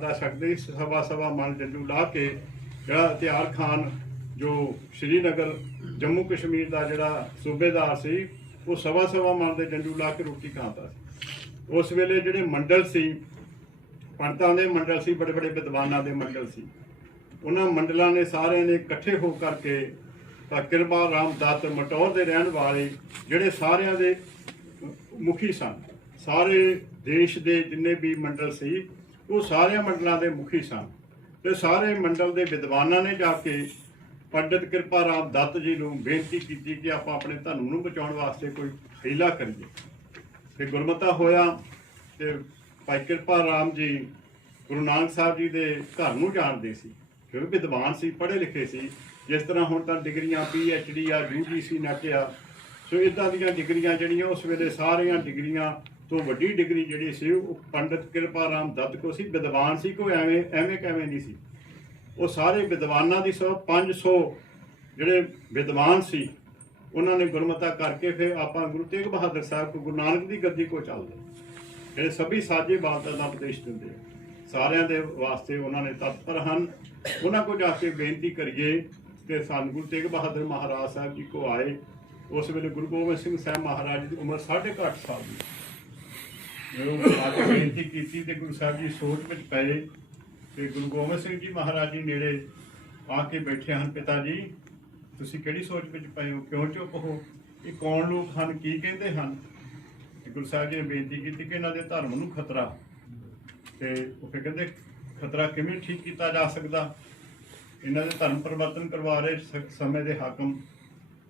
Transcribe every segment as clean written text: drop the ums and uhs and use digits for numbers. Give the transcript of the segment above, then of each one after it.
बता सकते। सवा सवा मन डंडू ला के जड़ा हथियार खान जो श्रीनगर जम्मू कश्मीर का जड़ा सूबेदार से वो सवा सवा मन के डंडू ला के रोटी खाता सी। उस वेले जिहड़े मंडल सी पंडितां दे मंडल सी, बड़े बड़े विद्वानां दे मंडल सी, उन्होंने मंडलों ने सारे ने इकट्ठे हो करके कृपा राम दत्त मटौर के रहने वाले जिहड़े सारिਆਂ ਦੇ मुखी सन, सारे देश के जिन्ने भी मंडल सी वो सारे मंडलों के मुखी सन। तो सारे मंडल के विद्वानों ने जाके पंडित कृपा राम दत्त जी को बेनती की कि आप अपने धर्म को बचाने वास्ते कोई हीला करिए। तो गुरमता होया तो भाई कृपा राम जी गुरु नानक साहब जी के घर में जानते सी, क्योंकि विद्वान सी, पढ़े लिखे सी। जिस तरह हुण तां डिग्रियां PhD आ, UGC नैट आ, सो इदां दीयां डिग्रियां जिहड़ियां उस वेले सारियां डिग्रियां तो वड्डी डिग्री जिहड़ी सी वो पंडित कृपा राम दत्त को सी। विद्वान सी, कोई एवें कैवें नहीं सी। वो सारे विद्वानां दी 500 जिहड़े विद्वान सी उन्होंने गुरमता करके फिर आपां गुरु तेग बहादुर साहब को गुरु नानक की गद्दी को चलदे, जिहड़े सभी साझे बालता का उपदेश दिंदे सारिਆਂ ਦੇ वास्ते उन्होंने तत्पर हैं। उन्होंने को जाके बेनती करिए कि सन गुरु तेग बहादुर महाराज साहब जी को आए। उस वेले गुरु गोबिंद सिंह साहब महाराज की उम्र 8.5 साल की। जो आके बेनती की तो गुरु साहब जी सोच में पे तो गुरु गोबिंद सिंह जी महाराज जी नेड़े आके बैठे हैं। पिता जी तुसी किहड़ी सोच में पे हो, क्यों चुप हो, ये कौन लोग हैं, की कहते हैं? गुरु साहब जी ने बेनती की कि इन्हों के धर्म को खतरा, तो फिर कहते खतरा किवें ठीक किया जा सकता, इन्हों के धर्म परिवर्तन करवा रहे समय के हाकम,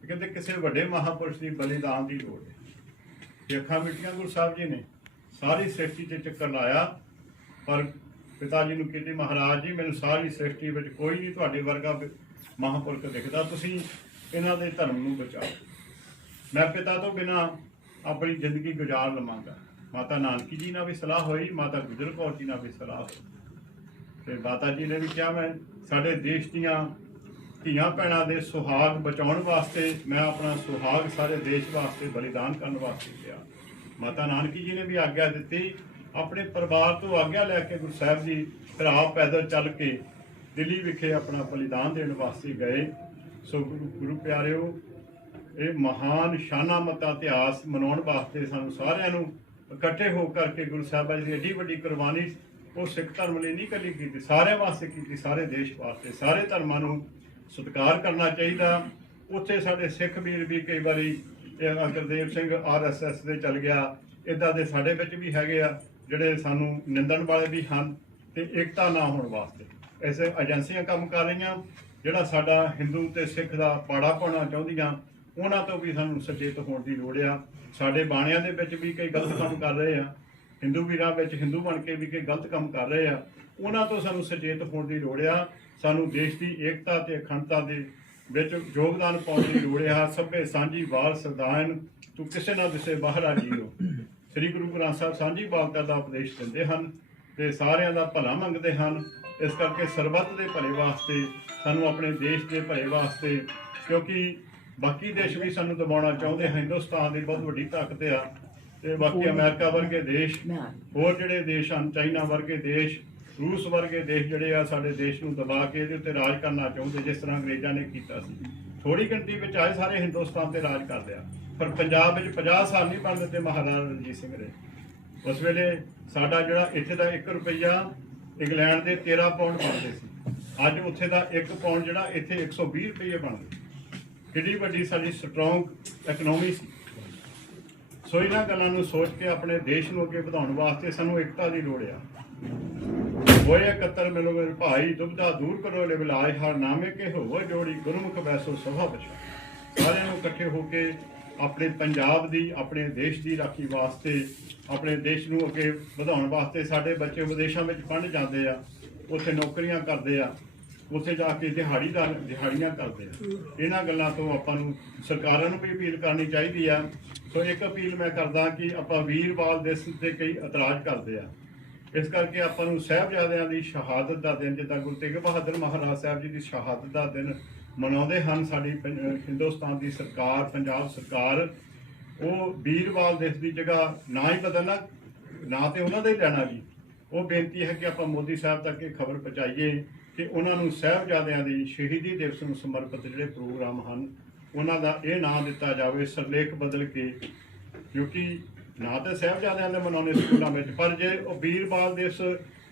कहते किसी वड्डे महापुरुष की बलिदान की लोड़ है। अखा मिट्टियां गुरु साहब जी ने सारी सृष्टि से चक्कर लाया, पर पिता जी ने कहते महाराज जी मैंने सारी सृष्टि में कोई नहीं तुहाडे वर्गा महापुरुष दिखता, तुसीं इन्हां दे धर्म नूं बचाओ। मैं पिता तो बिना अपनी जिंदगी गुजार लवांगा। माता नानकी जी ना भी सलाह हुई, माता गुजर कौर जी ना भी सलाह हुई। तो माता जी ने भी कहा मैं साडे देश दीआं धीआं भैणां दे सुहाग बचाउण वास्ते मैं अपना सुहाग सारे देश वास्ते बलिदान करने वास्ते किया। माता नानकी जी ने भी आग्ञा दी, अपने परिवार तो आग्ञा लैके गुरु साहब जी फिर आप पैदल चल के दिल्ली विखे अपना बलिदान देने वास्ते गए। सो गुरु प्यारिओ ये महान शाना मता इतिहास मनाउण वास्ते सानूं सारिआं नूं इकट्ठे हो करके गुरु साहब जी की एडी वड्डी कुर्बानी वो सिख धर्म लिए नहीं कली की, सारे वास्ते की, सारे देश वास्ते, सारे धर्मां नूं सत्कार करना चाहिए। उत्थे साडे सिख वीर भी कई बारी गुरदेव सिंह RSS दे चल गया, इदां दे साडे विच भी हैगे आ जिहड़े सानूं निंदण वाले भी हैं। ते एकता ना होने वास्ते ऐसे एजेंसियां काम कर रही, जिहड़ा साडा हिंदू ते सिख दा पाड़ा पाउणा चाहुंदियां, उन्हां तो भी सानूं सचेत होने की लोड़ आ। साडे बाणियां दे विच भी कई गलत काम कर रहे हैं, हिंदू वीरां विच हिंदू बन के भी कई गलत काम कर रहे हैं, उन्हां तो सानूं सचेत होने की लोड़ आ। सानूं देश की एकता ते अखंडता दे विच योगदान पाउण की लोड़ आ। सभे सांझी वाल सरदान तू किसे ना दिसे बाहरा जीओ। श्री गुरु ग्रंथ साहब सांझी वालता का उपदेश दिंदे हन ते सारिआं दा भला मंगदे हन। इस करके सरबत के भले वास्ते सानूं अपने देश के भले वास्ते, क्योंकि बाकी देश भी सानूं दबाउणा चाहुंदे हैं। हिंदुस्तान की बहुत वड्डी ताकत आ ते बाकी अमेरिका वर्गे देश, होर जिहड़े देश हैं चाइना वर्गे देश, रूस वर्गे देश जिहड़े आ साडे देश नूं दबा के इहदे उत्ते राज करना चाहुंदे, जिस तरह अंग्रेज़ां ने कीता सी। थोड़ी गिणती विच आए सारे हिंदुस्तान ते राज कर लिया, पर पंजाब विच 50 साल नहीं बन दिते महाराजा रणजीत सिंह ने। उस वेले साडा जिहड़ा इत्थे दा 1 रुपया इंग्लैंड के 13 पाउंड बनते सी, अज उत्थे दा 1 पाउंड जिहड़ा इत्थे 120 रुपये बनदे। किड्डी वड्डी साडी स्ट्रोंग इकनॉमी सी। सो इन्हां गल्लां नूं सोच के अपने देश नूं अगे वधाउण वास्ते सानूं एकता की लोड़ आ। होए एकत्र मिलो मेरे भाई, दुविधा दूर करो ले बिलाज हार नामे के होवो जोड़ी, गुरमुख बैसो सभा बचा। सारिआं नूं इकट्ठे होकर अपने पंजाब की अपने देश की राखी वास्ते, अपने देश नूं अगे वधाउण वास्ते साडे बच्चे विदेशों में पढ़न जाते आ, उत्थे नौकरियां करते आ, उत्थे जाके दिहाड़ियां करते हैं। इन्हां गल्लां तो आपां नूं सरकारां नूं भी अपील करनी चाहिदी आ। सो एक अपील मैं करदा कि आपां वीरवाल दिवस ते कई इतराज़ करते आ, इस करके आपां नूं साहिबजादिआं दी शहादत का दिन, जिद्दां गुरु तेग बहादुर महाराज साहब जी की शहादत का दिन मनाउंदे हन साडी हिंदुस्तान की सरकार, पंजाब सरकार। वो वीरवाल दिवस की जगह ना ही बदलना, ना तो उन्होंने लेना जी, ਉਹ ਬੇਨਤੀ ਹੈ ਕਿ ਆਪਾਂ ਮੋਦੀ ਸਾਹਿਬ ਤੱਕ ਇਹ ਖਬਰ ਪਹੁੰਚਾਈਏ ਕਿ ਉਹਨਾਂ ਨੂੰ ਸਾਹਿਬਜ਼ਾਦਿਆਂ ਦੀ ਸ਼ਹੀਦੀ ਦਿਵਸ ਨੂੰ ਸਮਰਪਿਤ ਜਿਹੜੇ ਪ੍ਰੋਗਰਾਮ ਹਨ ਉਹਨਾਂ ਦਾ ਇਹ ਨਾਂ ਦਿੱਤਾ ਜਾਵੇ, ਸਰਲੇਖ ਬਦਲ ਕੇ, ਕਿਉਂਕਿ ਨਾ ਤਾਂ ਸਾਹਿਬਜ਼ਾਦਿਆਂ ਦੇ ਮਨਾਉਣੇ ਸਕੂਲਾਂ ਵਿੱਚ, ਪਰ ਜੇ ਉਹ ਵੀਰ ਬਾਲ ਦਿਵਸ,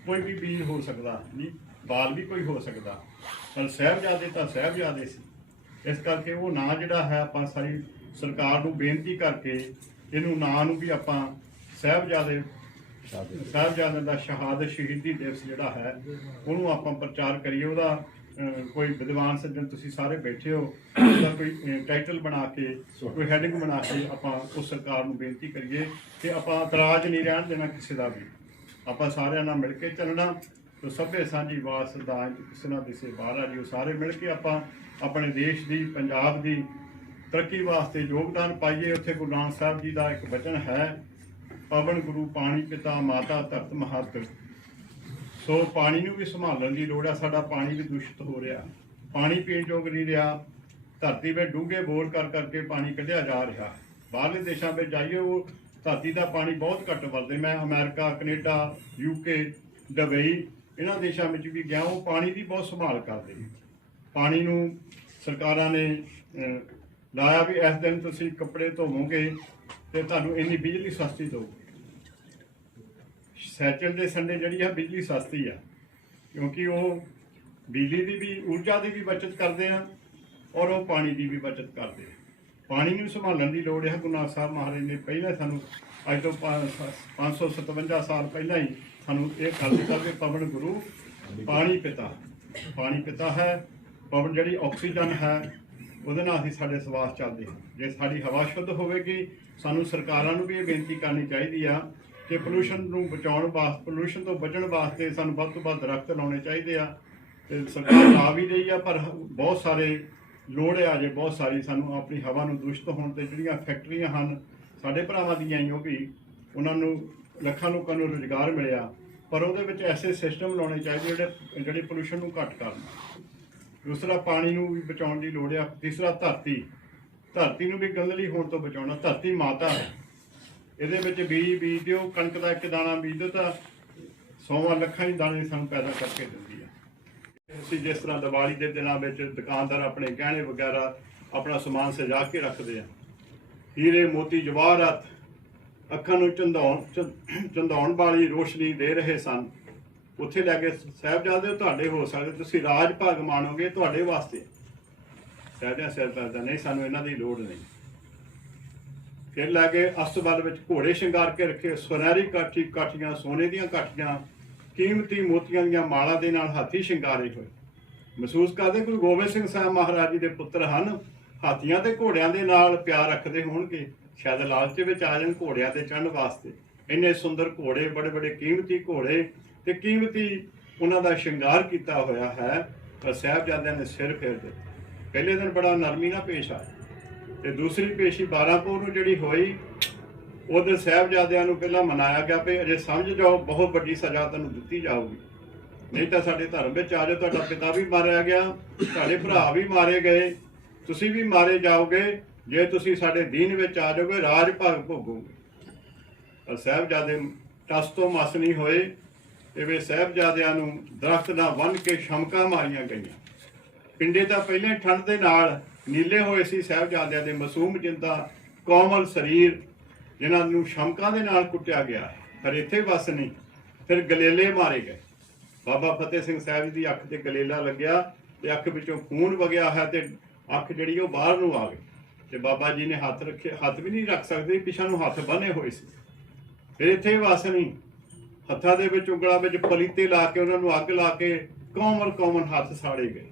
ਕੋਈ ਵੀ ਵੀਰ ਹੋ ਸਕਦਾ ਨਹੀਂ, ਬਾਲ ਵੀ ਕੋਈ ਹੋ ਸਕਦਾ, ਪਰ ਸਾਹਿਬਜ਼ਾਦੇ ਤਾਂ ਸਾਹਿਬਜ਼ਾਦੇ ਸੀ। ਇਸ ਕਰਕੇ ਉਹ ਨਾਂ ਜਿਹੜਾ ਹੈ ਆਪਾਂ ਸਾਰੀ ਸਰਕਾਰ ਨੂੰ ਬੇਨਤੀ ਕਰਕੇ ਇਹਨੂੰ ਨਾਂ ਨੂੰ ਵੀ ਆਪਾਂ ਸਾਹਿਬਜ਼ਾਦਿਆਂ ਦਾ ਸ਼ਹਾਦਤ ਸ਼ਹੀਦੀ ਦਿਵਸ ਜਿਹੜਾ ਹੈ ਉਹਨੂੰ ਆਪਾਂ ਪ੍ਰਚਾਰ ਕਰੀਏ। ਉਹਦਾ ਕੋਈ ਵਿਦਵਾਨ ਸੱਜਣ ਤੁਸੀਂ ਸਾਰੇ ਬੈਠੇ ਹੋ, ਉਹਦਾ ਕੋਈ ਟਾਈਟਲ ਬਣਾ ਕੇ, ਕੋਈ ਹੈਡਿੰਗ ਬਣਾ ਕੇ ਆਪਾਂ ਉਸ ਸਰਕਾਰ ਨੂੰ ਬੇਨਤੀ ਕਰੀਏ ਕਿ ਆਪਾਂ ਇਤਰਾਜ਼ ਨਹੀਂ ਰਹਿਣ ਦੇਣਾ ਕਿਸੇ ਦਾ ਵੀ, ਆਪਾਂ ਸਾਰਿਆਂ ਨਾਲ ਮਿਲ ਕੇ ਚੱਲਣਾ। ਤੇ ਸਭੇ ਸਾਂਝੀ ਵਾਸ ਦਾ ਕਿਸੇ ਨਾ ਕਿਸੇ ਬਾਹਰ ਆ ਜੀ, ਉਹ ਸਾਰੇ ਮਿਲ ਕੇ ਆਪਾਂ ਆਪਣੇ ਦੇਸ਼ ਦੀ, ਪੰਜਾਬ ਦੀ ਤਰੱਕੀ ਵਾਸਤੇ ਯੋਗਦਾਨ ਪਾਈਏ। ਉੱਥੇ ਗੁਰੂ ਨਾਨਕ ਸਾਹਿਬ ਜੀ ਦਾ ਇੱਕ ਵਚਨ ਹੈ, ਪਵਨ ਗੁਰੂ ਪਾਣੀ ਪਿਤਾ ਮਾਤਾ ਧਰਤ ਮਹੱਤ। ਸੋ ਪਾਣੀ ਨੂੰ ਵੀ ਸੰਭਾਲਣ ਦੀ ਲੋੜ ਹੈ। ਸਾਡਾ ਪਾਣੀ ਵੀ ਦੂਸ਼ਿਤ ਹੋ ਰਿਹਾ, ਪਾਣੀ ਪੀਣ ਯੋਗ ਨਹੀਂ ਰਿਹਾ, ਧਰਤੀ ਵਿੱਚ ਡੂੰਘੇ ਬੋਰ ਕਰ ਕਰਕੇ ਪਾਣੀ ਕੱਢਿਆ ਜਾ ਰਿਹਾ। ਬਾਹਰਲੇ ਦੇਸ਼ਾਂ ਵਿੱਚ ਜਾਈਏ, ਉਹ ਧਰਤੀ ਦਾ ਪਾਣੀ ਬਹੁਤ ਘੱਟ ਵਰਤਦੇ। ਮੈਂ ਅਮਰੀਕਾ, ਕੈਨੇਡਾ, UK, ਦੁਬਈ, ਇਹਨਾਂ ਦੇਸ਼ਾਂ ਵਿੱਚ ਵੀ ਗਿਆ, ਉਹ ਪਾਣੀ ਦੀ ਬਹੁਤ ਸੰਭਾਲ ਕਰਦੇ। ਪਾਣੀ ਨੂੰ ਸਰਕਾਰਾਂ ਨੇ ਲਾਇਆ ਵੀ ਇਸ ਦਿਨ ਤੁਸੀਂ ਕੱਪੜੇ ਧੋਵੋਗੇ ਤੇ ਤੁਹਾਨੂੰ ਇੰਨੀ ਬਿਜਲੀ ਸਸਤੀ ਦਊਗੀ। ਸੈਚਰਡੇ ਸੰਡੇ ਜਿਹੜੀ ਆ ਬਿਜਲੀ ਸਸਤੀ ਆ, ਕਿਉਂਕਿ ਉਹ ਬਿਜਲੀ ਦੀ ਵੀ, ਊਰਜਾ ਦੀ ਵੀ ਬਚਤ ਕਰਦੇ ਆ ਔਰ ਉਹ ਪਾਣੀ ਦੀ ਵੀ ਬਚਤ ਕਰਦੇ ਆ। ਪਾਣੀ ਨੂੰ ਸੰਭਾਲਣ ਦੀ ਲੋੜ ਹੈ। ਗੁਰੂ ਨਾਨਕ ਸਾਹਿਬ ਮਹਾਰਾਜ ਨੇ ਪਹਿਲਾਂ ਸਾਨੂੰ, ਅੱਜ ਤੋਂ 557 ਸਾਲ ਪਹਿਲਾਂ ਹੀ ਸਾਨੂੰ ਇਹ ਕਰ ਦਿੱਤਾ ਕਿ ਪਵਨ ਗੁਰੂ ਪਾਣੀ ਪਿਤਾ, ਪਾਣੀ ਪਿਤਾ ਹੈ। ਪਵਨ ਜਿਹੜੀ ਆਕਸੀਜਨ ਹੈ ਉਹਦੇ ਨਾਲ ਅਸੀਂ ਸਾਡੇ ਸਵਾਸ ਚੱਲਦੇ ਹਾਂ। ਜੇ ਸਾਡੀ ਹਵਾ ਸ਼ੁੱਧ ਹੋਵੇਗੀ, ਸਾਨੂੰ ਸਰਕਾਰਾਂ ਨੂੰ ਵੀ ਇਹ ਬੇਨਤੀ ਕਰਨੀ ਚਾਹੀਦੀ ਆ ਕਿ ਪੋਲੂਸ਼ਨ ਨੂੰ ਬਚਾਉਣ ਵਾਸਤੇ, ਪੋਲੂਸ਼ਨ ਤੋਂ ਬਚਣ ਵਾਸਤੇ ਸਾਨੂੰ ਵੱਧ ਤੋਂ ਵੱਧ ਦਰਖਤ ਲਾਉਣੇ ਚਾਹੀਦੇ ਆ। ਤੇ ਸਰਕਾਰ ਲਾ ਵੀ ਰਹੀ ਆ, ਪਰ ਬਹੁਤ ਸਾਰੇ ਲੋੜ ਆ ਜੇ ਬਹੁਤ ਸਾਰੀ ਸਾਨੂੰ ਆਪਣੀ ਹਵਾ ਨੂੰ ਦੂਸ਼ਿਤ ਹੋਣ ਤੇ ਜਿਹੜੀਆਂ ਫੈਕਟਰੀਆਂ ਹਨ ਸਾਡੇ ਭਰਾਵਾਂ ਦੀਆਂ ਹੀ, ਉਹ ਵੀ ਉਹਨਾਂ ਨੂੰ ਲੱਖਾਂ ਲੋਕਾਂ ਨੂੰ ਰੁਜ਼ਗਾਰ ਮਿਲਿਆ, ਪਰ ਉਹਦੇ ਵਿੱਚ ਐਸੇ ਸਿਸਟਮ ਲਾਉਣੇ ਚਾਹੀਦੇ ਜਿਹੜੇ ਪੋਲੂਸ਼ਨ ਨੂੰ ਘੱਟ ਕਰਨ। ਦੂਸਰਾ, ਪਾਣੀ ਨੂੰ ਵੀ ਬਚਾਉਣ ਦੀ ਲੋੜ ਆ। ਤੀਸਰਾ, ਧਰਤੀ ਨੂੰ ਵੀ ਗੰਦਲੀ ਹੋਣ ਤੋਂ ਬਚਾਉਣਾ। ਧਰਤੀ ਮਾਤਾ ਹੈ, ਇਹਦੇ ਵਿੱਚ ਬੀਜ ਦਿਓ, ਕਣਕ ਦਾ ਇੱਕ ਦਾਣਾ ਬੀਜ ਦਿਓ ਤਾਂ 100 ਲੱਖਾਂ ਹੀ ਦਾਣੇ ਸਾਨੂੰ ਪੈਦਾ ਕਰਕੇ ਦਿੰਦੀ ਆ। ਅਸੀਂ ਜਿਸ ਤਰ੍ਹਾਂ ਦੀਵਾਲੀ ਦੇ ਦਿਨਾਂ ਵਿੱਚ ਦੁਕਾਨਦਾਰ ਆਪਣੇ ਗਹਿਣੇ ਵਗੈਰਾ ਆਪਣਾ ਸਮਾਨ ਸਜਾ ਕੇ ਰੱਖਦੇ ਆ, ਹੀਰੇ ਮੋਤੀ ਜਵਾਹਰਾਤ ਅੱਖਾਂ ਨੂੰ ਚੰਦਾਉਣ ਵਾਲੀ ਰੋਸ਼ਨੀ ਦੇ ਰਹੇ ਸਨ। ਉੱਥੇ ਲੈ ਕੇ ਸਾਹਿਬਜ਼ਾਦੇ ਤੁਹਾਡੇ ਹੋ ਸਕਦੇ, ਤੁਸੀਂ ਰਾਜ ਭਾਗ ਮਾਣੋਗੇ ਤੁਹਾਡੇ ਵਾਸਤੇ। ਸਾਹਿਬਜ਼ਾਦਾ ਨਹੀਂ, ਸਾਨੂੰ ਇਹਨਾਂ ਦੀ ਲੋੜ ਨਹੀਂ। ਫਿਰ ਲੈ ਕੇ ਅਸਤਬਲ ਵਿੱਚ ਘੋੜੇ ਸ਼ਿੰਗਾਰ ਕੇ ਰੱਖੇ, ਸੁਨਹਿਰੀ ਕਾਠੀਆਂ, ਸੋਨੇ ਦੀਆਂ ਕਾਠੀਆਂ, ਕੀਮਤੀ ਮੋਤੀਆਂ ਦੀਆਂ ਮਾਲਾ ਦੇ ਨਾਲ ਹਾਥੀ ਸ਼ਿੰਗਾਰੇ ਹੋਏ। ਮਹਿਸੂਸ ਕਰਦੇ ਗੁਰੂ ਗੋਬਿੰਦ ਸਿੰਘ ਸਾਹਿਬ ਮਹਾਰਾਜ ਜੀ ਦੇ ਪੁੱਤਰ ਹਨ। ਹਾਥੀਆਂ ਤੇ ਘੋੜਿਆਂ ਦੇ ਨਾਲ ਪਿਆਰ ਰੱਖਦੇ ਹੋਣਗੇ, ਸ਼ਾਇਦ ਲਾਲਚ ਵਿੱਚ ਆ ਜਾਣ ਘੋੜਿਆਂ ਤੇ ਚੜ੍ਹਨ ਵਾਸਤੇ। ਇੰਨੇ ਸੁੰਦਰ ਘੋੜੇ, ਬੜੇ ਬੜੇ ਕੀਮਤੀ ਘੋੜੇ ਤੇ ਕੀਮਤੀ ਉਹਨਾਂ ਦਾ ਸ਼ਿੰਗਾਰ ਕੀਤਾ ਹੋਇਆ ਹੈ, ਪਰ ਸਾਹਿਬਜ਼ਾਦਿਆਂ ਨੇ ਸਿਰ ਫੇਰ ਦਿੱਤਾ। ਪਹਿਲੇ ਦਿਨ ਬੜਾ ਨਰਮੀ ਨਾਲ ਪੇਸ਼ ਆਇਆ, ਤੇ ਦੂਸਰੀ ਪੇਸ਼ੀ 12 ਪੋਹ ਨੂੰ ਜਿਹੜੀ ਹੋਈ, ਉਹਦੇ ਸਾਹਿਬਜ਼ਾਦਿਆਂ ਨੂੰ ਪਹਿਲਾਂ ਮਨਾਇਆ ਗਿਆ ਵੀ ਅਜੇ ਸਮਝ ਜਾਓ, ਬਹੁਤ ਵੱਡੀ ਸਜ਼ਾ ਤੁਹਾਨੂੰ ਦਿੱਤੀ ਜਾਊਗੀ, ਨਹੀਂ ਤਾਂ ਸਾਡੇ ਧਰਮ ਵਿੱਚ ਆ ਜਾਓ। ਤੁਹਾਡਾ ਪਿਤਾ ਵੀ ਮਾਰਿਆ ਗਿਆ, ਤੁਹਾਡੇ ਭਰਾ ਵੀ ਮਾਰੇ ਗਏ, ਤੁਸੀਂ ਵੀ ਮਾਰੇ ਜਾਓਗੇ। ਜੇ ਤੁਸੀਂ ਸਾਡੇ ਦੀਨ ਵਿੱਚ ਆ ਜਾਓਗੇ, ਰਾਜ ਭਾਗ ਭੋਗੋਗੇ। ਪਰ ਸਾਹਿਬਜ਼ਾਦੇ ਟਸ ਤੋਂ ਮਸ ਨਹੀਂ ਹੋਏ, ਤੇ ਵੇ ਸਾਹਿਬਜ਼ਾਦਿਆਂ ਨੂੰ ਦਰਖਤ ਨਾਲ ਬੰਨ੍ਹ ਕੇ ਸ਼ਮਕਾਂ ਮਾਰੀਆਂ ਗਈਆਂ। ਪਿੰਡੇ ਤਾਂ ਪਹਿਲਾਂ ਹੀ ਠੰਡ ਦੇ ਨਾਲ ਨੀਲੇ ਹੋਏ ਸੀ ਸਾਹਿਬਜ਼ਾਦਿਆਂ ਦੇ ਮਾਸੂਮ ਜਿੰਦਾ ਕੋਮਲ ਸਰੀਰ, ਜਿਨ੍ਹਾਂ ਨੂੰ ਸ਼ਮਕਾਂ ਦੇ ਨਾਲ ਕੁੱਟਿਆ ਗਿਆ। ਪਰ ਇੱਥੇ ਬਸ ਨਹੀਂ, ਫਿਰ ਗਲੇਲੇ ਮਾਰੇ ਗਏ। ਬਾਬਾ ਫਤਿਹ ਸਿੰਘ ਸਾਹਿਬ ਦੀ ਅੱਖ ਤੇ ਗਲੇਲਾ ਲੱਗਿਆ ਤੇ ਅੱਖ ਵਿੱਚੋਂ ਖੂਨ ਵਗਿਆ ਹੈ ਤੇ ਅੱਖ ਜਿਹੜੀ ਉਹ ਬਾਹਰ ਨੂੰ ਆ ਗਈ। ਤੇ ਬਾਬਾ ਜੀ ਨੇ ਹੱਥ ਰੱਖੇ, ਹੱਥ ਵੀ ਨਹੀਂ ਰੱਖ ਸਕਦੇ, ਪਿਛਾਂ ਨੂੰ ਹੱਥ ਬੰਨੇ ਹੋਏ ਸੀ। ਫਿਰ ਇੱਥੇ ਬਸ ਨਹੀਂ, ਹੱਥਾਂ ਦੇ ਵਿੱਚ ਉਂਗਲਾਂ ਵਿੱਚ ਪਲੀਤੇ ਲਾ ਕੇ ਉਹਨਾਂ ਨੂੰ ਅੱਗ ਲਾ ਕੇ ਕੋਮਲ ਹੱਥ ਸਾੜੇ ਗਏ।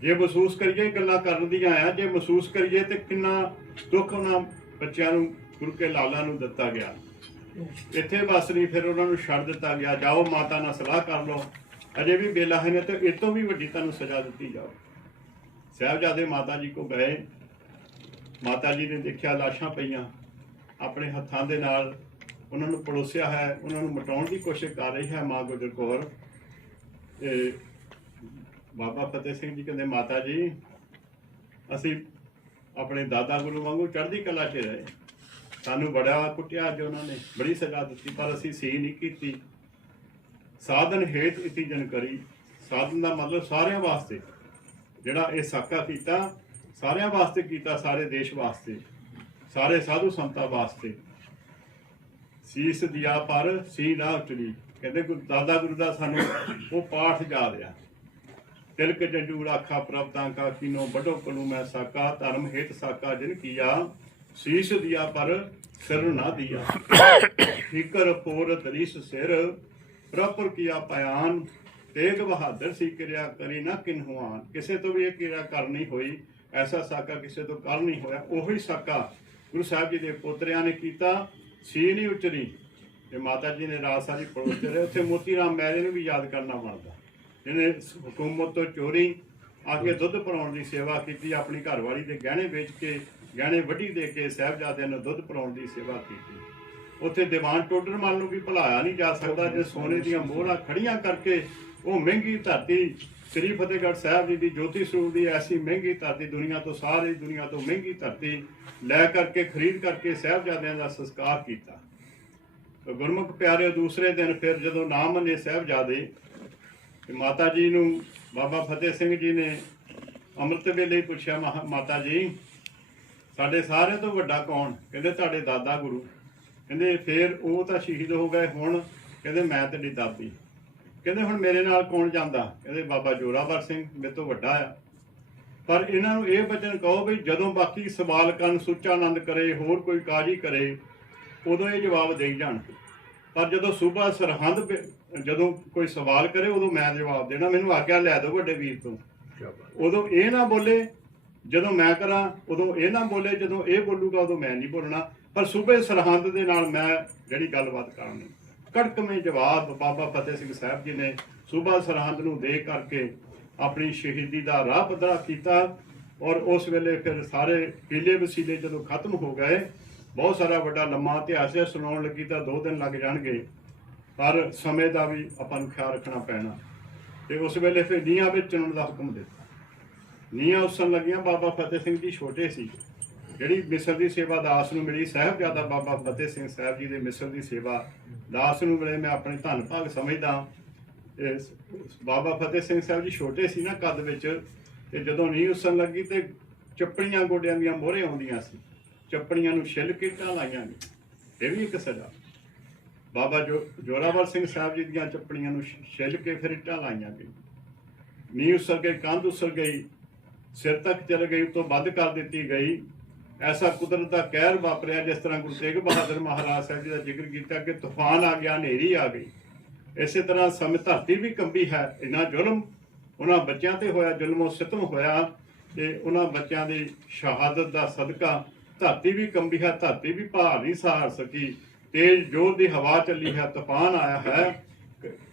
ਜੇ ਮਹਿਸੂਸ ਕਰੀਏ ਗੱਲਾਂ ਕਰਨ ਦੀਆਂ ਆ, ਜੇ ਮਹਿਸੂਸ ਕਰੀਏ ਤੇ ਕਿੰਨਾ ਦੁੱਖ ਉਹਨਾਂ ਬੱਚਿਆਂ ਨੂੰ ਗੁਰੂ ਕੇ ਲਾਲਾਂ ਨੂੰ ਦਿੱਤਾ ਗਿਆ। ਇੱਥੇ ਬਸ ਨਹੀਂ, ਫਿਰ ਉਹਨਾਂ ਨੂੰ ਛੱਡ ਦਿੱਤਾ ਗਿਆ, ਜਾਓ ਮਾਤਾ ਨਾਲ ਸਲਾਹ ਕਰ ਲਓ, ਅਜੇ ਵੀ ਵੇਲਾ ਹੈ ਨੇ ਤੇ ਇਹ ਤੋਂ ਵੀ ਵੱਡੀ ਤੁਹਾਨੂੰ ਸਜ਼ਾ ਦਿੱਤੀ ਜਾਓ। ਸਾਹਿਬਜ਼ਾਦੇ ਮਾਤਾ ਜੀ ਕੋ ਗਏ, ਮਾਤਾ ਜੀ ਨੇ ਦੇਖਿਆ ਲਾਸ਼ਾਂ ਪਈਆਂ, ਆਪਣੇ ਹੱਥਾਂ ਦੇ ਨਾਲ ਉਹਨਾਂ ਨੂੰ ਪੜੋਸਿਆ ਹੈ, ਉਹਨਾਂ ਨੂੰ ਮਿਟਾਉਣ ਦੀ ਕੋਸ਼ਿਸ਼ ਕਰ ਰਹੀ ਹੈ ਮਾਂ ਗੁਜਰ ਕੌਰ। ਤੇ ਬਾਬਾ ਫਤਿਹ ਸਿੰਘ ਜੀ ਕਹਿੰਦੇ, ਮਾਤਾ ਜੀ ਅਸੀਂ ਆਪਣੇ ਦਾਦਾ ਗੁਰੂ ਵਾਂਗੂ ਚੜ੍ਹਦੀ ਕਲਾ 'ਚ ਰਹੇ, ਸਾਨੂੰ ਬੜਾ ਕੁੱਟਿਆ ਅੱਜ ਉਹਨਾਂ ਨੇ, ਬੜੀ ਸਜ਼ਾ ਦਿੱਤੀ, ਪਰ ਅਸੀਂ ਸੀ ਨਹੀਂ ਕੀਤੀ। ਸਾਧਨ ਹੇਤ ਇਤੀ ਜਨ ਕਰੀ, ਸਾਧਨ ਦਾ ਮਤਲਬ ਸਾਰਿਆਂ ਵਾਸਤੇ, ਜਿਹੜਾ ਇਹ ਸਾਕਾ ਕੀਤਾ ਸਾਰਿਆਂ ਵਾਸਤੇ ਕੀਤਾ, ਸਾਰੇ ਦੇਸ਼ ਵਾਸਤੇ, ਸਾਰੇ ਸਾਧੂ ਸੰਤਾਂ ਵਾਸਤੇ। ਸੀਸ ਦਿਆ ਪਰ ਸੀ ਨਾ ਉਚਰੀ, ਕਹਿੰਦੇ ਦਾਦਾ ਗੁਰੂ ਦਾ ਸਾਨੂੰ ਉਹ ਪਾਠ ਯਾਦ ਆ। ਤਿਲਕ ਜੰਜੂ ਰਾਖਾ ਪ੍ਰਭਤਾਂ ਕਾ ਕੀਨੋ ਵੱਡੋ ਕਲੂ ਮੈਂ ਸਾਕਾ, ਧਰਮ ਹੇਤ ਸਾਕਾ ਜਿਨ ਕੀਆ, ਸੀਸ ਦਿਆ ਪਰ ਸਿਰ ਨਾ ਦਿਆ। ਠੀਕਰ ਪੋਰ ਤਰੀਸ ਸਿਰ, ਪ੍ਰਪੁਰ ਕੀਆ ਪਿਆਨ, ਤੇਗ ਬਹਾਦਰ ਸੀ ਕਿਰਿਆ ਕਰੀ ਨਾ ਕਿਨਹੁਆਨ। ਕਿਸੇ ਤੋਂ ਵੀ ਇਹ ਕਿਰਿਆ ਕਰਨੀ ਹੋਈ, ਐਸਾ ਸਾਕਾ ਕਿਸੇ ਤੋਂ ਕਰ ਨਹੀਂ ਹੋਇਆ। ਉਹੀ ਸਾਕਾ ਗੁਰੂ ਸਾਹਿਬ ਜੀ ਦੇ ਪੋਤਰਿਆਂ ਨੇ ਕੀਤਾ, ਸੀ ਨਹੀਂ ਉਚਰੀ। ਤੇ ਮਾਤਾ ਜੀ ਨੇ ਰਾਤ ਸਾਰੀ ਪੜੋਸਦੇ ਰਹੇ। ਉੱਥੇ ਮੋਤੀ ਰਾਮ ਮਹਿਰੇ ਨੂੰ ਵੀ ਯਾਦ ਕਰਨਾ ਬਣਦਾ, ਜਿਹਨੇ ਹਕੂਮਤ ਤੋਂ ਚੋਰੀ ਆ ਕੇ ਦੁੱਧ ਪਿਲਾਉਣ ਦੀ ਸੇਵਾ ਕੀਤੀ, ਆਪਣੀ ਘਰਵਾਲੀ ਦੇ ਗਹਿਣੇ ਵੇਚ ਕੇ, ਗਹਿਣੇ ਵੱਢੀ ਦੇ ਕੇ ਸਾਹਿਬਜ਼ਾਦਿਆਂ ਨੂੰ ਦੁੱਧ ਪਿਲਾਉਣ ਦੀ ਸੇਵਾ ਕੀਤੀ। ਉੱਥੇ ਦੀਵਾਨ ਟੋਡਰਮਲ ਨੂੰ ਵੀ ਭੁਲਾਇਆ ਨਹੀਂ ਜਾ ਸਕਦਾ, ਜੇ ਸੋਨੇ ਦੀਆਂ ਮੋਹਰਾਂ ਖੜੀਆਂ ਕਰਕੇ ਉਹ ਮਹਿੰਗੀ ਧਰਤੀ ਸ੍ਰੀ ਫਤਿਹਗੜ੍ਹ ਸਾਹਿਬ ਜੀ ਦੀ ਜੋਤੀ ਸਰੂਪ ਦੀ ਐਸੀ ਮਹਿੰਗੀ ਧਰਤੀ, ਦੁਨੀਆ ਤੋਂ ਸਾਰੀ ਦੁਨੀਆ ਤੋਂ ਮਹਿੰਗੀ ਧਰਤੀ ਲੈ ਕਰਕੇ ਖਰੀਦ ਕਰਕੇ ਸਾਹਿਬਜ਼ਾਦਿਆਂ ਦਾ ਸੰਸਕਾਰ ਕੀਤਾ। ਗੁਰਮੁਖ ਪਿਆਰੇ ਦੂਸਰੇ ਦਿਨ ਫਿਰ ਜਦੋਂ ਨਾ ਮੰਨੇ ਸਾਹਿਬਜ਼ਾਦੇ, ਤੇ ਮਾਤਾ ਜੀ ਨੂੰ ਬਾਬਾ ਫਤਿਹ ਸਿੰਘ ਜੀ ਨੇ ਅੰਮ੍ਰਿਤ ਵੇਲੇ ਪੁੱਛਿਆ, ਮਾਤਾ ਜੀ ਸਾਡੇ ਸਾਰਿਆਂ ਤੋਂ ਵੱਡਾ ਕੌਣ? ਕਹਿੰਦੇ ਤੁਹਾਡੇ ਦਾਦਾ ਗੁਰੂ। ਕਹਿੰਦੇ ਫਿਰ ਉਹ ਤਾਂ ਸ਼ਹੀਦ ਹੋ ਗਏ, ਹੁਣ ਕਹਿੰਦੇ ਮੈਂ ਤੁਹਾਡੀ ਦਾਦੀ। ਕਹਿੰਦੇ ਹੁਣ ਮੇਰੇ ਨਾਲ ਕੌਣ ਜਾਂਦਾ? ਕਹਿੰਦੇ ਬਾਬਾ ਜੋਰਾਵਰ ਸਿੰਘ ਮੇਰੇ ਤੋਂ ਵੱਡਾ ਆ। ਪਰ ਇਹਨਾਂ ਨੂੰ ਇਹ ਬਚਨ ਕਹੋ ਵੀ ਜਦੋਂ ਬਾਕੀ ਸਵਾਲ ਕਰਨ ਸੁੱਚਾਨੰਦ ਕਰੇ, ਹੋਰ ਕੋਈ ਕਾਜ ਹੀ ਕਰੇ, ਉਦੋਂ ਇਹ ਜਵਾਬ ਦੇਈ ਜਾਣ। ਪਰ ਜਦੋਂ ਸੂਬਾ ਸਰਹੰਦ ਜਦੋਂ ਕੋਈ ਸਵਾਲ ਕਰੇ ਉਦੋਂ ਮੈਂ ਜਵਾਬ ਦੇਣਾ, ਮੈਨੂੰ ਆਗਿਆ ਲੈ ਦਿਓ ਵੱਡੇ ਵੀਰ ਤੋਂ। ਉਦੋਂ ਇਹ ਨਾ ਬੋਲੇ ਜਦੋਂ ਮੈਂ ਕਰਾਂ, ਉਦੋਂ ਇਹ ਨਾ ਬੋਲੇ ਜਦੋਂ ਇਹ ਬੋਲੂਗਾ ਉਦੋਂ ਮੈਂ ਨਹੀਂ ਬੋਲਣਾ। ਪਰ ਸੂਬੇ ਸਰਹੰਦ ਦੇ ਨਾਲ ਮੈਂ ਜਿਹੜੀ ਗੱਲਬਾਤ ਕਰਨੀ। ਕੜਕਵੇਂ ਜਵਾਬ ਬਾਬਾ ਫਤਿਹ ਸਿੰਘ ਸਾਹਿਬ ਜੀ ਨੇ ਸੂਬਾ ਸਰਹੰਦ ਨੂੰ ਦੇ ਕਰਕੇ ਆਪਣੀ ਸ਼ਹੀਦੀ ਦਾ ਰਾਹ ਪੱਧਰਾ ਕੀਤਾ। ਔਰ ਉਸ ਵੇਲੇ ਫਿਰ ਸਾਰੇ ਹੀਲੇ ਵਸੀਲੇ ਜਦੋਂ ਖਤਮ ਹੋ ਗਏ, ਬਹੁਤ ਸਾਰਾ ਵੱਡਾ ਲੰਮਾ ਇਤਿਹਾਸ ਹੈ, ਸੁਣਾਉਣ ਲੱਗੀ ਤਾਂ 2 ਦਿਨ ਲੱਗ ਜਾਣਗੇ, ਪਰ ਸਮੇਂ ਦਾ ਵੀ ਆਪਾਂ ਨੂੰ ਖਿਆਲ ਰੱਖਣਾ ਪੈਣਾ। ਤੇ ਉਸ ਵੇਲੇ ਫਿਰ ਨੀਹਾਂ ਵਿੱਚ ਚੁਣਨ ਦਾ ਹੁਕਮ ਦਿੱਤਾ। ਨੀਹਾਂ ਉਸਣ ਲੱਗੀਆਂ। ਬਾਬਾ ਫਤਿਹ ਸਿੰਘ ਜੀ ਛੋਟੇ ਸੀ, ਜਿਹੜੀ ਮਿਸਰ ਦੀ ਸੇਵਾ ਦਾਸ ਨੂੰ ਮਿਲੀ, ਸਾਹਿਬਜ਼ਾਦਾ ਬਾਬਾ ਫਤਿਹ ਸਿੰਘ ਸਾਹਿਬ ਜੀ ਦੇ ਮਿਸਰ ਦੀ ਸੇਵਾ ਦਾਸ ਨੂੰ ਮਿਲੇ, ਮੈਂ ਆਪਣੇ ਧੰਨ ਭਾਗ ਸਮਝਦਾ। ਬਾਬਾ ਫਤਿਹ ਸਿੰਘ ਸਾਹਿਬ ਜੀ ਛੋਟੇ ਸੀ ਨਾ ਕੱਦ ਵਿੱਚ, ਤੇ ਜਦੋਂ ਨੀਂਹ ਉਸਣ ਲੱਗੀ ਤੇ ਚੱਪੜੀਆਂ ਗੋਡਿਆਂ ਦੀਆਂ ਮੋਹਰੇ ਆਉਂਦੀਆਂ ਸੀ, ਚੱਪੜੀਆਂ ਨੂੰ ਛਿੱਲ ਕੇ ਇੱਟਾਂ ਲਾਈਆਂ ਨੇ। ਇਹ ਵੀ ਇੱਕ ਸਜ਼ਾ। ਬਾਬਾ ਜੋਰਾਵਰ ਸਿੰਘ ਸਾਹਿਬ ਜੀ ਦੀਆਂ ਚੱਪੜੀਆਂ ਨੂੰ ਛਿੱਲ ਕੇ ਫਿਰ ਇੱਟਾਂ ਲਾਈਆਂ ਗਈ। ਨੀਂਹ ਉਸਰ ਗਈ, ਕੰਧ ਉਸਰ ਗਈ, ਸਿਰ ਤੱਕ ਚਲ ਗਈ, ਉਤੋਂ ਵੱਧ ਕਰ ਦਿੱਤੀ ਗਈ। ਐਸਾ ਕੁਦਰਤ ਦਾ ਕਹਿਰ ਵਾਪਰਿਆ, ਜਿਸ ਤਰ੍ਹਾਂ ਗੁਰੂ ਤੇਗ ਬਹਾਦਰ ਮਹਾਰਾਜ ਸਾਹਿਬ ਜੀ ਦਾ ਜ਼ਿਕਰ ਕੀਤਾ ਕਿ ਤੂਫਾਨ ਆ ਗਿਆ, ਹਨੇਰੀ ਆ ਗਈ। ਇਸੇ ਤਰ੍ਹਾਂ ਸਮੇਂ ਧਰਤੀ ਵੀ ਕੰਬੀ ਹੈ। ਇੰਨਾ ਜ਼ੁਲਮ ਉਹਨਾਂ ਬੱਚਿਆਂ ਤੇ ਹੋਇਆ, ਜ਼ੁਲਮੋ ਸਿਤਮ ਹੋਇਆ, ਤੇ ਉਹਨਾਂ ਬੱਚਿਆਂ ਦੀ ਸ਼ਹਾਦਤ ਦਾ ਸਦਕਾ ਧਰਤੀ ਵੀ ਕੰਬੀ ਹੈ, ਧਰਤੀ ਵੀ ਭਾਰ ਨਹੀਂ ਸਹਾਰ ਸਕੀ। ਤੇਜ਼ ਜ਼ੋਰ ਦੀ ਹਵਾ ਚੱਲੀ ਹੈ, ਤੂਫਾਨ ਆਇਆ ਹੈ।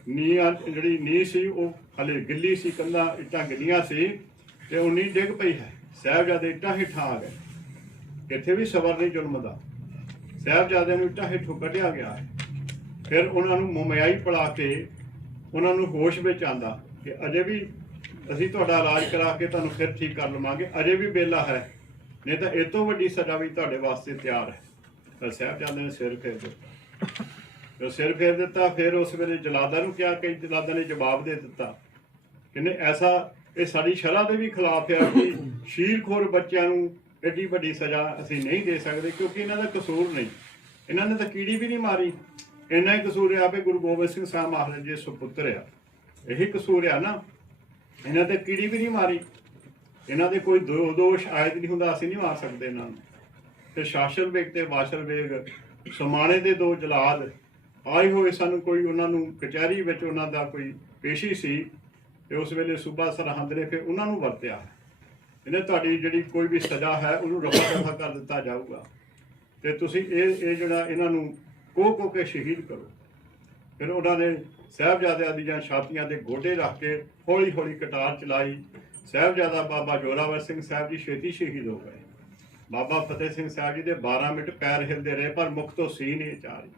ਜਿਹੜੀ ਨੀਂਹ ਸੀ ਉਹ ਹਲੇ ਗਿੱਲੀ ਸੀ, ਕੰਧਾਂ ਇੱਟਾਂ ਗਿੱਲੀਆਂ ਸੀ, ਤੇ ਉਹ ਨੀਂਹ ਡਿੱਗ ਪਈ ਹੈ। ਸਾਹਿਬਜ਼ਾਦੇ ਇੱਟਾਂ ਹੇਠਾਂ ਆ ਗਏ। ਇੱਥੇ ਵੀ ਸਬਰ ਨਹੀਂ ਜ਼ੁਲਮ ਦਾ। ਸਾਹਿਬਜ਼ਾਦਿਆਂ ਨੂੰ ਇੱਟਾਂ ਹੇਠੋਂ ਕੱਢਿਆ ਗਿਆ ਹੈ। ਫਿਰ ਉਹਨਾਂ ਨੂੰ ਮੁਮਿਆਈ ਪਿਲਾ ਕੇ ਉਹਨਾਂ ਨੂੰ ਹੋਸ਼ ਵਿੱਚ ਆਂਦਾ ਕਿ ਅਜੇ ਵੀ ਅਸੀਂ ਤੁਹਾਡਾ ਇਲਾਜ ਕਰਾ ਕੇ ਤੁਹਾਨੂੰ ਫਿਰ ਠੀਕ ਕਰ ਲਵਾਂਗੇ, ਅਜੇ ਵੀ ਵੇਲਾ ਹੈ, ਨਹੀਂ ਤਾਂ ਇਹ ਤੋਂ ਵੱਡੀ ਸਜ਼ਾ ਵੀ ਤੁਹਾਡੇ ਵਾਸਤੇ ਤਿਆਰ ਹੈ। ਤਾਂ ਸਾਹਿਬਜ਼ਾਦੇ ਨੇ ਸਿਰ ਫੇਰ ਦਿੱਤਾ। ਜਦੋਂ ਸਿਰ ਫੇਰ ਦਿੱਤਾ, ਫਿਰ ਉਸ ਵੇਲੇ ਜਲਾਦਾਂ ਨੂੰ ਕਿਹਾ, ਕਿ ਜਲਾਦਾਂ ਨੇ ਜਵਾਬ ਦੇ ਦਿੱਤਾ, ਕਹਿੰਦੇ ਐਸਾ ਇਹ ਸਾਡੀ ਸ਼ਰ੍ਹਾ ਦੇ ਵੀ ਖਿਲਾਫ ਹੈ ਕਿ ਸ਼ੀਰਖੋਰ ਬੱਚਿਆਂ ਨੂੰ ਐਡੀ ਵੱਡੀ ਸਜ਼ਾ ਅਸੀਂ ਨਹੀਂ ਦੇ ਸਕਦੇ, ਕਿਉਂਕਿ ਇਹਨਾਂ ਦਾ ਕਸੂਰ ਨਹੀਂ, ਇਹਨਾਂ ਨੇ ਤਾਂ ਕੀੜੀ ਵੀ ਨਹੀਂ ਮਾਰੀ। ਇੰਨਾ ਹੀ ਕਸੂਰ ਆ ਵੀ ਗੁਰੂ ਗੋਬਿੰਦ ਸਿੰਘ ਸਾਹਿਬ ਮਹਾਰਾਜ ਜੀ ਸੁਪੁੱਤਰ ਆ, ਇਹੀ ਕਸੂਰ ਆ ਨਾ। ਇਹਨਾਂ ਤੇ ਕੀੜੀ ਵੀ ਨਹੀਂ ਮਾਰੀ, ਇਹਨਾਂ ਦੇ ਕੋਈ ਦੋਸ਼ ਆਇਦ ਨਹੀਂ ਹੁੰਦਾ, ਅਸੀਂ ਨਹੀਂ ਮਾਰ ਸਕਦੇ ਇਹਨਾਂ ਨੂੰ। ਤੇ ਸ਼ਾਸਨ ਵੇਗ ਤੇ ਵਾਸ਼ਰ ਵੇਗ ਸਮਾਣੇ ਦੇ 2 ਜਲਾਦ ਆਏ ਹੋਏ ਸਾਨੂੰ, ਕੋਈ ਉਹਨਾਂ ਨੂੰ ਕਚਹਿਰੀ ਵਿੱਚ ਉਹਨਾਂ ਦਾ ਕੋਈ ਪੇਸ਼ੀ ਸੀ, ਤੇ ਉਸ ਵੇਲੇ ਸੂਬਾ ਸਰਹੰਦ ਨੇ ਫਿਰ ਉਹਨਾਂ ਨੂੰ ਵਰਤਿਆ। ਇਹਨੇ ਤੁਹਾਡੀ ਜਿਹੜੀ ਕੋਈ ਵੀ ਸਜ਼ਾ ਹੈ ਉਹਨੂੰ ਰਫਾ ਕਰ ਦਿੱਤਾ ਜਾਊਗਾ, ਤੇ ਤੁਸੀਂ ਇਹ ਜਿਹੜਾ ਇਹਨਾਂ ਨੂੰ ਕੋਹ ਕੇ ਸ਼ਹੀਦ ਕਰੋ। ਫਿਰ ਉਹਨਾਂ ਨੇ ਸਾਹਿਬਜ਼ਾਦਿਆਂ ਦੀਆਂ ਛਾਤੀਆਂ ਦੇ ਗੋਡੇ ਰੱਖ ਕੇ ਹੌਲੀ ਹੌਲੀ ਕਟਾਰ ਚਲਾਈ। ਸਾਹਿਬਜ਼ਾਦਾ ਬਾਬਾ ਜੋਰਾਵਰ ਸਿੰਘ ਸਾਹਿਬ ਜੀ ਛੇਤੀ ਸ਼ਹੀਦ ਹੋ ਗਏ। ਬਾਬਾ ਫਤਿਹ ਸਿੰਘ ਸਾਹਿਬ ਜੀ ਦੇ 12 ਮਿੰਟ ਪੈਰ ਹਿਲਦੇ ਰਹੇ, ਪਰ ਮੁਖ ਤੋਂ ਸੀ ਨਹੀਂ ਚਾਰੀ।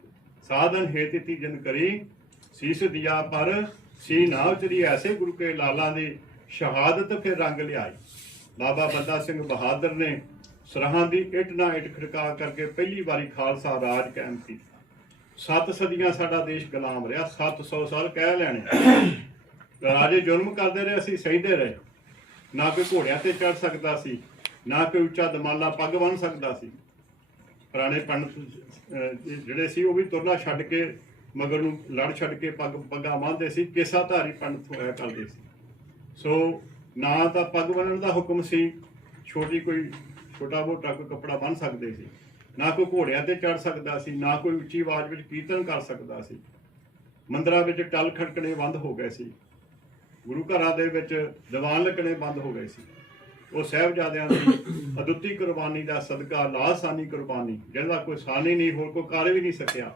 ਸਾਧਨ ਹੇਤਿਤੀ ਜਨ ਕਰੀ, ਸੀਸ ਦਿਆ ਪਰ ਸੀ ਨਾ ਉਚਰੀ। ਐਸੇ ਗੁਰੂ ਕੇ ਲਾਲਾਂ ਦੀ ਸ਼ਹਾਦਤ ਫਿਰ ਰੰਗ ਲਿਆਈ। ਬਾਬਾ ਬੰਦਾ ਸਿੰਘ ਬਹਾਦਰ ਨੇ ਸਰਹਾਂ ਦੀ ਇੱਟ ਨਾ ਇੱਟ ਖੜਕਾ ਕਰਕੇ ਪਹਿਲੀ ਵਾਰੀ ਖਾਲਸਾ ਰਾਜ ਕਾਇਮ ਕੀਤਾ। 7 ਸਦੀਆਂ ਸਾਡਾ ਦੇਸ਼ ਗੁਲਾਮ ਰਿਹਾ, 700 ਸਾਲ ਕਹਿ ਲੈਣੇ। ਰਾਜੇ ਜ਼ੁਲਮ ਕਰਦੇ ਰਹੇ, ਅਸੀਂ ਸਹਿੰਦੇ ਰਹੇ। ਨਾ ਕੋਈ ਘੋੜਿਆਂ ਤੇ ਚੜ ਸਕਦਾ ਸੀ, ਨਾ ਕੋਈ ਉੱਚਾ ਦਮਾਲਾ ਪੱਗ ਬੰਨ੍ਹ ਸਕਦਾ ਸੀ। ਪੁਰਾਣੇ ਪੰਡਤ ਜਿਹੜੇ ਸੀ ਉਹ ਵੀ ਤੁਰਨਾ ਛੱਡ ਕੇ ਮਗਰ ਨੂੰ ਲੜ ਛੱਡ ਕੇ ਪੱਗਾਂ ਬੰਨ੍ਹਦੇ ਸੀ। ਕੇਸਾਧਾਰੀ ਪੰਡਤ ਹੋਇਆ ਕਰਦੇ ਸੀ। ਸੋ ਨਾ ਤਾਂ ਪੱਗ ਬੰਨ੍ਹਣ ਦਾ ਹੁਕਮ ਸੀ, ਛੋਟਾ ਮੋਟਾ ਕੋਈ ਕੱਪੜਾ ਬੰਨ੍ਹ ਸਕਦੇ ਸੀ, ਨਾ ਕੋਈ ਘੋੜਿਆਂ ਤੇ ਚੜ ਸਕਦਾ ਸੀ, ਨਾ ਕੋਈ ਉੱਚੀ ਆਵਾਜ਼ ਵਿੱਚ ਕੀਰਤਨ ਕਰ ਸਕਦਾ ਸੀ। ਮੰਦਰਾਂ ਵਿੱਚ ਟਲ ਖੜਕਣੇ ਬੰਦ ਹੋ ਗਏ ਸੀ। ਗੁਰੂ ਘਰਾਂ ਦੇ ਵਿੱਚ ਦੀਵਾਨ ਲੱਗਣੇ ਬੰਦ ਹੋ ਗਏ ਸੀ। ਉਹ ਸਾਹਿਬਜ਼ਾਦਿਆਂ ਦੀ ਅਦੁੱਤੀ ਕੁਰਬਾਨੀ ਦਾ ਸਦਕਾ, ਲਾਸਾਨੀ ਕੁਰਬਾਨੀ, ਜਿਹਦਾ ਕੋਈ ਸਾਨੀ ਨਹੀਂ, ਹੋਰ ਕੋਈ ਕਰ ਵੀ ਨਹੀਂ ਸਕਿਆ।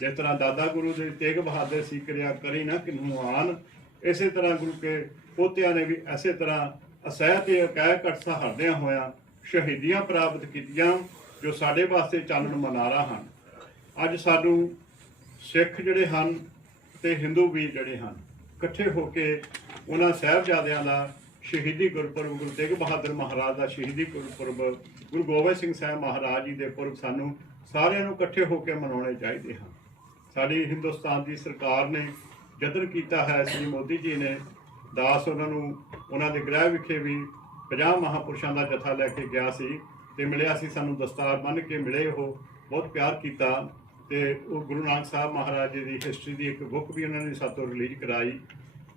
ਜਿਸ ਤਰ੍ਹਾਂ ਦਾਦਾ ਗੁਰੂ ਦੇ ਤੇਗ ਬਹਾਦਰ ਸੀ, ਕਿਰਿਆ ਕਰੀ ਨਾ ਕਿਨੂੰ ਆਨ, ਇਸੇ ਤਰ੍ਹਾਂ ਗੁਰੂ ਕੇ ਪੋਤਿਆਂ ਨੇ ਵੀ ਇਸੇ ਤਰ੍ਹਾਂ ਅਸਹਿ ਤੇ ਅਕਹਿ ਘਟ ਸਹਾਰਦਿਆਂ ਹੋਇਆਂ ਸ਼ਹੀਦੀਆਂ ਪ੍ਰਾਪਤ ਕੀਤੀਆਂ, ਜੋ ਸਾਡੇ ਵਾਸਤੇ ਚਾਨਣ ਮਨਾਰਾ ਹਨ। ਅੱਜ ਸਾਨੂੰ ਸਿੱਖ ਜਿਹੜੇ ਹਨ ਤੇ ਹਿੰਦੂ ਵੀਰ ਜਿਹੜੇ ਹਨ ਇਕੱਠੇ ਹੋ ਕੇ ਉਹਨਾਂ ਸਾਹਿਬਜ਼ਾਦਿਆਂ ਦਾ ਸ਼ਹੀਦੀ ਗੁਰਪੁਰਬ, ਗੁਰੂ ਤੇਗ ਬਹਾਦਰ ਮਹਾਰਾਜ ਦਾ ਸ਼ਹੀਦੀ ਗੁਰਪੁਰਬ, ਗੁਰੂ ਗੋਬਿੰਦ ਸਿੰਘ ਸਾਹਿਬ ਮਹਾਰਾਜ ਜੀ ਦੇ ਪੁਰਬ ਸਾਨੂੰ ਸਾਰਿਆਂ ਨੂੰ ਇਕੱਠੇ ਹੋ ਕੇ ਮਨਾਉਣੇ ਚਾਹੀਦੇ ਹਨ। ਸਾਡੀ ਹਿੰਦੁਸਤਾਨ ਦੀ ਸਰਕਾਰ ਨੇ ਯਤਨ ਕੀਤਾ ਹੈ, ਸ੍ਰੀ ਮੋਦੀ ਜੀ ਨੇ ਦਾਸ ਉਹਨਾਂ ਨੂੰ ਉਹਨਾਂ ਦੇ ਗ੍ਰਹਿ ਵਿਖੇ ਵੀ 50 ਮਹਾਂਪੁਰਸ਼ਾਂ ਦਾ ਜਥਾ ਲੈ ਕੇ ਗਿਆ ਸੀ ਤੇ ਮਿਲਿਆ ਸੀ, ਸਾਨੂੰ ਦਸਤਾਰ ਬੰਨ੍ਹ ਕੇ ਮਿਲੇ। ਉਹ ਬਹੁਤ ਪਿਆਰ ਕੀਤਾ ਤੇ ਉਹ ਗੁਰੂ ਨਾਨਕ ਸਾਹਿਬ ਮਹਾਰਾਜ ਜੀ ਦੀ ਹਿਸਟਰੀ ਦੀ ਇੱਕ ਬੁੱਕ ਵੀ ਉਹਨਾਂ ਨੇ ਸਾਤੋਂ ਰਿਲੀਜ਼ ਕਰਾਈ।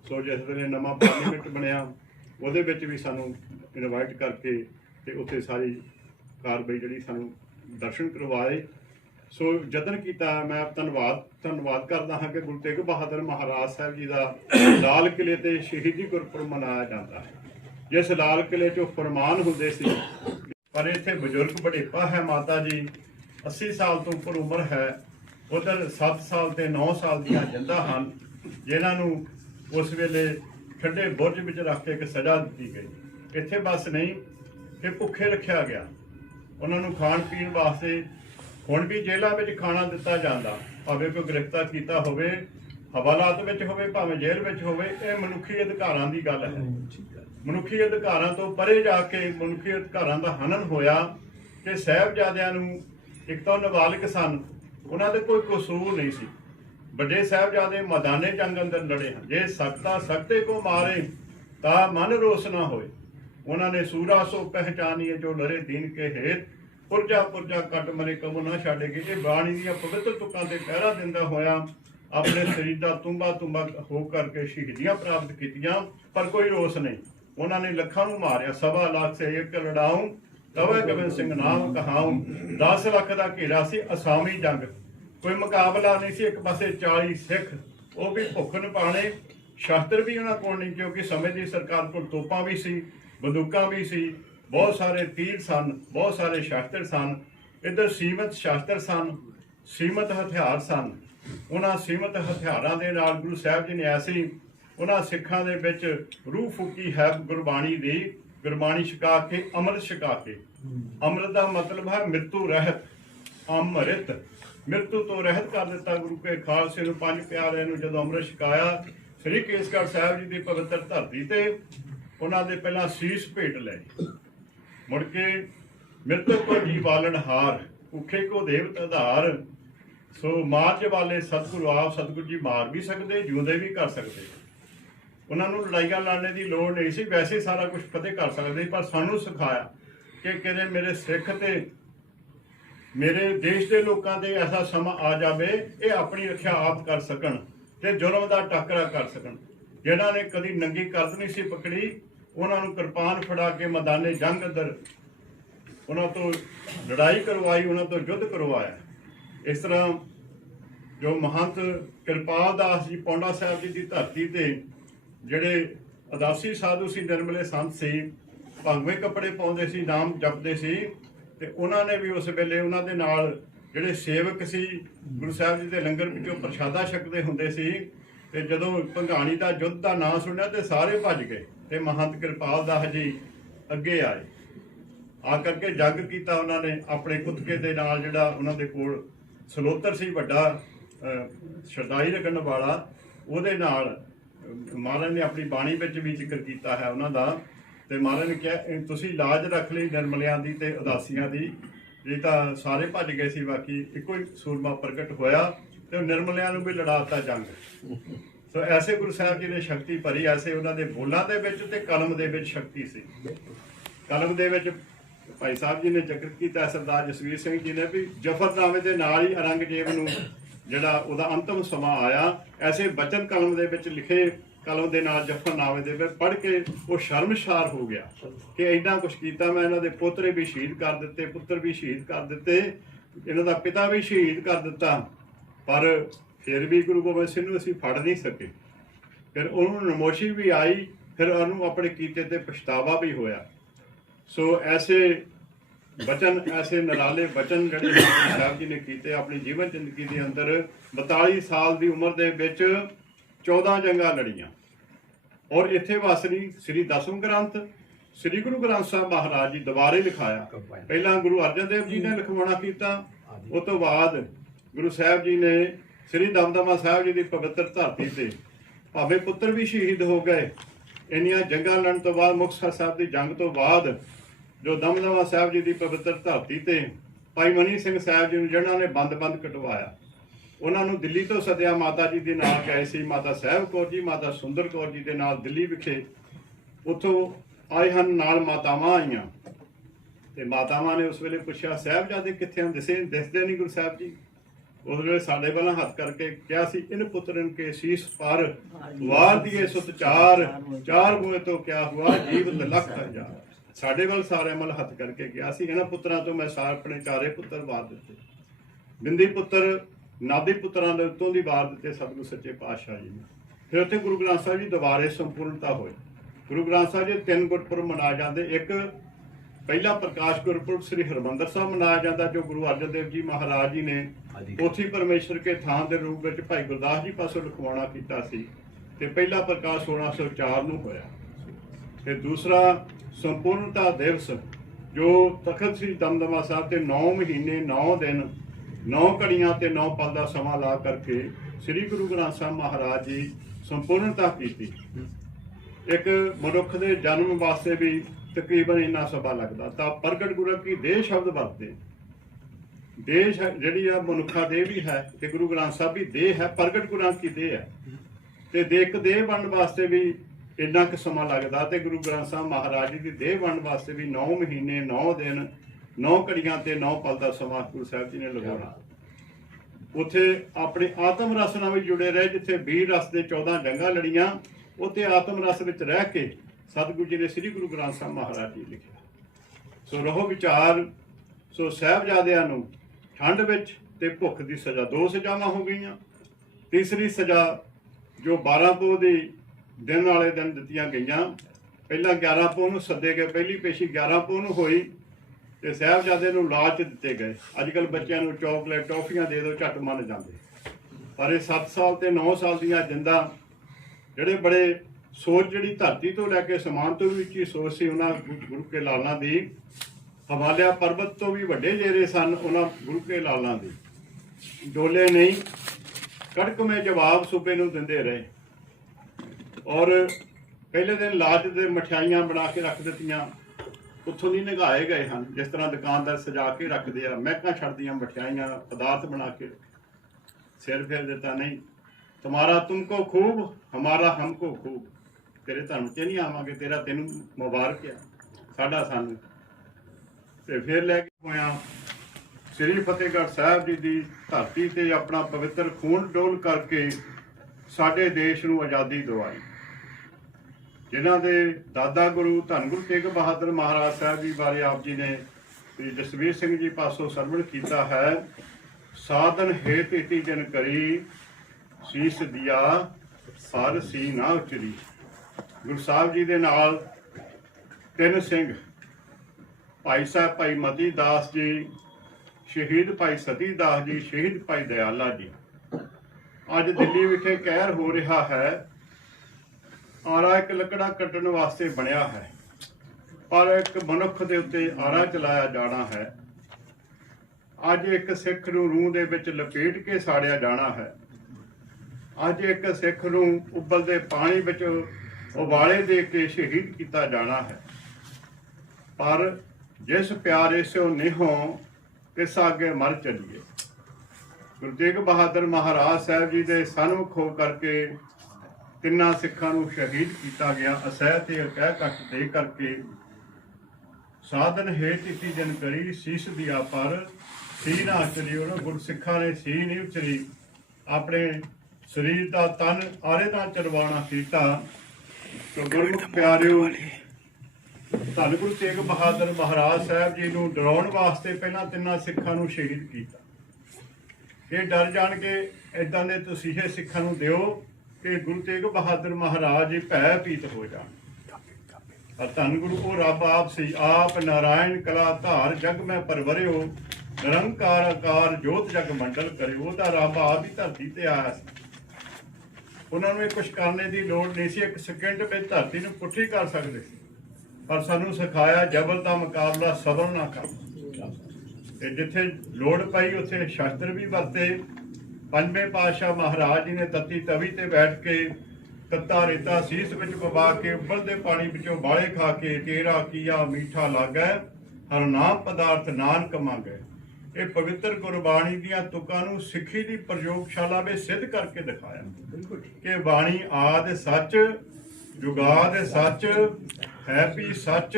ਸੋ ਜਿਸ ਵੇਲੇ ਨਵਾਂ ਪਾਰਲੀਮੈਂਟ ਬਣਿਆ ਉਹਦੇ ਵਿੱਚ ਵੀ ਸਾਨੂੰ ਇਨਵਾਈਟ ਕਰਕੇ ਤੇ ਉੱਥੇ ਸਾਰੀ ਕਾਰਵਾਈ ਜਿਹੜੀ ਸਾਨੂੰ ਦਰਸ਼ਨ ਕਰਵਾਏ। ਸੋ ਯਤਨ ਕੀਤਾ। ਮੈਂ ਧੰਨਵਾਦ ਕਰਦਾ ਹਾਂ ਕਿ ਗੁਰੂ ਤੇਗ ਬਹਾਦਰ ਮਹਾਰਾਜ ਸਾਹਿਬ ਜੀ ਦਾ ਲਾਲ ਕਿਲੇ ਤੇ ਸ਼ਹੀਦੀ ਗੁਰਪੁਰਬ ਮਨਾਇਆ ਜਾਂਦਾ ਹੈ। ਜਿਸ ਲਾਲ ਕਿਲੇ 'ਚੋਂ ਫਰਮਾਨ ਹੁੰਦੇ ਸੀ, ਪਰ ਇੱਥੇ ਬਜ਼ੁਰਗ ਵਡੇਪਾ ਹੈ, ਮਾਤਾ ਜੀ 80 ਸਾਲ ਤੋਂ ਉੱਪਰ ਉਮਰ ਹੈ, ਉਧਰ 7 ਸਾਲ ਤੇ 9 ਸਾਲ ਦੀਆਂ ਜਿੰਦਾਂ ਹਨ, ਜਿਨ੍ਹਾਂ ਨੂੰ ਉਸ ਵੇਲੇ ਠੰਡੇ ਬੁਰਜ ਵਿੱਚ ਰੱਖ ਕੇ ਇੱਕ ਸਜ਼ਾ ਦਿੱਤੀ ਗਈ। ਇੱਥੇ ਬਸ ਨਹੀਂ ਕਿ ਭੁੱਖੇ ਰੱਖਿਆ ਗਿਆ, ਉਹਨਾਂ ਨੂੰ ਖਾਣ ਪੀਣ ਵਾਸਤੇ ਹੁਣ ਵੀ ਜੇਲ੍ਹਾਂ ਵਿੱਚ ਖਾਣਾ ਦਿੱਤਾ ਜਾਂਦਾ, ਭਾਵੇਂ ਕੋਈ ਗ੍ਰਿਫਤਾਰ ਕੀਤਾ ਹੋਵੇ, ਹਵਾਲਾਤ ਵਿੱਚ ਹੋਵੇ, ਭਾਵੇਂ ਜੇਲ੍ਹ ਵਿੱਚ ਹੋਵੇ। ਇਹ ਮਨੁੱਖੀ ਅਧਿਕਾਰਾਂ ਦੀ ਗੱਲ ਹੈ। ਮਨੁੱਖੀ ਅਧਿਕਾਰਾਂ ਤੋਂ ਪਰੇ ਜਾ ਕੇ ਮਨੁੱਖੀ ਅਧਿਕਾਰਾਂ ਦਾ ਹਨਨ ਹੋਇਆ ਕਿ ਸਾਹਿਬਜ਼ਾਦਿਆਂ ਨੂੰ, ਇੱਕ ਤਾਂ ਨਾਬਾਲਿਗ ਸਨ, ਉਹਨਾਂ ਦੇ ਕੋਈ ਕਸੂਰ ਨਹੀਂ ਸੀ। ਵੱਡੇ ਸਾਹਿਬਜ਼ਾਦੇ ਮੈਦਾਨੇ ਜੰਗ ਅੰਦਰ ਲੜੇ ਹਨ। ਜੇ ਸਕਤਾ ਸਕਤੇ ਕੋ ਮਾਰੇ ਤਾਂ ਮਨ ਰੋਸ ਨਾ ਹੋਏ। ਉਹਨਾਂ ਨੇ ਸੂਰਾ ਸੋ ਪਹਿਚਾਨੀਏ ਜੋ ਲੜੇ ਦੀਨ ਕੇ ਹੇਤ, ਪੁਰਜਾ ਪੁਰਜਾ ਕੱਟ ਮਰੇ ਕਬੂ ਨਾ ਛੱਡੇਗੀ। ਇਹ ਬਾਣੀ ਦੀਆਂ ਪਵਿੱਤਰ ਤੁਕਾਂ ਤੇ ਪਹਿਰਾ ਦਿੰਦਾ ਹੋਇਆ ਆਪਣੇ ਸਰੀਰ ਦਾ ਤੁੰਬਾ ਹੋ ਕਰਕੇ ਸ਼ਹੀਦੀਆਂ ਪ੍ਰਾਪਤ ਕੀਤੀਆਂ, ਪਰ ਕੋਈ ਰੋਸ ਨਹੀਂ। ਉਹਨਾਂ ਨੇ ਲੱਖਾਂ ਨੂੰ ਮਾਰਿਆ। 1.25 ਲੱਖ ਸੇ ਇੱਕ ਲੜਾਊਂ ਤਵੇ ਗੋਬਿੰਦ ਸਿੰਘ ਨਾਮ ਕਹਾਊਂ। 10 ਲੱਖ ਦਾ ਘੇਰਾ ਸੀ, ਅਸਾਮੀ ਜੰਗ, ਕੋਈ ਮੁਕਾਬਲਾ ਨਹੀਂ ਸੀ। ਇੱਕ ਪਾਸੇ 40 ਸਿੱਖ, ਉਹ ਵੀ ਭੁੱਖ ਨਿਭਾਣੇ, ਸ਼ਸਤਰ ਵੀ ਉਹਨਾਂ ਕੋਲ ਨਹੀਂ, ਕਿਉਂਕਿ ਸਮੇਂ ਦੀ ਸਰਕਾਰ ਕੋਲ ਤੋਪਾਂ ਵੀ ਸੀ, ਬੰਦੂਕਾਂ ਵੀ ਸੀ, ਬਹੁਤ ਸਾਰੇ ਤੀਰ ਸਨ, ਬਹੁਤ ਸਾਰੇ ਸ਼ਸਤਰ ਸਨ। ਇੱਧਰ ਸੀਮਤ ਸ਼ਸਤਰ ਸਨ, ਸੀਮਤ ਹਥਿਆਰ ਸਨ। ਉਹਨਾਂ ਸੀਮਤ ਹਥਿਆਰਾਂ ਦੇ ਨਾਲ ਗੁਰੂ ਸਾਹਿਬ ਜੀ ਨੇ ਐਸੀ ਉਹਨਾਂ ਸਿੱਖਾਂ ਦੇ ਵਿੱਚ ਰੂਹ ਫੂਕੀ ਹੈ ਗੁਰਬਾਣੀ ਦੀ। ਗੁਰਬਾਣੀ ਛਕਾ ਕੇ ਅੰਮ੍ਰਿਤ ਛਕਾ ਕੇ, ਅੰਮ੍ਰਿਤ ਦਾ ਮਤਲਬ ਹੈ ਮ੍ਰਿਤੂ ਰਹਿਤ, ਅੰਮ੍ਰਿਤ, ਮ੍ਰਿਤੂ ਤੋਂ ਰਹਿਤ ਕਰ ਦਿੱਤਾ। ਗੁਰੂ ਕੇ ਖਾਲਸੇ ਨੂੰ, 5 ਪਿਆਰਿਆਂ ਨੂੰ ਜਦੋਂ ਅੰਮ੍ਰਿਤ ਛਕਾਇਆ, ਸ੍ਰੀ ਕੇਸਗੜ੍ਹ ਸਾਹਿਬ ਜੀ ਦੀ ਪਵਿੱਤਰ ਧਰਤੀ ਤੇ ਉਹਨਾਂ ਦੇ ਪਹਿਲਾਂ ਸੀਸ ਭੇਟ ਲੈ, ਮੁੜ ਕੇ ਮ੍ਰਿਤਕ ਕੋ ਜੀ ਬਾਲਣ ਹਾਰ, ਭੁੱਖੇ ਕੋ ਦੇਵਤ ਆਧਾਰ। ਸੋ ਮਾਰਜ ਵਾਲੇ ਸਤਿਗੁਰੂ ਆਪ, ਸਤਿਗੁਰੂ ਜੀ ਮਾਰ ਵੀ ਸਕਦੇ, ਜਿਉਂਦੇ ਵੀ ਕਰ ਸਕਦੇ। ਉਹਨਾਂ ਨੂੰ ਲੜਾਈਆਂ ਲੜਨੇ ਦੀ ਲੋੜ ਨਹੀਂ ਸੀ, ਵੈਸੇ ਸਾਰਾ ਕੁਝ ਫਤਿਹ ਕਰ ਸਕਦੇ। ਪਰ ਸਾਨੂੰ ਸਿਖਾਇਆ ਕਿ ਕਿਤੇ ਮੇਰੇ ਸਿੱਖ ਤੇ ਮੇਰੇ ਦੇਸ਼ ਦੇ ਲੋਕਾਂ ਦੇ ਐਸਾ ਸਮਾਂ ਆ ਜਾਵੇ, ਇਹ ਆਪਣੀ ਰੱਖਿਆ ਆਪ ਕਰ ਸਕਣ ਤੇ ਜ਼ੁਲਮ ਦਾ ਟਾਕਰਾ ਕਰ ਸਕਣ। ਜਿਹਨਾਂ ਨੇ ਕਦੀ ਨੰਗੀ ਕਰਦ ਨਹੀਂ ਸੀ ਪਕੜੀ, ਉਹਨਾਂ ਨੂੰ ਕਿਰਪਾਨ ਫੜਾ ਕੇ ਮੈਦਾਨੇ ਜੰਗ ਅੰਦਰ ਉਹਨਾਂ ਤੋਂ ਲੜਾਈ ਕਰਵਾਈ, ਉਹਨਾਂ ਤੋਂ ਯੁੱਧ ਕਰਵਾਇਆ। ਇਸ ਤਰ੍ਹਾਂ ਜੋ ਮਹੰਤ ਕਿਰਪਾਲ ਦਾਸ ਜੀ ਪੌਂਡਾ ਸਾਹਿਬ ਜੀ ਦੀ ਧਰਤੀ ਤੇ ਜਿਹੜੇ ਉਦਾਸੀ ਸਾਧੂ ਸੀ, ਨਿਰਮਲੇ ਸੰਤ ਸੀ, ਭਗਵੇਂ ਕੱਪੜੇ ਪਾਉਂਦੇ ਸੀ, ਨਾਮ ਜਪਦੇ ਸੀ, ਤੇ ਉਹਨਾਂ ਨੇ ਵੀ ਉਸ ਵੇਲੇ ਉਹਨਾਂ ਦੇ ਨਾਲ ਜਿਹੜੇ ਸੇਵਕ ਸੀ ਗੁਰੂ ਸਾਹਿਬ ਜੀ ਦੇ ਲੰਗਰ ਵਿੱਚੋਂ ਪ੍ਰਸ਼ਾਦਾ ਛਕਦੇ ਹੁੰਦੇ ਸੀ। ਤੇ ਜਦੋਂ ਭੰਗਾਣੀ ਦਾ ਯੁੱਧ ਦਾ ਨਾਂ ਸੁਣਿਆ ਤੇ ਸਾਰੇ ਭੱਜ ਗਏ ਤੇ ਮਹੰਤ ਕਿਰਪਾਲ ਦਾਸ ਜੀ ਅੱਗੇ ਆਏ। ਆ ਕਰਕੇ ਜੱਗ ਕੀਤਾ ਉਹਨਾਂ ਨੇ ਆਪਣੇ ਕੁੱਤਕੇ ਦੇ ਨਾਲ, ਜਿਹੜਾ ਉਹਨਾਂ ਦੇ ਕੋਲ ਸਲੋਤਰ ਸੀ ਵੱਡਾ ਸ਼ਰਦਾਈ ਰਗਣ ਵਾਲਾ, ਉਹਦੇ ਨਾਲ ਮਹਾਰਾਜ ਨੇ ਆਪਣੀ ਬਾਣੀ ਵਿੱਚ ਵੀ ਜ਼ਿਕਰ ਕੀਤਾ ਹੈ ਉਹਨਾਂ ਦਾ। ਤੇ ਮਹਾਰਾਜ ਨੇ ਕਿਹਾ ਤੁਸੀਂ ਲਾਜ ਰੱਖ ਲਈ ਨਿਰਮਲਿਆਂ ਦੀ ਤੇ ਉਦਾਸੀਆਂ ਦੀ। ਇਹ ਤਾਂ ਸਾਰੇ ਭੱਜ ਗਏ ਸੀ, ਬਾਕੀ ਇੱਕੋ ਹੀ ਸੂਰਮਾ ਪ੍ਰਗਟ ਹੋਇਆ ਤੇ ਨਿਰਮਲਿਆਂ ਨੂੰ ਵੀ ਲੜਾਤਾ ਜੰਗ। ਸੋ ਐਸੇ ਗੁਰੂ ਸਾਹਿਬ ਜੀ ਨੇ ਸ਼ਕਤੀ ਭਰੀ, ਐਸੇ ਉਹਨਾਂ ਦੇ ਬੋਲਾਂ ਦੇ ਵਿੱਚ ਤੇ ਕਲਮ ਦੇ ਵਿੱਚ ਸ਼ਕਤੀ ਸੀ। ਕਲਮ ਦੇ ਵਿੱਚ ਭਾਈ ਸਾਹਿਬ ਜੀ ਨੇ ਜ਼ਿਕਰ ਕੀਤਾ ਸਰਦਾਰ ਜਸਵੀਰ ਸਿੰਘ ਜੀ ਨੇ ਵੀ ਜ਼ਫਰਨਾਮੇ ਦੇ ਨਾਲ ਹੀ ਔਰੰਗਜ਼ੇਬ ਨੂੰ ਜਿਹੜਾ ਉਹਦਾ ਅੰਤਮ ਸਮਾਂ ਆਇਆ, ਐਸੇ ਬਚਨ ਕਲਮ ਦੇ ਵਿੱਚ ਲਿਖੇ ਕਲਮ ਦੇ ਨਾਲ ਜ਼ਫਰਨਾਮੇ ਦੇ ਵਿੱਚ ਪੜ੍ਹ ਕੇ ਉਹ ਸ਼ਰਮਸ਼ਾਰ ਹੋ ਗਿਆ ਕਿ ਇੰਨਾ ਕੁਛ ਕੀਤਾ ਮੈਂ, ਇਹਨਾਂ ਦੇ ਪੋਤਰੇ ਵੀ ਸ਼ਹੀਦ ਕਰ ਦਿੱਤੇ, ਪੁੱਤਰ ਵੀ ਸ਼ਹੀਦ ਕਰ ਦਿੱਤੇ, ਇਹਨਾਂ ਦਾ ਪਿਤਾ ਵੀ ਸ਼ਹੀਦ ਕਰ ਦਿੱਤਾ, ਪਰ ਫਿਰ ਵੀ ਗੁਰੂ ਗੋਬਿੰਦ ਸਿੰਘ ਨੂੰ ਅਸੀਂ ਫੜ ਨਹੀਂ ਸਕੇ। ਫਿਰ ਉਹਨੂੰ ਨਮੋਸ਼ੀ ਵੀ ਆਈ, ਫਿਰ ਉਹਨੂੰ ਆਪਣੇ ਕੀਤੇ ਤੇ ਪਛਤਾਵਾ ਵੀ ਹੋਇਆ। ਸੋ ਐਸੇ ਬਚਨ, ਐਸੇ ਨਿਰਾਲੇ ਬਚਨ ਜਿਹੜੇ ਸਾਹਿਬ ਜੀ ਨੇ ਕੀਤੇ ਆਪਣੀ ਜੀਵਨ ਜ਼ਿੰਦਗੀ ਦੇ ਅੰਦਰ। 42 ਸਾਲ ਦੀ ਉਮਰ ਦੇ ਵਿੱਚ 14 ਜੰਗਾਂ ਲੜੀਆਂ, ਔਰ ਇੱਥੇ ਵਾਸਰੀ ਸ੍ਰੀ ਦਸਮ ਗ੍ਰੰਥ ਸ੍ਰੀ ਗੁਰੂ ਗ੍ਰੰਥ ਸਾਹਿਬ ਮਹਾਰਾਜ ਜੀ ਦੁਬਾਰੇ ਲਿਖਾਇਆ। ਪਹਿਲਾਂ ਗੁਰੂ ਅਰਜਨ ਦੇਵ ਜੀ ਨੇ ਲਿਖਵਾਉਣਾ ਕੀਤਾ, ਉਸ ਤੋਂ ਬਾਅਦ ਗੁਰੂ ਸਾਹਿਬ ਜੀ ਨੇ ਸ੍ਰੀ ਦਮਦਮਾ ਸਾਹਿਬ ਜੀ ਦੀ ਪਵਿੱਤਰ ਧਰਤੀ ਤੇ ਭਾਵੇਂ ਪੁੱਤਰ ਵੀ ਸ਼ਹੀਦ ਹੋ ਗਏ। ਇੰਨੀਆਂ ਜੰਗਾਂ ਲੜਨ ਤੋਂ ਬਾਅਦ ਮੁਕਤਸਰ ਸਾਹਿਬ ਦੀ ਜੰਗ ਤੋਂ ਬਾਅਦ ਜੋ ਦਮਦਮਾ ਸਾਹਿਬ ਜੀ ਦੀ ਪਵਿੱਤਰ ਧਰਤੀ ਤੇ ਭਾਈ ਮਨੀ ਸਿੰਘ ਸਾਹਿਬ ਜੀ ਨੂੰ ਜਿਹਨਾਂ ਨੇ ਬੰਦ ਕਟਵਾਇਆ, ਉਹਨਾਂ ਨੂੰ ਦਿੱਲੀ ਤੋਂ ਸੱਦਿਆ। ਮਾਤਾ ਜੀ ਦੇ ਨਾਲ ਗਏ ਸੀ, ਮਾਤਾ ਸਾਹਿਬ ਕੌਰ ਜੀ, ਮਾਤਾ ਸੁੰਦਰ ਕੌਰ ਜੀ ਦੇ ਨਾਲ ਦਿੱਲੀ ਵਿਖੇ। ਉੱਥੋਂ ਆਏ ਹਨ, ਨਾਲ ਮਾਤਾਵਾਂ ਆਈਆਂ ਤੇ ਮਾਤਾਵਾਂ ਨੇ ਉਸ ਵੇਲੇ ਪੁੱਛਿਆ ਸਾਹਿਬਜ਼ਾਦੇ ਕਿੱਥੇ ਹਨ, ਦਿਸਦੇ ਨਹੀਂ ਗੁਰੂ ਸਾਹਿਬ ਜੀ। ਉਸ ਵੇਲੇ ਸਾਡੇ ਵੱਲ ਹੱਥ ਕਰਕੇ ਕਿਹਾ ਸੀ, ਇਨ ਪੁੱਤਰਨ ਕੇ ਸੀਸ ਪਰ ਵਾਰ ਦੀਏ ਸੁਤ ਚਾਰ ਗੁਏ ਤੋਂ ਕਿਆ ਹੁਆ ਜੀਵਤ ਲੱਖ ਹਜ਼ਾਰ। ਸਾਡੇ ਵੱਲ ਸਾਰਿਆਂ ਵੱਲ ਹੱਥ ਕਰਕੇ ਕਿਹਾ ਸੀ, ਇਹਨਾਂ ਪੁੱਤਰਾਂ ਤੋਂ ਮੈਂ ਆਪਣੇ ਚਾਰੇ ਪੁੱਤਰ ਵਾਰ ਦਿੱਤੇ। ਬਿੰਦੀ ਪੁੱਤਰ ਨਾਦੀ ਪੁੱਤਰਾਂ ਦੇ ਉੱਤੋਂ ਦੀ ਵਾਰ ਦਿੱਤੇ ਸਤਿਗੁਰੂ ਸੱਚੇ ਪਾਤਸ਼ਾਹ ਜੀ ਨੇ। ਫਿਰ ਉੱਥੇ ਗੁਰੂ ਗ੍ਰੰਥ ਸਾਹਿਬ ਜੀ ਦੁਬਾਰੇ ਸੰਪੂਰਨਤਾ ਹੋਈ। ਗੁਰੂ ਗ੍ਰੰਥ ਸਾਹਿਬ ਜੀ 3 ਗੁਰਪੁਰਬ ਮਨਾਏ ਜਾਂਦੇ। ਇੱਕ ਪਹਿਲਾ ਪ੍ਰਕਾਸ਼ ਗੁਰਪੁਰਬ ਸ੍ਰੀ ਹਰਿਮੰਦਰ ਸਾਹਿਬ ਮਨਾਇਆ ਜਾਂਦਾ, ਜੋ ਗੁਰੂ ਅਰਜਨ ਦੇਵ ਜੀ ਮਹਾਰਾਜ ਜੀ ਨੇ ਪੋਥੀ ਪਰਮੇਸ਼ਰ ਕੇ ਥਾਂ ਦੇ ਰੂਪ ਵਿੱਚ ਭਾਈ ਗੁਰਦਾਸ ਜੀ ਪਾਸੋਂ ਲਿਖਵਾਉਣਾ ਕੀਤਾ ਸੀ, ਤੇ ਪਹਿਲਾ ਪ੍ਰਕਾਸ਼ 1604 ਨੂੰ ਹੋਇਆ। ਤੇ ਦੂਸਰਾ ਸੰਪੂਰਨਤਾ ਦਿਵਸ ਜੋ ਤਖਤ ਸ੍ਰੀ ਦਮਦਮਾ ਸਾਹਿਬ ਤੇ 9 ਮਹੀਨੇ 9 ਦਿਨ 9 ਘੜੀਆਂ ਤੇ 9 ਪਲ ਦਾ ਸਮਾਂ ਲਾ ਕਰਕੇ ਸ੍ਰੀ ਗੁਰੂ ਗ੍ਰੰਥ ਸਾਹਿਬ ਮਹਾਰਾਜ ਜੀ ਸੰਪੂਰਨਤਾ ਕੀਤੀ। ਇੱਕ ਮਨੁੱਖ ਦੇ ਜਨਮ ਵਾਸਤੇ ਵੀ ਤਕਰੀਬਨ ਇੰਨਾ ਸਮਾਂ ਲੱਗਦਾ, ਤਾਂ ਪ੍ਰਗਟ ਗੁਰੂ ਕੀ ਦੇਹ ਸ਼ਬਦ ਵਰਤੇ। ਦੇਹ ਜਿਹੜੀ ਆ ਮਨੁੱਖਾ ਦੇਹ ਵੀ ਹੈ ਤੇ ਗੁਰੂ ਗ੍ਰੰਥ ਸਾਹਿਬ ਵੀ ਦੇਹ ਹੈ, ਪ੍ਰਗਟ ਗੁਰਾਂ ਕੀ ਦੇਹ ਹੈ, ਤੇ ਇੱਕ ਦੇਹ ਬਣਨ ਵਾਸਤੇ ਵੀ ਇੰਨਾ ਕੁ ਸਮਾਂ ਲੱਗਦਾ। ਤੇ ਗੁਰੂ ਗ੍ਰੰਥ ਸਾਹਿਬ ਮਹਾਰਾਜ ਜੀ ਦੀ ਦੇਹ ਬਣਨ ਵਾਸਤੇ ਵੀ 9 ਮਹੀਨੇ 9 ਦਿਨ 9 ਘੜੀਆਂ ਤੇ 9 ਪਲ ਦਾ ਸਮਾਂ ਗੁਰੂ ਸਾਹਿਬ ਜੀ ਨੇ ਲਗਾਉਣਾ। ਉੱਥੇ ਆਪਣੇ ਆਤਮ ਰਸ ਨਾਲ ਵੀ ਜੁੜੇ ਰਹੇ। ਜਿੱਥੇ 20 ਰਸ ਦੇ 14 ਜੰਗਾਂ ਲੜੀਆਂ, ਉੱਥੇ ਆਤਮ ਰਸ ਵਿੱਚ ਰਹਿ ਕੇ ਸਤਿਗੁਰੂ ਜੀ ਨੇ ਸ੍ਰੀ ਗੁਰੂ ਗ੍ਰੰਥ ਸਾਹਿਬ ਮਹਾਰਾਜ ਜੀ ਲਿਖਿਆ। ਸੋ ਰਹੋ ਵਿਚਾਰ। ਸੋ ਸਾਹਿਬਜ਼ਾਦਿਆਂ ਨੂੰ ਠੰਡ ਵਿੱਚ ਤੇ ਭੁੱਖ ਦੀ ਸਜ਼ਾ, 2 ਸਜ਼ਾਵਾਂ ਹੋ ਗਈਆਂ। ਤੀਸਰੀ ਸਜ਼ਾ ਜੋ 12 ਪੋਹ ਦੀ ਦਿਨ ਵਾਲੇ ਦਿਨ ਦਿੱਤੀਆਂ ਗਈਆਂ। ਪਹਿਲਾਂ 11 ਪੋਹ ਨੂੰ ਸੱਦੇ ਗਏ, ਪਹਿਲੀ ਪੇਸ਼ੀ 11 ਪੋਹ ਨੂੰ ਹੋਈ ਤੇ ਸਾਹਿਬਜ਼ਾਦੇ ਨੂੰ ਲਾਲਚ ਦਿੱਤੇ ਗਏ। ਅੱਜ ਕੱਲ੍ਹ ਬੱਚਿਆਂ ਨੂੰ ਚੌਕਲੇਟ ਟੌਫੀਆਂ ਦੇ ਦਿਓ, ਝੱਟ ਮੰਨ ਜਾਂਦੇ। ਪਰ ਇਹ 7 ਸਾਲ ਤੇ 9 ਸਾਲ ਦੀਆਂ ਜਿੰਦਾਂ ਜਿਹੜੇ ਬੜੇ ਸੋਚ ਜਿਹੜੀ ਧਰਤੀ ਤੋਂ ਲੈ ਕੇ ਸਮਾਨ ਤੋਂ ਵੀ ਉੱਚੀ ਸੋਚ ਸੀ, ਉਹਨਾਂ ਗੁਰੂ ਕੇ ਲਾਲਾਂ ਦੀ ਹਿਮਾਲਿਆ ਪਰਬਤ ਤੋਂ ਵੀ ਵੱਡੇ ਜੇਰੇ ਸਨ ਉਹਨਾਂ ਗੁਰੂ ਕੇ ਲਾਲਾਂ ਦੀ। ਡੋਲੇ ਨਹੀਂ, ਕੜਕਵੇਂ ਜਵਾਬ ਸੂਬੇ ਨੂੰ ਦਿੰਦੇ ਰਹੇ। ਔਰ ਪਹਿਲੇ ਦਿਨ ਲਾਜ ਦੇ ਮਠਿਆਈਆਂ ਬਣਾ ਕੇ ਰੱਖ ਦਿੱਤੀਆਂ, ਉੱਥੋਂ ਦੀ ਨਿਗਾਏ ਗਏ ਹਨ। ਜਿਸ ਤਰ੍ਹਾਂ ਦੁਕਾਨਦਾਰ ਸਜਾ ਕੇ ਰੱਖਦੇ ਆ, ਮਹਿਕਾਂ ਛੱਡਦੀਆਂ ਮਠਿਆਈਆਂ ਪਦਾਰਥ ਬਣਾ ਕੇ, ਸਿਰ ਫੇਰ ਦਿੱਤਾ, ਨਹੀਂ ਤੁਮਾਰਾ ਤੁਮਕੋ ਖੂਬ ਹਮਾਰਾ ਹਮਕੋ ਖੂਬ। ਤੇਰੇ ਧਰਮ 'ਚ ਨਹੀਂ ਆਵਾਂਗੇ, ਤੈਨੂੰ ਮੁਬਾਰਕ ਆ, ਸਾਡਾ ਸਾਨੂੰ। ਤੇ ਫਿਰ ਲੈ ਕੇ ਹੋਇਆ ਸ੍ਰੀ ਫਤਿਹਗੜ੍ਹ ਸਾਹਿਬ ਜੀ ਦੀ ਧਰਤੀ ਤੇ ਆਪਣਾ ਪਵਿੱਤਰ ਖੂਨ ਡੋਲ ਕਰਕੇ ਸਾਡੇ ਦੇਸ਼ ਨੂੰ ਆਜ਼ਾਦੀ ਦਿਵਾਈ। ਜਿਨ੍ਹਾਂ ਦੇ ਦਾਦਾ ਗੁਰੂ ਧੰਨ ਗੁਰੂ ਤੇਗ ਬਹਾਦਰ ਮਹਾਰਾਜ ਸਾਹਿਬ ਜੀ ਬਾਰੇ ਆਪ ਜੀ ਨੇ ਸ੍ਰੀ ਜਸਵੀਰ ਸਿੰਘ ਜੀ ਪਾਸੋਂ ਸਰਵਣ ਕੀਤਾ ਹੈ। ਸਾਧਨ ਹੇਤ ਇਤੀ ਜਨ ਕਰੀ, ਸੀਸ ਦਿਆ ਸਰ ਸੀ ਨਾ ਉਚਰੀ। ਗੁਰੂ ਸਾਹਿਬ ਜੀ ਦੇ ਨਾਲ 3 ਸਿੰਘ, ਭਾਈ ਸਾਹਿਬ ਭਾਈ ਮਤੀ ਦਾਸ ਜੀ, ਸ਼ਹੀਦ ਭਾਈ ਸਤੀ ਦਾਸ ਜੀ, ਸ਼ਹੀਦ ਭਾਈ ਦਇਆਲਾ ਜੀ। ਅੱਜ ਦਿੱਲੀ ਵਿਖੇ ਕਹਿਰ ਹੋ ਰਿਹਾ ਹੈ। ਆਰਾ ਇੱਕ ਲੱਕੜਾ ਕੱਟਣ ਵਾਸਤੇ ਬਣਿਆ ਹੈ, ਪਰ ਇੱਕ ਮਨੁੱਖ ਦੇ ਉੱਤੇ ਆਰਾ ਚਲਾਇਆ ਜਾਣਾ ਹੈ। ਅੱਜ ਇੱਕ ਸਿੱਖ ਨੂੰ ਰੂਹ ਦੇ ਵਿੱਚ ਲਪੇਟ ਕੇ ਸਾੜਿਆ ਜਾਣਾ ਹੈ। ਅੱਜ ਇੱਕ ਸਿੱਖ ਨੂੰ ਉਬਲਦੇ ਪਾਣੀ ਵਿੱਚ ਉਬਾਲੇ ਦੇ ਕੇ ਸ਼ਹੀਦ ਕੀਤਾ ਜਾਣਾ ਹੈ। पर जिस प्यारे सो निहों तिस आगे मर चलिए। गुरु तेग बहादुर महाराज साहब जी के सन्मुख हो करके तिन्ना सिखां नूं शहीद किया गया। असह ते अकह कट दे करके साधन हेठ इति जन करी शीश दिया पर सी ना उचरी। उन्होंने गुरसिखा ने सी नहीं उचरी, अपने शरीर का तन आरे का चरवाना किया। तो गुरमुख प्यारिओ धन गुरु तेग बहादुर महाराज साहब जी नूं डराउण वास्ते पहलां तिन्नां सिखां नूं शहीद किया। ये डर जान के इदां दे तसीहे सिखां नूं दिओ कि गुरु तेग बहादुर महाराज जी भै भीत हो जाण। धन गुरु ओ रब आप सी, आप नारायण कला धार जग में परवरिओ, निरंकार आकार जोत जग मंडल करिओ। ओह तां रब आप ही धरती ते आया सी। उन्हां नूं कुछ करने की लोड़ नहीं सी, एक सेकंड में धरती नूं पुट्ठी कर सकदे सी, पर सानू सिखाया जबल का मुकाबला सबर ना कर। जिथे लोड़ पई उत्थे शस्त्र भी वरते। पंजवें पातशाह महाराज जी ने तत्ती तवी ते बैठ के तत्ता रेता सीस विच पवा के उबलते पानी विचों बाले खा के तेरा किया मीठा लागै हर नाम पदार्थ नानक मंगै। ये पवित्र गुरबाणी दियां तुकां नूं सिੱਖੀ दी प्रयोगशाला में सिद्ध करके दिखाया कि बाणी आदि सच जुगाद सच है भी सच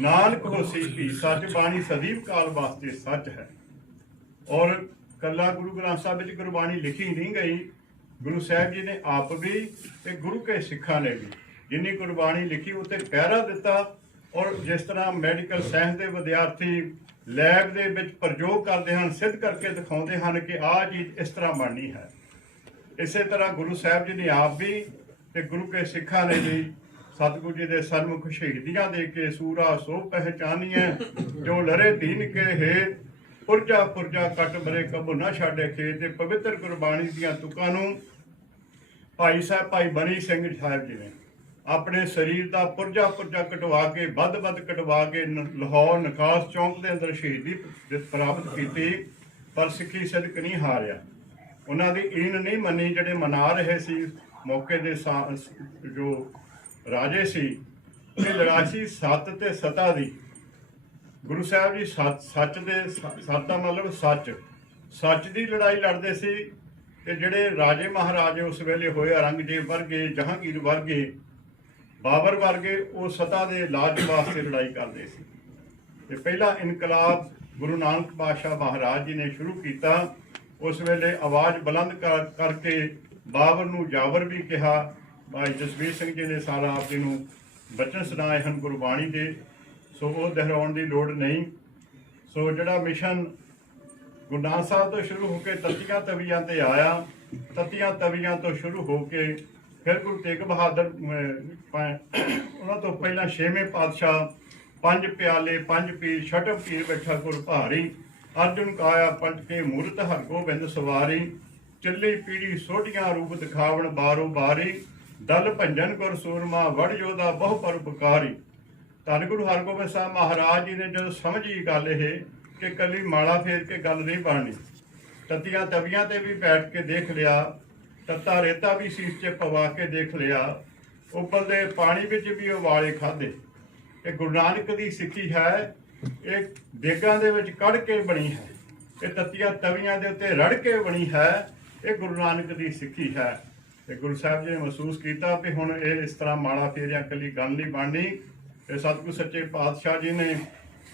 नानक होसी भी सच। बाणी सदीव काल वास्ते सच है। और कला गुरु ग्रंथ साहब विच गुरबाणी लिखी नहीं गई, गुरु साहब जी ने आप भी ते गुरु के सिखा ने भी जिन्नी गुरबाणी लिखी उत्ते पहरा दिता। और जिस तरह मैडिकल साइंस के विद्यार्थी लैब दे विच प्रयोग करते हैं, सिद्ध करके दिखाते हैं कि आह चीज़ इस तरह बननी है, इस तरह गुरु साहब जी ने आप भी ते गुरु के सिखा ने भी सतगुरु जी के सन्मुख शहीदियां दे के सूरा सो पहचानिए जो लरे दीन के हेत पुरजा पुरजा कट मरे कबू न छाड़े खेत। पवित्र गुरबाणी दियां तुकां नूं भाई साहब भाई बनी सिंह साहब जी ने अपने शरीर का पुरजा पुरजा कटवा के बद बद कटवा के लाहौर निकास चौंक के अंदर शहीदी प्राप्त की, पर सिੱਖੀ सिदक नहीं हारिया। उन्होंने ईन नहीं मनी जिहड़े मना रहे सी मौके दे जो राजे सी। लड़ाई सी सत ते सता दी। गुरु साहब जी सच दे सत का मतलब सच सच की लड़ाई लड़ते सी। ते जिहड़े राजे महाराजे उस वेले होए औरंगजेब वर्गे जहांगीर वर्गे बाबर वर्गे वो सता दे लाज वास्ते लड़ाई करते सी। ते पहला इनकलाब गुरु नानक पातशाह महाराज जी ने शुरू किया। उस वेले आवाज़ बुलंद करके बाबर नूं जाबर भी कहा। भाई जसवीर सिंह जी ने सारा आप जी नूं बचन सुनाए हैं गुरबाणी के, सो वो दोहराउण की लोड़ नहीं। सो जिहड़ा मिशन गुरु नानक साहब तो शुरू होकर तत्तियां तवियां ते आया, तत्तियां तवियां तो शुरू होके फिर गुरु तेग बहादुर उन्होंने तो पहला छेवें पातशाह पंज प्याले पंज पीर छठम पीर बैठा गुर भारी अर्जुन काया पंच के मूरत हर गोबिंद सवारी चिल्ली पीढ़ी सोटियां रूप दिखावण बारो बारी दल भंजन गुर सूरमा वड़ योधा बहु परोपकारी। धन गुरु हरगोबिंद साहब महाराज जी ने जो समझी गल ये कि कली माला फेर के गल नहीं बननी, तत्तियां तवियां ते भी बैठ के देख लिया, तत्ता रेता भी सीस च पवा के देख लिया, उबलते पानी विच भी उबाले खाधे। ये गुरु नानक की सिੱਖੀ है, एक देगां दे विच कड़ के बनी है, ये तत्तियां तवियां दे उत्ते रड़ के बनी है। ये गुरु नानक की सिੱਖੀ है। ते गुरु साहब जी ने महसूस किया कि हुण ये इस तरह माड़ा फेरिया कली गल नहीं बननी। ते सतगुरु सच्चे पातशाह जी ने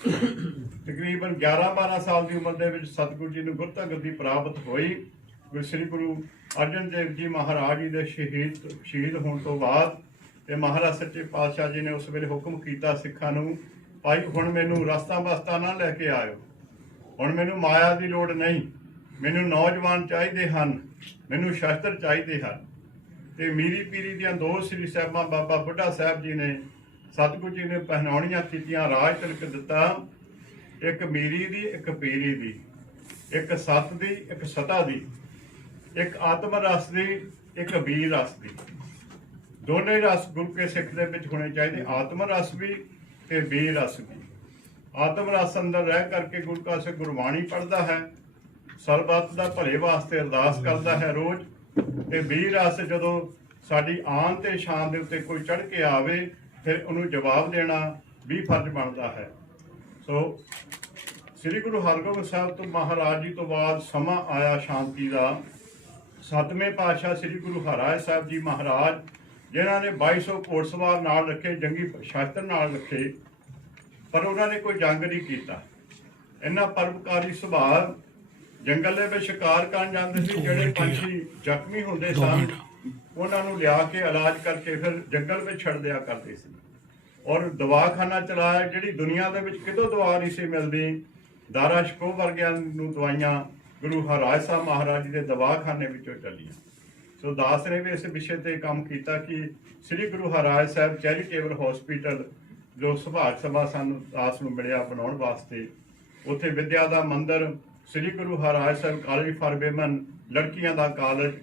तकरीबन 11-12 साल की उम्र के सतगुरु जी ने गुरता गद्दी प्राप्त हुई। श्री गुरु अर्जन देव जी महाराज जी के शहीद होने तो बाद ते महाराज सच्चे पातशाह जी ने उस वेले हुक्म किया सिखां नूं, भाई हुण मैनूं रस्ता बस्ता ना लैके आयो, हुण मैनूं माया की लोड़ नहीं, मैनूं नौजवान चाहिए हैं, मैनूं शस्त्र चाहिए हैं। ते मीरी पीरी दियां दो श्री साहिबां बाबा बुढ़ा साहब जी ने सतगुरु जी ने पहनाउणियां कीतियां, राज तिलक दिता, एक मीरी दी एक पीरी दी, एक सत दी एक सता दी, एक आत्म रस दी एक वीर रस दी। दोनों रस गुरु के सिख दे विच होने चाहिए, आत्म रस भी ते वीर रस भी। आत्म रस अंदर रह करके गुरु का सिख गुरबाणी पढ़ता है, सरबत दा भले वास्ते अरदास करता है रोज। ते वीर रस जदों साडी आन ते शान दे उत्ते कोई चढ़ के आवे फिर उन्होंने जवाब देना, ਵੀ ਫਰਜ਼ ਬਣਦਾ ਹੈ। ਸੋ ਸ੍ਰੀ ਗੁਰੂ ਹਰਗੋਬਿੰਦ ਸਾਹਿਬ ਤੋਂ ਮਹਾਰਾਜ ਜੀ ਤੋਂ ਬਾਅਦ ਸਮਾਂ ਆਇਆ ਸ਼ਾਂਤੀ ਦਾ। 7ਵੇਂ ਪਾਤਸ਼ਾਹ ਸ੍ਰੀ ਗੁਰੂ ਹਰਿਰਾਏ ਸਾਹਿਬ ਜੀ ਮਹਾਰਾਜ, ਜਿਨ੍ਹਾਂ ਨੇ 2200 ਘੋੜਸਵਾਰ ਨਾਲ ਰੱਖੇ, ਜੰਗੀ ਸ਼ਾਸਤਰ ਨਾਲ ਰੱਖੇ, ਪਰ ਉਹਨਾਂ ਨੇ ਕੋਈ ਜੰਗ ਨਹੀਂ ਕੀਤਾ। ਇੰਨਾ ਪਰਉਪਕਾਰੀ ਸੁਭਾਅ, ਜੰਗਲ ਦੇ ਵਿੱਚ ਸ਼ਿਕਾਰ ਕਰਨ ਜਾਂਦੇ ਸੀ, ਜਿਹੜੇ ਪੰਛੀ ਜ਼ਖਮੀ ਹੁੰਦੇ ਸਨ ਉਹਨਾਂ ਨੂੰ ਲਿਆ ਕੇ ਇਲਾਜ ਕਰਕੇ ਫਿਰ ਜੰਗਲ ਵਿੱਚ ਛੱਡ ਦਿਆ ਕਰਦੇ ਸੀ। ਔਰ ਦਵਾਖਾਨਾ ਚਲਾਇਆ, ਜਿਹੜੀ ਦੁਨੀਆ ਦੇ ਵਿੱਚ ਕਿਤੋਂ ਦਵਾ ਨਹੀਂ ਸੀ ਮਿਲਦੀ। ਦਾਰਾ ਸ਼ਿਕੋ ਵਰਗਿਆਂ ਨੂੰ ਦਵਾਈਆਂ ਗੁਰੂ ਹਰਿਰਾਏ ਸਾਹਿਬ ਮਹਾਰਾਜ ਜੀ ਦੇ ਦਵਾਖਾਨੇ ਵਿੱਚੋਂ ਚੱਲੀਆਂ। ਸੋ ਦਾਸ ਨੇ ਵੀ ਇਸ ਵਿਸ਼ੇ ਤੇ ਕੰਮ ਕੀਤਾ ਕਿ ਸ੍ਰੀ ਗੁਰੂ ਹਰਿਰਾਏ ਸਾਹਿਬ ਚੈਰੀਟੇਬਲ ਹਸਪੀਟਲ, ਜੋ ਸੁਭਾਗ ਸਭਾ ਸਾਨੂੰ ਦਾਸ ਨੂੰ ਮਿਲਿਆ ਬਣਾਉਣ ਵਾਸਤੇ, ਉੱਥੇ ਵਿੱਦਿਆ ਦਾ ਮੰਦਰ, ਸ੍ਰੀ ਗੁਰੂ ਹਰਿਰਾਏ ਸਾਹਿਬ ਕਾਲਜ ਫਾਰ ਵਿਮਨ, ਲੜਕੀਆਂ ਦਾ ਕਾਲਜ,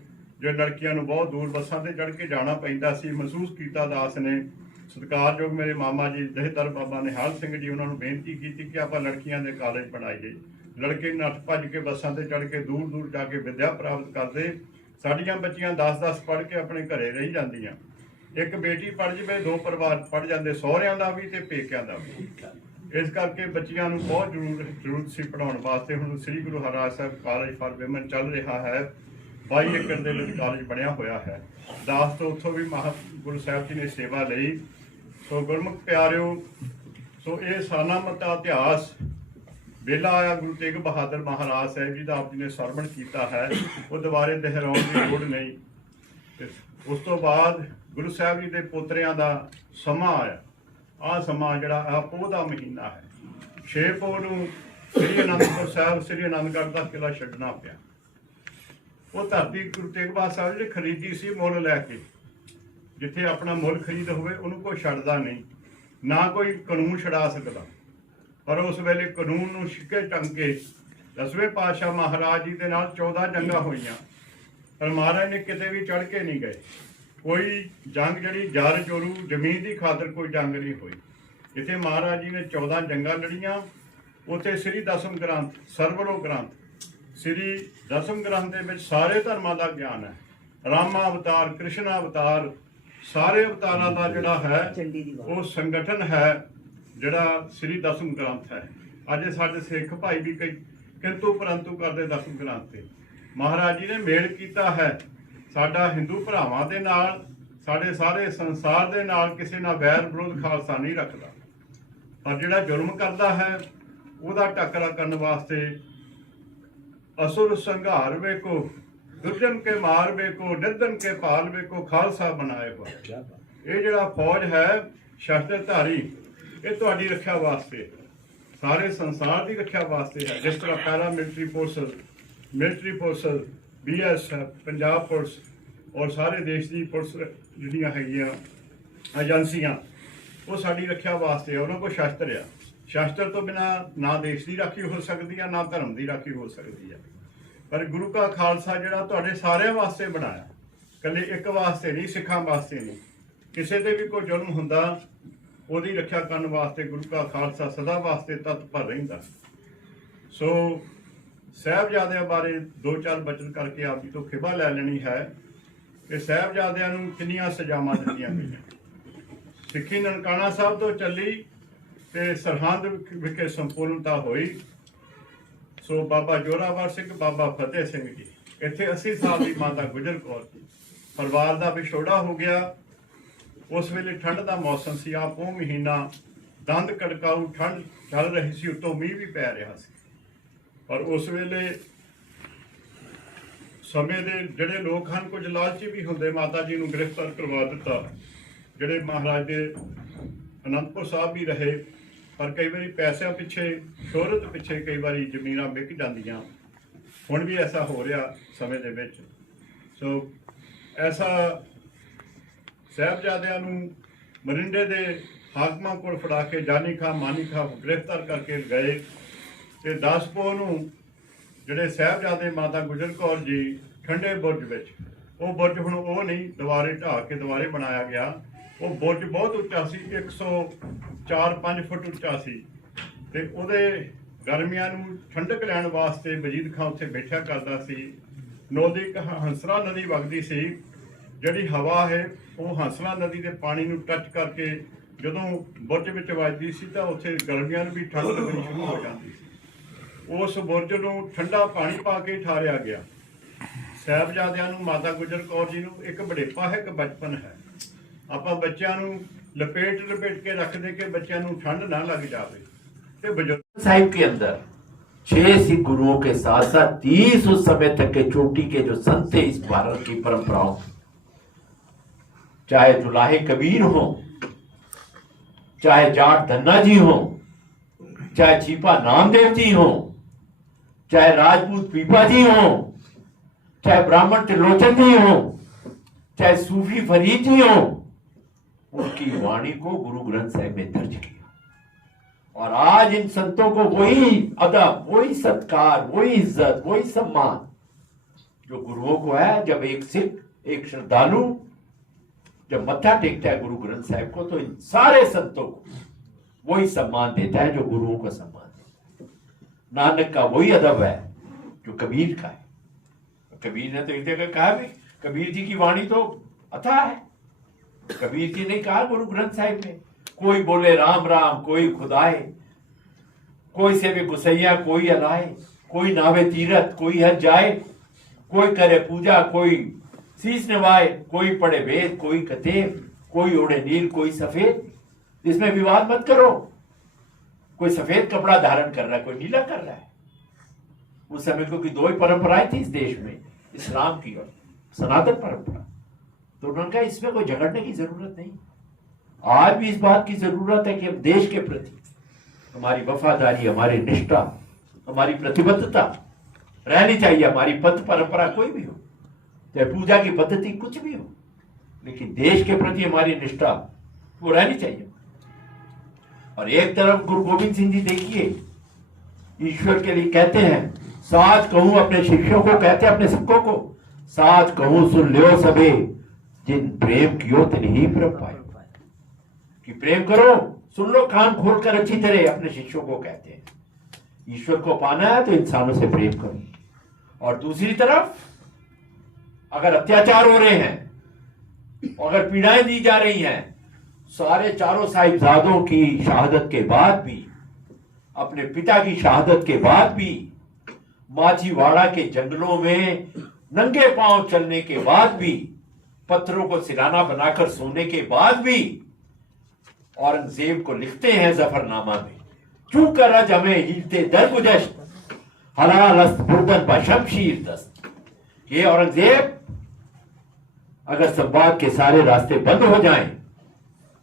ਜੋ ਲੜਕੀਆਂ ਨੂੰ ਬਹੁਤ ਦੂਰ ਬੱਸਾਂ ਤੇ ਚੜ੍ਹ ਕੇ ਜਾਣਾ ਪੈਂਦਾ ਸੀ, ਮਹਿਸੂਸ ਕੀਤਾ ਦਾਸ ਨੇ। ਸਤਿਕਾਰਯੋਗ ਮੇਰੇ ਮਾਮਾ ਜੀ ਜਥੇਦਾਰ ਬਾਬਾ ਨਿਹਾਲ ਸਿੰਘ ਜੀ, ਉਹਨਾਂ ਨੂੰ ਬੇਨਤੀ ਕੀਤੀ ਕਿ ਆਪਾਂ ਲੜਕੀਆਂ ਦੇ ਕਾਲਜ ਬਣਾਈਏ। ਲੜਕੇ ਨੱਠ ਭੱਜ ਕੇ ਬੱਸਾਂ ਤੇ ਚੜ੍ਹ ਕੇ ਦੂਰ ਦੂਰ ਜਾ ਕੇ ਵਿੱਦਿਆ ਪ੍ਰਾਪਤ ਕਰਦੇ। ਸਾਡੀਆਂ ਬੱਚੀਆਂ 10-10 ਪੜ੍ਹ ਕੇ ਆਪਣੇ ਘਰੇ ਰਹੀ ਜਾਂਦੀਆਂ। ਇੱਕ ਬੇਟੀ ਪੜ੍ਹ ਜਾਵੇ, 2 ਪਰਿਵਾਰ ਪੜ੍ਹ ਜਾਂਦੇ, ਸਹੁਰਿਆਂ ਦਾ ਵੀ ਤੇ ਪੇਕਿਆਂ ਦਾ ਵੀ। ਇਸ ਕਰਕੇ ਬੱਚਿਆਂ ਨੂੰ ਬਹੁਤ ਜ਼ਰੂਰਤ ਸੀ ਪੜ੍ਹਾਉਣ ਵਾਸਤੇ। ਹੁਣ ਸ੍ਰੀ ਗੁਰੂ ਹਰਿਰਾਏ ਸਾਹਿਬ ਕਾਲਜ ਫਾਰ ਵਿਮਨ ਚੱਲ ਰਿਹਾ ਹੈ। 22 ਏਕੜ ਦੇ ਵਿੱਚ ਕਾਲਜ ਬਣਿਆ ਹੋਇਆ ਹੈ। ਦਾਸ ਤੋਂ ਉੱਥੋਂ ਵੀ ਗੁਰੂ ਸਾਹਿਬ ਜੀ ਨੇ ਸੇਵਾ ਲਈ। ਸੋ ਗੁਰਮੁਖ ਪਿਆਰਿਓ, ਸੋ ਇਹ ਸਾਨਾਮਤਾ ਇਤਿਹਾਸ ਵੇਲਾ ਆਇਆ ਗੁਰੂ ਤੇਗ ਬਹਾਦਰ ਮਹਾਰਾਜ ਸਾਹਿਬ ਜੀ ਦਾ ਆਪ ਜੀ ਨੇ ਸਰਵਣ ਕੀਤਾ ਹੈ, ਉਹ ਦੁਬਾਰੇ ਦੁਹਰਾਉਣ ਦੀ ਲੋੜ ਨਹੀਂ। ਉਸ ਤੋਂ ਬਾਅਦ ਗੁਰੂ ਸਾਹਿਬ ਜੀ ਦੇ ਪੋਤਰਿਆਂ ਦਾ ਸਮਾਂ ਆਇਆ। ਆਹ ਸਮਾਂ ਜਿਹੜਾ ਆ ਪੋਹ ਦਾ ਮਹੀਨਾ ਹੈ। 6 ਪੋਹ ਨੂੰ ਸ੍ਰੀ ਅਨੰਦਪੁਰ ਸਾਹਿਬ, ਸ੍ਰੀ ਅਨੰਦਗੜ੍ਹ ਦਾ ਕਿਲ੍ਹਾ ਛੱਡਣਾ ਪਿਆ। ਉਹ ਧਰਤੀ ਗੁਰੂ ਤੇਗ ਬਹਾਦਰ ਸਾਹਿਬ ਜੀ ਖਰੀਦੀ ਸੀ ਮੁੱਲ ਲੈ ਕੇ। ਜਿੱਥੇ ਆਪਣਾ ਮੁੱਲ ਖਰੀਦ ਹੋਵੇ ਉਹਨੂੰ ਕੋਈ ਛੱਡਦਾ ਨਹੀਂ, ਨਾ ਕੋਈ ਕਾਨੂੰਨ ਛਡਾ ਸਕਦਾ। ਪਰ ਉਸ ਵੇਲੇ ਕਾਨੂੰਨ ਨੂੰ ਛਿੱਕੇ ਟੰਗ ਕੇ 10ਵੇਂ ਪਾਤਸ਼ਾਹ ਮਹਾਰਾਜ ਜੀ ਦੇ ਨਾਲ 14 ਜੰਗਾਂ ਹੋਈਆਂ, ਪਰ ਮਹਾਰਾਜ ਨੇ ਕਿਤੇ ਵੀ ਚੜ੍ਹ ਕੇ ਨਹੀਂ ਗਏ। ਕੋਈ ਜੰਗ ਜਿਹੜੀ ਜਰ ਜੋਰੂ ਜ਼ਮੀਨ ਦੀ ਖਾਤਰ ਕੋਈ ਜੰਗ ਨਹੀਂ ਹੋਈ। ਜਿੱਥੇ ਮਹਾਰਾਜ ਜੀ ਨੇ 14 ਜੰਗਾਂ ਲੜੀਆਂ, ਉੱਥੇ ਸ੍ਰੀ ਦਸਮ ਗ੍ਰੰਥ, ਸਰਵਲੋ ਗ੍ਰੰਥ, ਸ੍ਰੀ ਦਸਮ ਗ੍ਰੰਥ ਦੇ ਵਿੱਚ ਸਾਰੇ ਧਰਮਾਂ ਦਾ ਗਿਆਨ ਹੈ। ਰਾਮਾ ਅਵਤਾਰ, ਕ੍ਰਿਸ਼ਨ ਅਵਤਾਰ, ਸਾਰੇ ਅਵਤਾਰਾਂ ਦਾ ਜਿਹੜਾ ਹੈ ਉਹ ਸੰਗਠਨ ਹੈ, ਜਿਹੜਾ ਸ੍ਰੀ ਦਸਮ ਗ੍ਰੰਥ ਹੈ। ਅੱਜ ਸਾਡੇ ਸਿੱਖ ਭਾਈ ਵੀ ਕਈ ਕਿੰਤੂ ਪਰੰਤੂ ਕਰਦੇ ਦਸਮ ਗ੍ਰੰਥ ਤੇ। ਮਹਾਰਾਜ ਜੀ ਨੇ ਮੇਲ ਕੀਤਾ ਹੈ ਸਾਡਾ ਹਿੰਦੂ ਭਰਾਵਾਂ ਦੇ ਨਾਲ, ਸਾਡੇ ਸਾਰੇ ਸੰਸਾਰ ਦੇ ਨਾਲ। ਕਿਸੇ ਨਾਲ ਵੈਰ ਵਿਰੋਧ ਖਾਲਸਾ ਨਹੀਂ ਰੱਖਦਾ, ਪਰ ਜਿਹੜਾ ਜ਼ੁਲਮ ਕਰਦਾ ਹੈ ਉਹਦਾ ਟੱਕਰਾ ਕਰਨ ਵਾਸਤੇ ਅਸੁਰ ਸੰਘਾਰ ਵੇਖੋ, ਦੁਰਜਨ ਕੇ ਮਾਰ ਵੇਖੋ, ਨਿਰਧਨ ਕੇ ਪਾਲ ਵੇਖੋ, ਖਾਲਸਾ ਬਣਾਏ ਹੋਇਆ। ਇਹ ਜਿਹੜਾ ਫੌਜ ਹੈ ਸ਼ਸਤਰਧਾਰੀ, ਇਹ ਤੁਹਾਡੀ ਰੱਖਿਆ ਵਾਸਤੇ, ਸਾਰੇ ਸੰਸਾਰ ਦੀ ਰੱਖਿਆ ਵਾਸਤੇ ਹੈ। ਜਿਸ ਤਰ੍ਹਾਂ para military force, BSF, Punjab police ਔਰ ਸਾਰੇ ਦੇਸ਼ ਦੀ ਪੁਲਿਸ ਜਿਹੜੀਆਂ ਹੈਗੀਆਂ ਏਜੰਸੀਆਂ, ਉਹ ਸਾਡੀ ਰੱਖਿਆ ਵਾਸਤੇ ਆ। ਉਹਨਾਂ ਕੋਲ ਸ਼ਸਤਰ ਆ। ਸ਼ਸਤਰ ਤੋਂ ਬਿਨਾਂ ਨਾ ਦੇਸ਼ ਦੀ ਰਾਖੀ ਹੋ ਸਕਦੀ ਆ, ਨਾ ਧਰਮ ਦੀ ਰਾਖੀ ਹੋ ਸਕਦੀ ਆ। ਪਰ ਗੁਰੂ ਕਾ ਖਾਲਸਾ ਜਿਹੜਾ ਤੁਹਾਡੇ ਸਾਰਿਆਂ ਵਾਸਤੇ ਬਣਾਇਆ, ਇਕੱਲੇ ਇੱਕ ਵਾਸਤੇ ਨਹੀਂ, ਸਿੱਖਾਂ ਵਾਸਤੇ ਨਹੀਂ। ਕਿਸੇ ਤੇ ਵੀ ਕੋਈ ਜ਼ੁਲਮ ਹੁੰਦਾ, ਉਹਦੀ ਰੱਖਿਆ ਕਰਨ ਵਾਸਤੇ ਗੁਰੂ ਕਾ ਖਾਲਸਾ ਸਦਾ ਵਾਸਤੇ ਤਤਪਰ ਰਹਿੰਦਾ। ਸੋ ਸਾਹਿਬਜ਼ਾਦਿਆਂ ਬਾਰੇ 2-4 ਬਚਨ ਕਰਕੇ ਆਪ ਜੀ ਤੋਂ ਖਿਬਾ ਲੈ ਲੈਣੀ ਹੈ ਕਿ ਸਾਹਿਬਜ਼ਾਦਿਆਂ ਨੂੰ ਕਿੰਨੀਆਂ ਸਜ਼ਾਵਾਂ ਦਿੱਤੀਆਂ ਗਈਆਂ। ਸਿੱਖੀ ਨਨਕਾਣਾ ਸਾਹਿਬ ਤੋਂ ਚੱਲੀ ਤੇ ਸਰਹੰਦ ਵਿਖੇ ਸੰਪੂਰਨਤਾ ਹੋਈ। ਸੋ ਬਾਬਾ ਜੋਰਾਵਰ ਸਿੰਘ, ਬਾਬਾ ਫਤਿਹ ਸਿੰਘ ਜੀ, ਇੱਥੇ 80 ਸਾਲ ਦੀ ਮਾਤਾ ਗੁਜਰ ਕੌਰ ਜੀ, ਪਰਿਵਾਰ ਦਾ ਵਿਛੋੜਾ ਹੋ ਗਿਆ। ਉਸ ਵੇਲੇ ਠੰਡ ਦਾ ਮੌਸਮ ਸੀ, ਆਪ ਉਹ ਮਹੀਨਾ ਦੰਦ ਕੜਕਾਊ ਠੰਡ ਚੱਲ ਰਹੀ ਸੀ, ਉੱਤੋਂ ਮੀਂਹ ਵੀ ਪੈ ਰਿਹਾ ਸੀ। ਪਰ ਉਸ ਵੇਲੇ ਸਮੇਂ ਦੇ ਜਿਹੜੇ ਲੋਕ ਹਨ, ਕੁਝ ਲਾਲਚੀ ਵੀ ਹੁੰਦੇ, ਮਾਤਾ ਜੀ ਨੂੰ ਗ੍ਰਿਫਤਾਰ ਕਰਵਾ ਦਿੱਤਾ। ਜਿਹੜੇ ਮਹਾਰਾਜ ਦੇ ਅਨੰਦਪੁਰ ਸਾਹਿਬ ਵੀ ਰਹੇ, ਪਰ ਕਈ ਵਾਰੀ ਪੈਸਿਆਂ ਪਿੱਛੇ, ਸ਼ੋਹਰਤ ਪਿੱਛੇ ਕਈ ਵਾਰੀ ਜ਼ਮੀਨਾਂ ਵਿਕ ਜਾਂਦੀਆਂ। ਹੁਣ ਵੀ ਐਸਾ ਹੋ ਰਿਹਾ ਸਮੇਂ ਦੇ ਵਿੱਚ। ਸੋ ਐਸਾ ਸਾਹਿਬਜ਼ਾਦਿਆਂ ਨੂੰ ਮਰਿੰਡੇ ਦੇ ਹਾਕਮਾਂ ਕੋਲ ਫੜਾ ਕੇ ਜਾਨੀ ਖਾਂ ਮਾਨੀ ਖਾਂ ਗ੍ਰਿਫਤਾਰ ਕਰਕੇ ਗਏ। ਤੇ 10 ਪੋਹ ਨੂੰ ਜਿਹੜੇ ਸਾਹਿਬਜ਼ਾਦੇ ਮਾਤਾ ਗੁਜਰ ਕੌਰ ਜੀ ਠੰਡੇ ਬੁਰਜ ਵਿੱਚ, ਉਹ ਬੁਰਜ ਹੁਣ ਉਹ ਨਹੀਂ, ਦੁਬਾਰੇ ਢਾਹ ਕੇ ਦੁਬਾਰੇ ਬਣਾਇਆ ਗਿਆ। ਉਹ ਬੁਰਜ ਬਹੁਤ ਉੱਚਾ ਸੀ, 104-5 ਫੁੱਟ ਉੱਚਾ ਸੀ। ਤੇ ਉਹਦੇ ਗਰਮੀਆਂ ਨੂੰ ਠੰਡਕ ਲੈਣ ਵਾਸਤੇ ਵਜੀਦ ਖਾਂ ਉੱਥੇ ਬੈਠਿਆ ਕਰਦਾ ਸੀ। ਨਦੀ ਇੱਕ ਹੰਸਰਾ ਨਦੀ ਵਗਦੀ ਸੀ, ਜਿਹੜੀ ਹਵਾ ਹੈ ਉਹ ਹੰਸਰਾ ਨਦੀ ਦੇ ਪਾਣੀ ਨੂੰ ਟੱਚ ਕਰਕੇ ਜਦੋਂ ਬੁਰਜ ਵਿੱਚ ਵੱਜਦੀ ਸੀ ਤਾਂ ਉੱਥੇ ਗਰਮੀਆਂ ਨੂੰ ਵੀ ਠੰਡ ਲੱਗਣੀ ਸ਼ੁਰੂ ਹੋ ਜਾਂਦੀ ਸੀ। ਉਸ ਬੁਰਜ ਨੂੰ ਠੰਡਾ ਪਾਣੀ ਪਾ ਕੇ ਠਾਰਿਆ ਗਿਆ। ਸਾਹਿਬਜ਼ਾਦਿਆਂ ਨੂੰ, ਮਾਤਾ ਗੁਜਰ ਕੌਰ ਜੀ ਨੂੰ ਇੱਕ ਵਡੇਪਾ ਹੈ, ਇੱਕ ਬਚਪਨ ਹੈ। ਆਪਾਂ ਬੱਚਿਆਂ ਨੂੰ ਲਪੇਟ ਕੇ ਰੱਖਦੇ कि बच्चों को ठंड ना लग जाए। ते बुजुर्ग साहिब के अंदर 6 सिख गुरुओं के साथ साथ 30 उस समय तक के चोटी के जो संत थे इस भारत की परंपराओं, चाहे दुलाहे कबीर हो, चाहे जाट धन्ना जी हो, चाहे छिपा नामदेव जी हो, चाहे राजपूत पीपा जी हो, चाहे ब्राह्मण त्रिलोचन जी हो, चाहे सूफी फरीद जी हो, उनकी वाणी को गुरु ग्रंथ साहिब में दर्ज किया। और आज इन संतों को वही अदब, वही सत्कार, वही इज्जत, वही सम्मान जो गुरुओं को है। जब एक सिख, एक श्रद्धालु जब मत्था टेकता है गुरु ग्रंथ साहिब को, तो इन सारे संतों को वही सम्मान देता है जो गुरुओं को सम्मान देता है। नानक का वही अदब है जो कबीर का है। कबीर ने तो एक जगह कहा भी, कबीर जी की वाणी तो अथाह है। कबीर जी ने कहा गुरु ग्रंथ साहिब में, कोई बोले राम राम, कोई खुदाए, कोई से भी गुसैया, कोई अलाए, कोई नावे तीरथ, कोई हज जाए, कोई करे पूजा, कोई शीश नवाए, कोई पढ़े वेद, कोई कतेब, कोई ओढ़े नील, कोई सफेद। इसमें विवाद मत करो। कोई सफेद कपड़ा धारण कर रहा है, कोई नीला कर रहा है। उस समय क्योंकि दो ही परंपराएं थी इस देश में, इस्लाम की और सनातन परंपरा, तो उन्होंने कहा इसमें कोई झगड़ने की जरूरत नहीं। आज भी इस बात की जरूरत है कि हम देश के प्रति हमारी वफादारी, हमारी निष्ठा, हमारी प्रतिबद्धता रहनी चाहिए। हमारी पथ परंपरा कोई भी हो, चाहे पूजा की पद्धति कुछ भी हो, लेकिन देश के प्रति हमारी निष्ठा वो रहनी चाहिए। और एक तरफ गुरु गोविंद सिंह जी देखिए, ईश्वर के लिए कहते हैं, साच कहूं अपने शिष्यों को, कहते हैं अपने सिखों को, साच कहूं सुन लियो सबे, जिन प्रेम कियो तिन ही प्रभ पाए। कि प्रेम करो, सुन लो कान खोलकर अच्छी तरह, अपने शिष्यों को कहते हैं। ईश्वर को पाना है तो इंसानों से प्रेम करो। और दूसरी तरफ अगर अत्याचार हो रहे हैं, अगर पीड़ाएं दी जा रही हैं, सारे चारों साहिबजादों की शहादत के बाद भी, अपने पिता की शहादत के बाद भी, माछीवाड़ा के जंगलों में नंगे पांव चलने के बाद भी, पत्थरों को सिराना बनाकर सोने के बाद भी, औरंगजेब को लिखते हैं जफरनामा में, चू कर रज हमें हीलते दरगुजश्त, हलाल अस्त बुर्दन बशमशीर दस्त। ये औरंगजेब, अगर संवाद के सारे रास्ते बंद हो जाएं,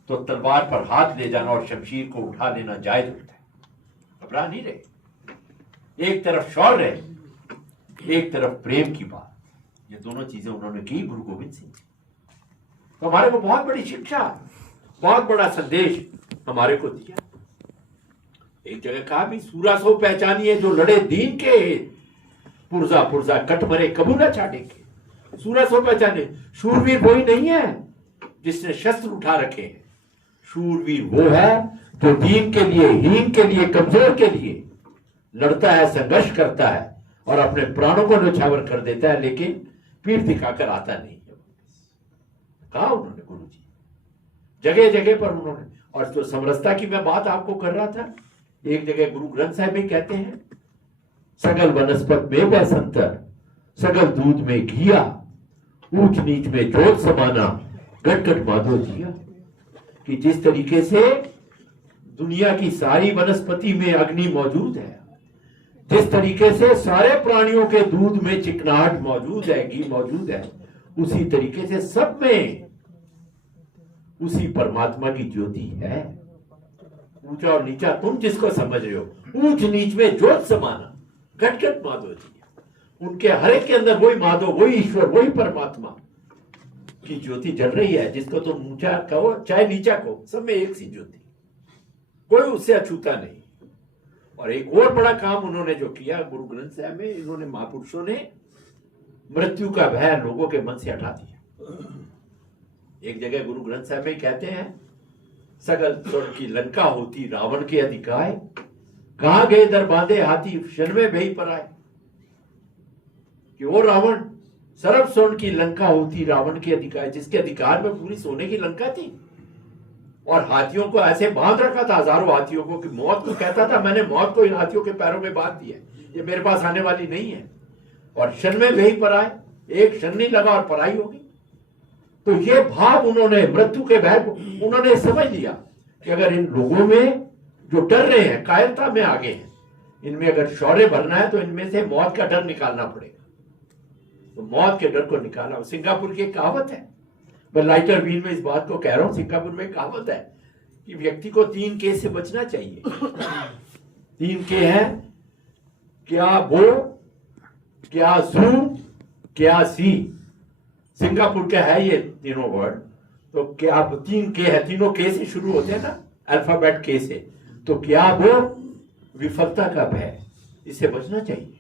तो तलवार पर हाथ ले जाना और शमशीर को उठा लेना जायज होता है। घबरा नहीं रहे। एक तरफ शौर्य, एक तरफ प्रेम की बात, ये दोनों चीजें उन्होंने की गुरु गोविंद सिंह जी। तो हमारे को बहुत बड़ी शिक्षा, बहुत बड़ा संदेश हमारे को दिया। एक जगह कहा भी, सूरा सो पहचानिए जो लड़े दीन के, पुरजा पुरजा कट मरे कबू न छाटेंगे। सूरा सो पहचाने, शूरवीर वही नहीं है जिसने शस्त्र उठा रखे हैं। शूरवीर वो है जो दीन के लिए, हीन के लिए, कमजोर के लिए लड़ता है, संघर्ष करता है और अपने प्राणों को न्यौछावर कर देता है, लेकिन पीठ दिखाकर आता नहीं है। कहा उन्होंने गुरु जी, जगह जगह पर उन्होंने। और जो समरसता की मैं बात आपको कर रहा था, एक जगह गुरु ग्रंथ साहिब में कहते हैं, सगल वनस्पत में बसंतर, सगल दूध में घिया, ऊंच नीच में जोत समाना, घट घट माधो जिया। कि जिस तरीके से दुनिया की सारी वनस्पति में अग्नि मौजूद है, जिस तरीके से सारे प्राणियों के दूध में चिकनाहट मौजूद है, घी मौजूद है, उसी तरीके से सब में उसी परमात्मा की ज्योति है। ऊंचा और नीचा तुम जिसको समझ रहे हो, ऊंच नीच में ज्योत समाना, घट घट माधो जी। उनके हर एक के अंदर वही माधव, वही ईश्वर, वही परमात्मा की ज्योति जल रही है। जिसको तुम ऊंचा कहो चाहे नीचा कहो, सब में एक सी ज्योति, कोई उससे अछूता नहीं। और एक और बड़ा काम उन्होंने जो किया गुरु ग्रंथ साहिब में, इन्होंने महापुरुषों ने मृत्यु का भय लोगों के मन से हटा दिया। एक जगह गुरु ग्रंथ साहिब में कहते हैं, सगल स्वर्ग की लंका होती रावण के अधिकाय, कहां गए दर बांधे हाथी क्षण में भई पर आए। कि वो रावण, सर्व स्वर्ण की लंका होती रावण के अधिकार, जिसके अधिकार में पूरी सोने की लंका थी, और हाथियों को ऐसे बांध रखा था, हजारों हाथियों को, कि मौत को कहता था मैंने मौत को इन हाथियों के पैरों में बांध दिया, ये मेरे पास आने वाली नहीं है। और क्षण में वही पर आए, एक क्षण नहीं लगा और पराई होगी। तो ये भाव उन्होंने, मृत्यु के भय को उन्होंने समझ लिया कि अगर इन लोगों में जो डर रहे हैं, कायरता में आगे हैं, इनमें अगर शौर्य भरना है तो इनमें से मौत का डर निकालना पड़ेगा। तो मौत के डर को निकाला। सिंगापुर की एक कहावत है, मैं लाइटर व्हील में इस बात को कह रहा हूं, सिंगापुर में एक कहावत है कि व्यक्ति को 3 के से बचना चाहिए। 3 के हैं, क्या बो, क्या जू, क्या सी। सिंगापुर का है ये तीनों वर्ड। तो क्या 3 के है, तीनों के से शुरू होते हैं ना, अल्फाबेट के से। तो क्या वो विफलता का भय, इससे बचना चाहिए।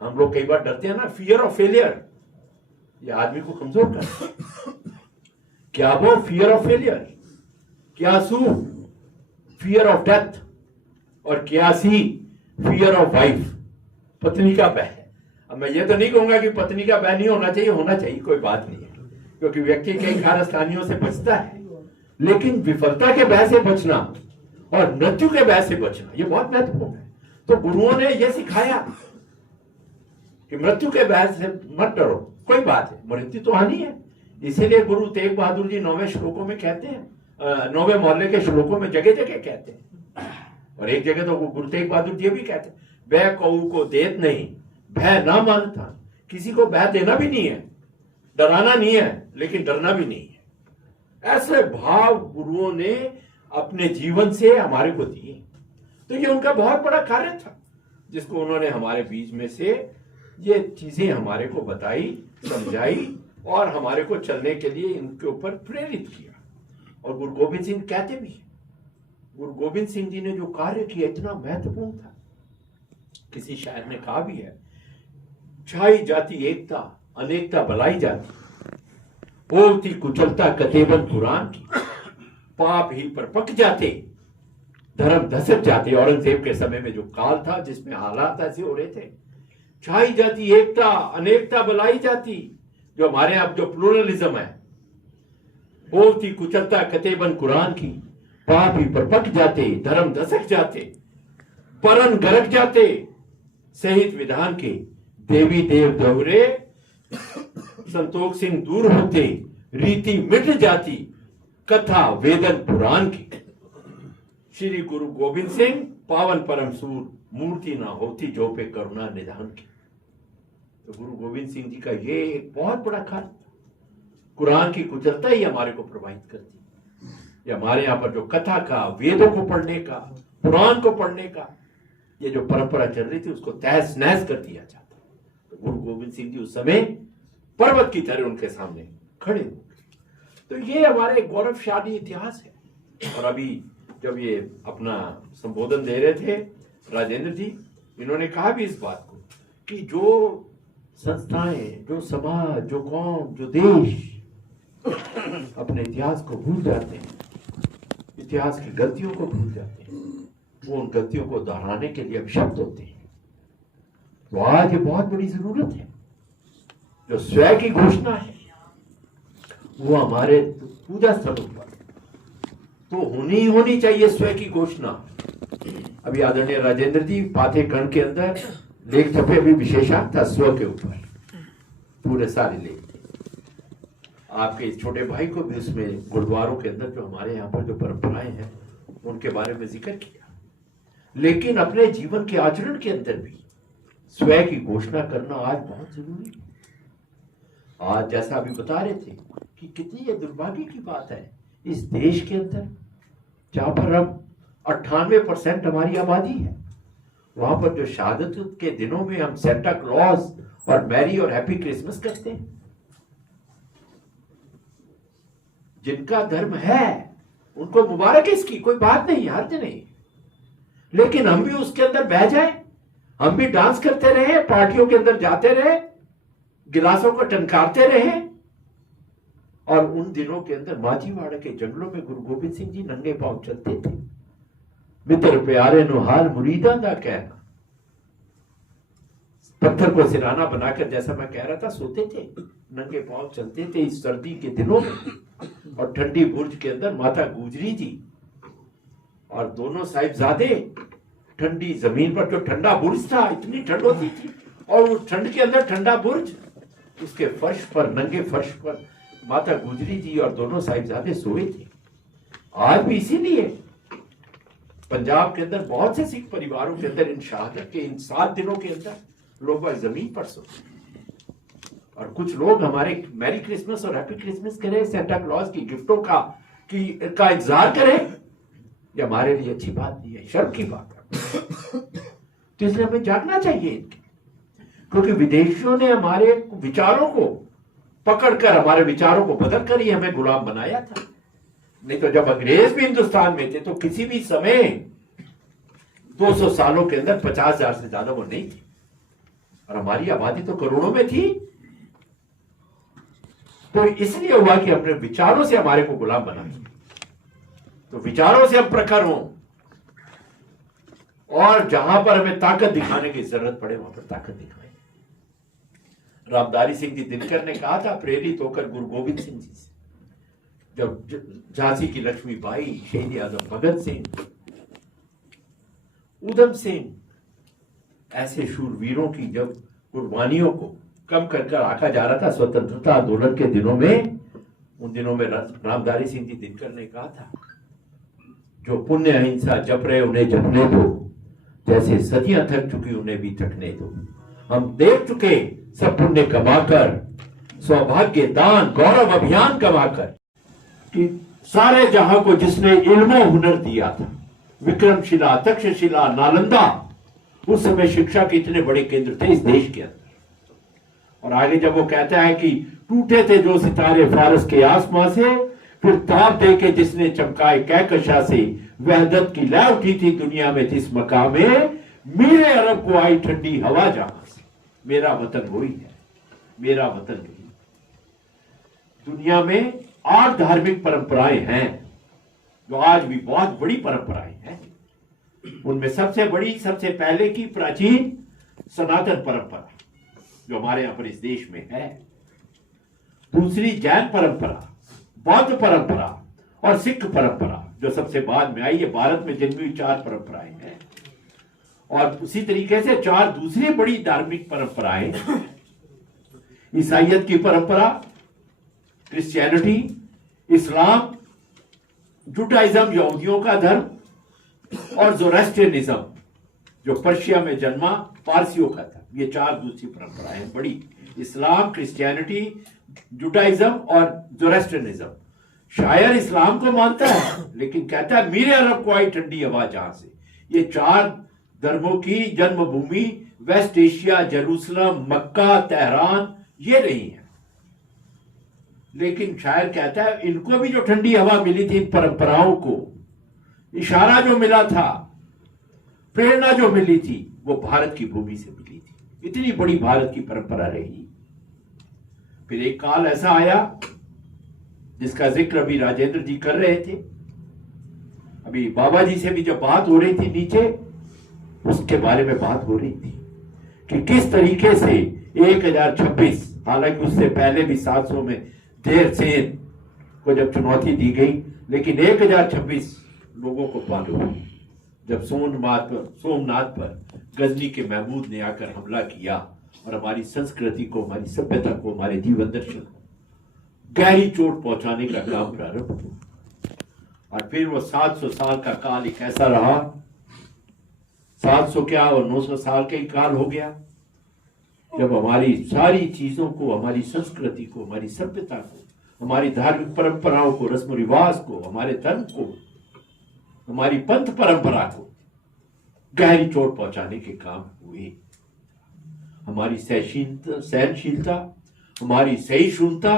हम लोग कई बार डरते हैं ना, फियर ऑफ फेलियर, ये आदमी को कमजोर करता है। क्या वो फियर ऑफ फेलियर, क्या सू फियर ऑफ डेथ, और क्या सी फियर ऑफ वाइफ, पत्नी का भय। अब मैं ये तो नहीं कहूंगा कि पत्नी का भय नहीं होना चाहिए, होना चाहिए, कोई बात नहीं है, क्योंकि व्यक्ति कई कारस्तानियों से बचता है। लेकिन विफलता के भय से बचना और मृत्यु के भय से बचना, ये बहुत महत्वपूर्ण है। तो गुरुओं ने यह सिखाया कि मृत्यु के भय से मत डरो, कोई बात है, मृत्यु तो आनी है। इसीलिए गुरु तेग बहादुर जी 9वें श्लोकों में कहते हैं, 9वें मोहल्ले के श्लोकों में जगह जगह कहते हैं, और एक जगह तो गुरु तेग बहादुर जी भी कहते हैं, भय कऊ को देत नहीं, भय ना मानता। किसी को भय देना भी नहीं है, डराना नहीं है, लेकिन डरना भी नहीं है। ऐसे भाव गुरुओं ने अपने जीवन से हमारे को दिए। तो ये उनका बहुत बड़ा कार्य था, जिसको उन्होंने हमारे बीच में से ये चीजें हमारे को बताई, समझाई, और हमारे को चलने के लिए इनके ऊपर प्रेरित किया। और गुरु गोविंद सिंह कहते भी, गुरु गोविंद सिंह जी ने जो कार्य किया इतना महत्वपूर्ण था। किसी शायर ने कहा भी है, छाई जाती एकता, अनेकता बलाई जाती, होती कुचलता कतेबन कुरान की, पाप ही पर पक जाते, धर्म धसक जाते। औरंगजेब के समय में जो काल था, जिसमें हालात ऐसे हो रहे थे, छाई जाती एकता, अनेकता बलाई जाती, जो हमारे यहाँ जो प्लूरलिज्म है, होती कुचलता कतेबन कुरान की, पाप ही पर पक जाते, धर्म धसक जाते, परन गरक जाते, सहित विधान के, देवी देव दोहरे, संतोष सिंह दूर होते, रीति मिट जाती, कथा वेदन पुराण की। श्री गुरु गोविंद सिंह पावन परम सूर, मूर्ति ना होती जो पे करुणा निधान की। तो गुरु गोविंद सिंह जी का ये एक बहुत बड़ा कार्य था। कुरान की कुचलता ही हमारे को प्रभावित करती है। ये हमारे यहाँ पर जो कथा का, वेदों को पढ़ने का, पुराण को पढ़ने का, ये जो परंपरा चल रही थी, उसको तहस नहस कर दिया जाता। तो गुरु गोविंद सिंह जी उस समय पर्वत की तरह उनके सामने खड़े हो गए। तो ये हमारे गौरवशाली इतिहास है। और अभी जब ये अपना संबोधन दे रहे थे राजेंद्र जी, इन्होंने कहा भी इस बात को कि जो संस्थाएं, जो समाज, जो कौम, जो देश अपने इतिहास को भूल जाते हैं, इतिहास की गलतियों को भूल जाते हैं, वो उन गलतियों को दोहराने के लिए अभिशप्त होते हैं। तो आज ये बहुत बड़ी जरूरत है, जो स्वयं की घोषणा है वो हमारे पूजा स्थलों पर तो होनी चाहिए। स्वयं की घोषणा। अभी आदरणीय राजेंद्र जी पाथे कर्ण के अंदर लेख छपे, अभी विशेषांक था स्व के ऊपर, पूरे सारे लेख थे। आपके छोटे भाई को भी उसमें गुरुद्वारों के अंदर जो हमारे यहाँ पर जो परंपराएं हैं उनके बारे में जिक्र किया। लेकिन अपने जीवन के आचरण के अंदर भी स्वयं की घोषणा करना आज बहुत जरूरी है। आज जैसा अभी बता रहे थे कि कितनी ये दुर्भाग्य की बात है इस देश के अंदर, जहां पर अब 98% हमारी आबादी है, वहां पर जो शहादत के दिनों में हम सेंटा क्लॉज और मैरी और हैप्पी क्रिसमस करते हैं। जिनका धर्म है उनको मुबारक इसकी, कोई बात नहीं, हर्ज नहीं। लेकिन हम भी उसके अंदर बह जाए, हम भी डांस करते रहे, पार्टियों के अंदर जाते रहे, गिलासों को टनकारते रहे। और उन दिनों के अंदर माझीवाड़ा के जंगलों में गुरु गोविंद सिंह जी नंगे पांव चलते थे। मित्र प्यारे नो हाल मुरीदा दा कहना, पत्थर को सिरहाना बनाकर, जैसा मैं कह रहा था, सोते थे, नंगे पांव चलते थे इस सर्दी के दिनों में। और ठंडी बुर्ज के अंदर माता गुजरी जी और दोनों साहिबजादे ठंडी जमीन पर, जो ठंडा बुर्ज था, इतनी ठंड होती थी, और उस ठंड के अंदर ठंडा बुर्ज, उसके फर्श पर, नंगे फर्श पर माता गुजरी जी और दोनों साहिबजादे सोए थे। आज भी इसीलिए पंजाब के अंदर बहुत से सिख परिवारों के अंदर इन शहादत के इन 7 दिनों के अंदर लोग वह जमीन पर सोते हैं। और कुछ लोग हमारे मैरी क्रिसमस और हैप्पी क्रिसमस करें, सेंटा क्लॉज की गिफ्टों का इंतजार करें, ये हमारे लिए अच्छी बात नहीं है, शर्म की बात है। तो इसलिए हमें जागना चाहिए इनके, क्योंकि विदेशियों ने हमारे विचारों को पकड़कर, हमारे विचारों को बदल कर ही हमें गुलाम बनाया था। नहीं तो जब अंग्रेज भी हिंदुस्तान में थे तो किसी भी समय 200 सालों के अंदर 50,000 से ज्यादा वो नहीं थी, और हमारी आबादी तो करोड़ों में थी। तो इसलिए हुआ कि अपने विचारों से हमारे को गुलाम बना दिया। तो विचारों से हम प्रखर हों, और जहां पर हमें ताकत दिखाने की जरूरत पड़े वहां पर ताकत दिखाएं। रामधारी सिंह जी दिनकर ने कहा था, प्रेरित होकर गुरु गोविंद सिंह जी से, जब झांसी की लक्ष्मीबाई, शहीद आजम भगत सिंह, उधम सिंह, ऐसे शूरवीरों की जब कुर्बानियों को कम कर रखा जा रहा था स्वतंत्रता आंदोलन के दिनों में, उन दिनों में रामधारी सिंह जी दिनकर ने कहा था, जो पुण्य अहिंसा जप रहे उन्हें जपने दो, जैसे सदियां थक चुकी उन्हें भी थकने दो। हम देख चुके सब पुण्य कमाकर, सौभाग्य दान गौरव अभियान कमाकर, कि सारे जहां को जिसने इल्मो हुनर दिया था, विक्रमशिला, तक्षशिला, नालंदा, उस समय शिक्षा के इतने बड़े केंद्र थे इस देश के अंदर। और आगे जब वो कहता है कि टूटे थे जो सितारे फारस के आसमां से, फिर ताप दे के जिसने चमकाए कहकशा से, वहदत की लय उठी थी दुनिया में जिस मकाम में, मेरे अरब को आई ठंडी हवा जहां से। मेरा वतन वही है, मेरा वतन वही। दुनिया में 8 धार्मिक परंपराएं हैं जो आज भी बहुत बड़ी परंपराएं हैं। उनमें सबसे बड़ी, सबसे पहले की प्राचीन सनातन परंपरा जो हमारे यहां पर इस देश में है, दूसरी जैन परंपरा, बौद्ध परंपरा और सिख परंपरा जो सबसे बाद में आई। ये भारत में जन्मी हुई 4 परंपराएं हैं। और उसी तरीके से 4 दूसरी बड़ी धार्मिक परंपराएं, ईसाइयत की परंपरा, क्रिश्चियनिटी, इस्लाम, जुडाइज्म यहूदियों का धर्म, और ज़ोरास्ट्रियनिज्म जो पर्शिया में जन्मा पारसियों का था। ये 4 दूसरी परंपराएं बड़ी, इस्लाम, क्रिश्चियनिटी, जुडाइज्म और ज़ोरास्ट्रियनिज्म। शायर इस्लाम को मानता है लेकिन कहता है मेरे अरब को आई ठंडी हवा जहां से। ये 4 धर्मों की जन्मभूमि वेस्ट एशिया, जेरूसलम, मक्का, तेहरान ये रही है। लेकिन शायर कहता है इनको भी जो ठंडी हवा मिली थी, इन परंपराओं को इशारा जो मिला था, प्रेरणा जो मिली थी, वो भारत की भूमि से मिली थी। इतनी बड़ी भारत की परंपरा रही। फिर एक काल ऐसा आया जिसका जिक्र अभी राजेंद्र जी कर रहे थे, अभी बाबा जी से भी जब बात हो रही थी नीचे, उसके बारे में बात हो रही थी कि किस तरीके से 1026, हालांकि उससे पहले भी 700 में देर सेन को जब चुनौती दी गई, लेकिन 1026 लोगों को मालूम जब सोमनाथ पर गजनी के महमूद ने आकर हमला किया और हमारी संस्कृति को, हमारी सभ्यता को, हमारे जीवन दर्शन को गहरी चोट पहुंचाने का काम प्रारंभ हुआ। और फिर वो 700 साल का काल एक ऐसा रहा, 700 क्या और 900 साल का ही काल हो गया, जब हमारी सारी चीजों को, हमारी संस्कृति को, हमारी सभ्यता को, हमारी धार्मिक परंपराओं को, रस्म रिवाज को, हमारे धर्म को, हमारी पंथ परंपरा को गहरी चोट पहुंचाने के काम हुए। हमारी सहनशीलता, हमारी सहिष्णुता,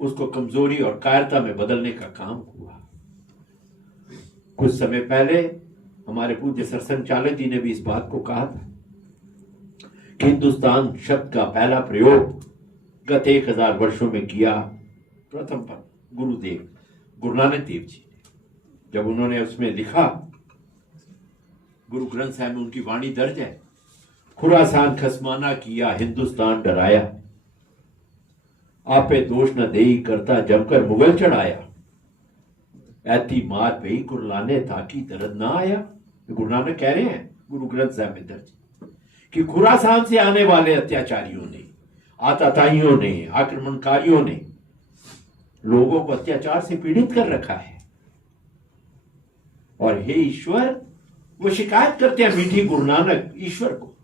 उसको कमजोरी और कायरता में बदलने का काम हुआ। कुछ समय पहले हमारे पूज्य सरसंघचालक जी ने भी इस बात को कहा था कि हिंदुस्तान शब्द का पहला प्रयोग गत 1000 वर्षों में किया प्रथम पर गुरुदेव गुरु नानक देव जी ने, जब उन्होंने उसमें लिखा, गुरु ग्रंथ साहिब में उनकी वाणी दर्ज है, खुरासान खसमाना किया, हिंदुस्तान डराया। आपे दोष न देई करता जमकर मुगल चढ़ाया। ऐती मार पई कुरलाने ताकि दर्द ना आया। गुरु नानक कह रहे हैं गुरु ग्रंथ साहब में दर्ज कि खुरासान से आने वाले अत्याचारियों ने, आतताइयों ने, आक्रमणकारियों ने लोगों को अत्याचार से पीड़ित कर रखा है। और हे ईश्वर, वो शिकायत करते हैं मीठी गुरु नानक ईश्वर को।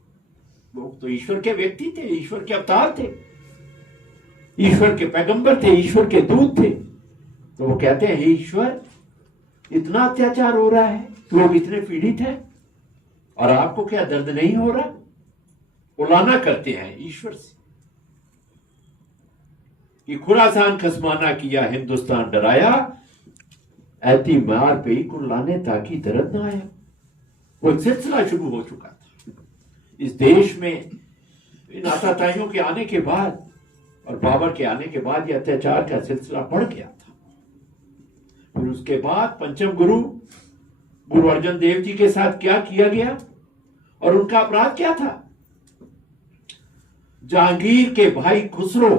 लोग तो ईश्वर के व्यक्ति थे, ईश्वर के अवतार थे, ईश्वर के पैगंबर थे, ईश्वर के दूत थे। तो वो कहते हैं हे ईश्वर, इतना अत्याचार हो रहा है, लोग इतने पीड़ित हैं और आपको क्या दर्द नहीं हो रहा? उलाना करते हैं ईश्वर से कि खुरासान खसमाना किया, हिंदुस्तान डराया। ऐती मार पे कुरलाने ताकि दर्द ना आया। वो एक सिलसिला शुरू हो चुका था इस देश में। इन आतताइयों के आने के बाद और बाबर के आने के बाद यह अत्याचार का सिलसिला बढ़ गया था। फिर उसके बाद पंचम गुरु गुरु अर्जन देव जी के साथ क्या किया गया और उनका अपराध क्या था? जहांगीर के भाई खुसरो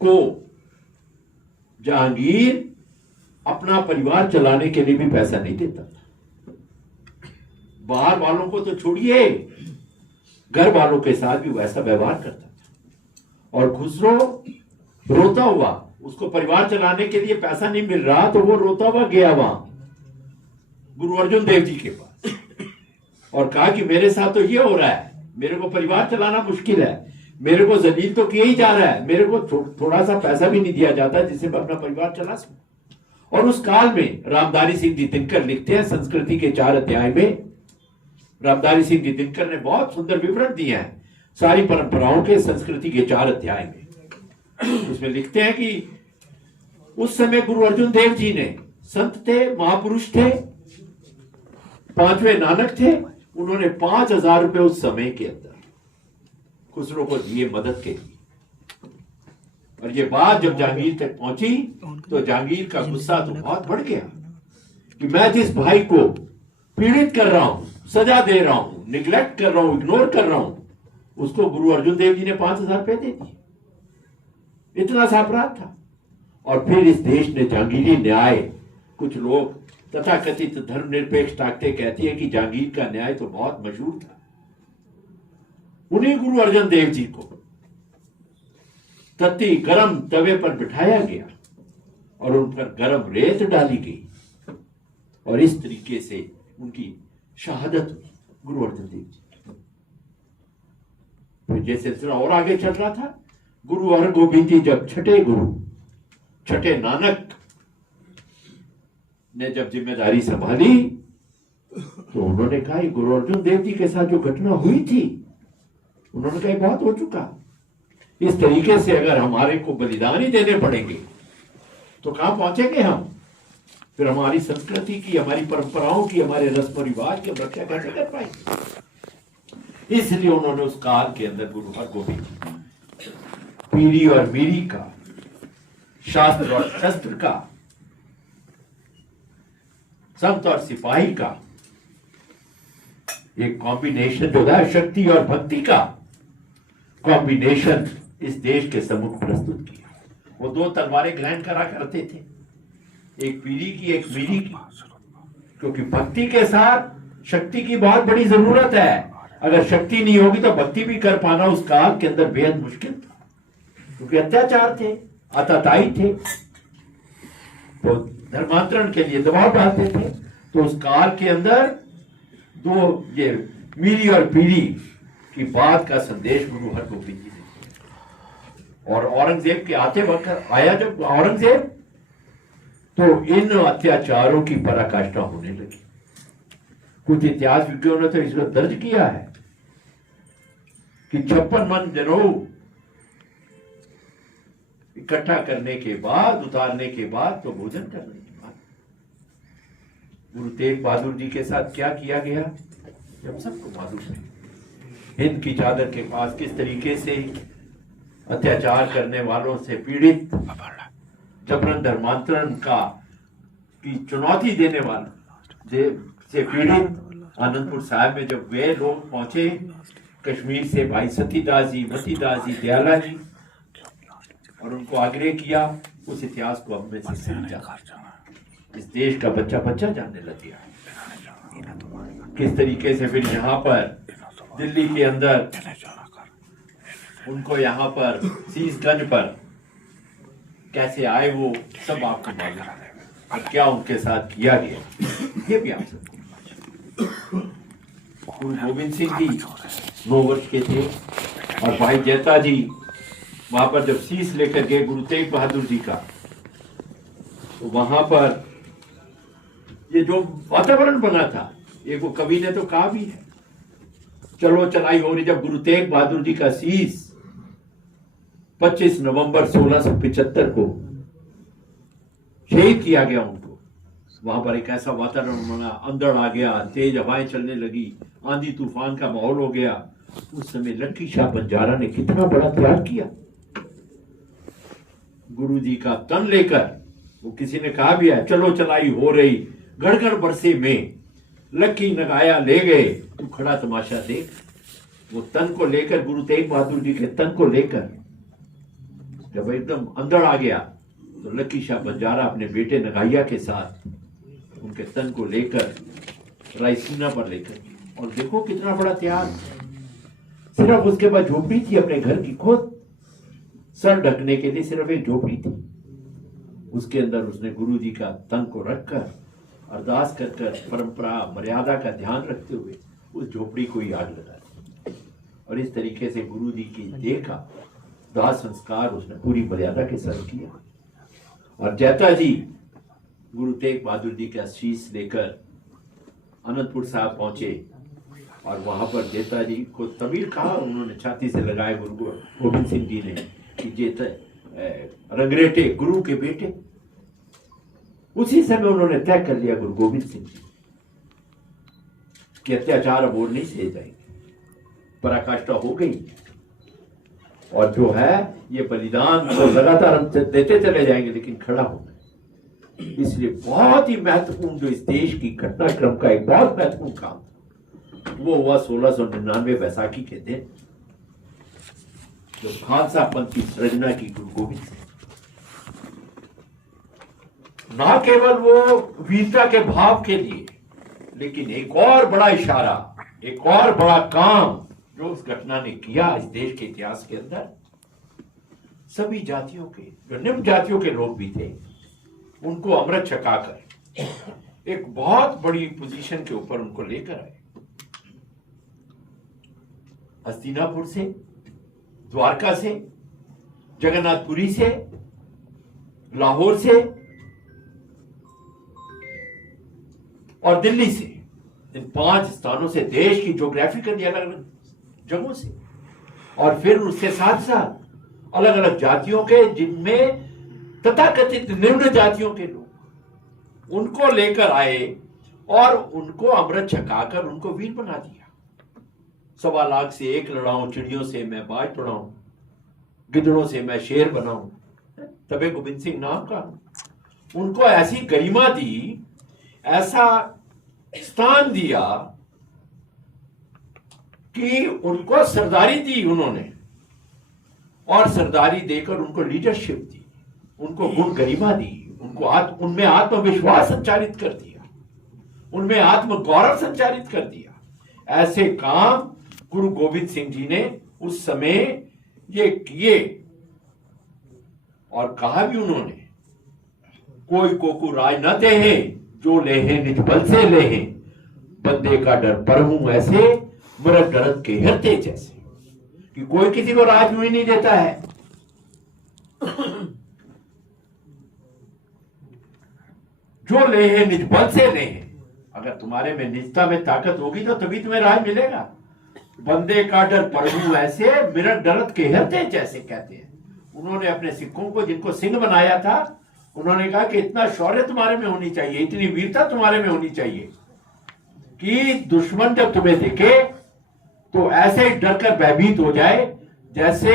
को जहांगीर अपना परिवार चलाने के लिए भी पैसा नहीं देता था। बाहर वालों को तो छोड़िए, घर वालों के साथ भी वैसा व्यवहार करता था। और खुसरो रोता हुआ, उसको परिवार चलाने के लिए पैसा नहीं मिल रहा, तो वो रोता हुआ गया वहां गुरु अर्जुन देव जी के पास और कहा कि मेरे साथ तो ये हो रहा है, मेरे को परिवार चलाना मुश्किल है, मेरे को जलील तो किया ही जा रहा है, मेरे को थोड़ा सा पैसा भी नहीं दिया जाता जिससे मैं अपना परिवार चला सकूं। और उस काल में रामधारी सिंह जी दिनकर लिखते हैं संस्कृति के 4 अध्याय में, रामधारी सिंह जी दिनकर ने बहुत सुंदर विवरण दिया है सारी परंपराओं के संस्कृति के 4 अध्याय में। उसमें लिखते हैं कि उस समय गुरु अर्जुन देव जी ने, संत थे, महापुरुष थे, 5वें नानक थे, उन्होंने 5,000 रुपए उस समय के अंदर खुसरो को दिए मदद के लिए। और ये बात जब जहांगीर तक पहुंची तो जहांगीर का गुस्सा तो बहुत बढ़ गया कि मैं जिस भाई को पीड़ित कर रहा हूं, सजा दे रहा हूं, निग्लेक्ट कर रहा हूं, इग्नोर कर रहा हूं, उसको गुरु अर्जुन देव जी ने 5,000 रुपए दे दिए। इतना सा अपराध था। और फिर इस देश ने जहांगीरी न्याय, कुछ लोग तथाकथित धर्मनिरपेक्ष ताकतें कहती है कि जहांगीर का न्याय तो बहुत मशहूर था। उन्हीं गुरु अर्जन देव जी को तत्ती गरम तवे पर बिठाया गया और उन पर गरम रेत डाली गई और इस तरीके से उनकी शहादत हुई गुरु अर्जन देव जी। फिर ये सिलसिला और आगे चल रहा था। गुरु हरगोबिंद जी जब छठे नानक ने जब जिम्मेदारी संभाली तो उन्होंने कहा गुरु अर्जुन देव जी के साथ जो घटना हुई थी, उन्होंने कहा बहुत हो चुका, इस तरीके से अगर हमारे को बलिदान ही देने पड़ेंगे तो कहां पहुंचेंगे हम? फिर हमारी संस्कृति की, हमारी परंपराओं की, हमारे रस्म रिवाज की हम रक्षा कैसे कर पाएंगे? इसलिए उन्होंने उस काल के अंदर गुरु हरगोबिंद पीढ़ी और मीरी का, शास्त्र और शस्त्र का, संत और सिपाही का एक कॉम्बिनेशन जो है, शक्ति और भक्ति का कॉम्बिनेशन इस देश के सम्मुख प्रस्तुत किया। वो 2 तलवारें ग्रहण करा करते थे, एक पीढ़ी की, एक मीरी की, क्योंकि भक्ति के साथ शक्ति की बहुत बड़ी जरूरत है। अगर शक्ति नहीं होगी तो भक्ति भी कर पाना उस काल के अंदर बेहद मुश्किल था, क्योंकि अत्याचार थे, आतताई थे, तो धर्मांतरण के लिए दबाव डालते थे। तो उस काल के अंदर 2 ये मीरी और पीढ़ी की बात का संदेश गुरु हरगोबिंद जी ने। और औरंगजेब के आते वक्त आया जब औरंगजेब, तो इन अत्याचारों की पराकाष्ठा होने लगी। कुछ इतिहास विज्ञों ने तो इसमें दर्ज किया है कि 56 मन जनों इकट्ठा करने के बाद, उतारने के बाद, तो भोजन करने के बाद गुरु तेग बहादुर जी के साथ क्या किया गया जब सबको मालूम है। हिंद की चादर के पास किस तरीके से अत्याचार करने वालों से पीड़ित, जबरन धर्मांतरण का की चुनौती देने वाले से पीड़ित आनंदपुर साहब में जब वे लोग पहुंचे कश्मीर से, भाई सतीदास जी, मतीदास जी, दयाला जी, और उनको आग्रह किया, उस इतिहास को अब में से समझा। इस देश का बच्चा बच्चा जानने लग गया किस तरीके से फिर यहाँ पर दिल्ली के अंदर उनको यहाँ पर शीशगंज पर कैसे आए, वो सब आपको मालूम है, और क्या उनके साथ किया गया ये भी आप सबको। गुरु गोविंद सिंह जी 9 वर्ष के थे, और भाई जैता जी वहां पर जब शीश लेकर गए गुरु तेग बहादुर जी का, तो वहां पर ये जो वातावरण बना था, एक वो कवि ने तो कहा भी है, चलो चलाई हो रही, जब गुरु तेग बहादुर जी का शीश 25 नवंबर 1675 को शहीद किया गया उनको, वहां पर एक ऐसा वातावरण बना, अंधड़ आ गया, तेज हवाएं चलने लगी, आंधी तूफान का माहौल हो गया। उस समय लक्की शाह बंजारा ने कितना बड़ा त्याग किया, गुरु जी का तन लेकर। वो किसी ने कहा भी है, चलो चलाई हो रही गड़गड़ बरसे में, लक्की नगाया ले गए तू खड़ा तमाशा देख। वो तन को लेकर, गुरु तेग बहादुर जी के तन को लेकर जब एकदम अंदर आ गया, तो लक्की शाह बंजारा अपने बेटे नगाइया के साथ उनके तन को लेकर रायसीना पर लेकर, और देखो कितना बड़ा त्याग। सिर्फ उसके बाद झोपड़ी थी अपने घर की, खुद सर ढकने के लिए सिर्फ एक झोपड़ी थी, उसके अंदर उसने गुरु जी का तन को रखकर अरदास कर कर परंपरा मर्यादा का ध्यान रखते हुए उस झोपड़ी को ही आग लगा दी। और इस तरीके से गुरु जी की देह का दाह संस्कार उसने पूरी मर्यादा के साथ किया। और जैता जी गुरु तेग बहादुर जी का शीश लेकर अनंतपुर साहब पहुंचे, और वहां पर जैता जी को तमीर कहा उन्होंने, छाती से लगाए गुरु गोविंद सिंह जी ने कि जेता रंगरेटे गुरु के बेटे। उसी समय उन्होंने तय कर लिया गुरु गोविंद सिंह जी कि अत्याचार अब और नहीं सहे जाएंगे, पराकाष्ठा हो गई, और जो है ये बलिदान तो लगातार हम देते चले जाएंगे, लेकिन खड़ा होना। इसलिए बहुत ही महत्वपूर्ण जो इस देश की घटनाक्रम का एक बहुत महत्वपूर्ण काम था, वो हुआ 1699 बैसाखी के दिन, जो खालसा पंथ की सृजना की गुरु गोविंद सिंह। ना केवल वो वीरता के भाव के लिए, लेकिन एक और बड़ा इशारा, एक और बड़ा काम जो उस घटना ने किया इस देश के इतिहास के अंदर, सभी जातियों के, जो निम्न जातियों के लोग भी थे, उनको अमृत छकाकर एक बहुत बड़ी पोजीशन के ऊपर उनको लेकर आए। हस्तिनापुर से, द्वारका से, जगन्नाथपुरी से, लाहौर से और दिल्ली से, इन 5 स्थानों से, देश की ज्योग्राफिकली अलग अलग जगहों से, और फिर उसके साथ साथ अलग अलग जातियों के, जिनमें तथाकथित निम्न जातियों के लोग, उनको लेकर आए और उनको अमृत छकाकर उनको वीर बना दिया। 1.25 लाख से 1 लड़ाऊं, चिड़ियों से मैं बाज पढ़ाऊं, गिदड़ों से मैं शेर बनाऊं, तबे गोविंद सिंह नाम का। उनको ऐसी गरिमा दी, ऐसा स्थान दिया कि उनको सरदारी दी उन्होंने, और सरदारी देकर उनको लीडरशिप दी, उनको गुण गरिमा दी, उनको उनमें आत्मविश्वास संचारित कर दिया, उनमें आत्म गौरव संचारित कर दिया। ऐसे काम गुरु गोविंद सिंह जी ने उस समय ये किए, और कहा भी उन्होंने, कोई कोकु राज न देहे, जो लेहे निज बल से लेहे, बंदे का डर पर हूं ऐसे, मरद डरत के हरते जैसे। कि कोई किसी को राज ही नहीं देता है, जो लेहे निज बल से लेहे। अगर तुम्हारे में निजता में ताकत होगी तो तभी तुम्हें राज मिलेगा। बंदे का डर पर हूं ऐसे, मरद डरत के हरते जैसे कहते हैं। उन्होंने अपने सिखों को, जिनको सिंह बनाया था, उन्होंने कहा कि इतना शौर्य तुम्हारे में होनी चाहिए, इतनी वीरता तुम्हारे में होनी चाहिए कि दुश्मन जब तुम्हें देखे तो ऐसे डरकर भयभीत हो जाए, जैसे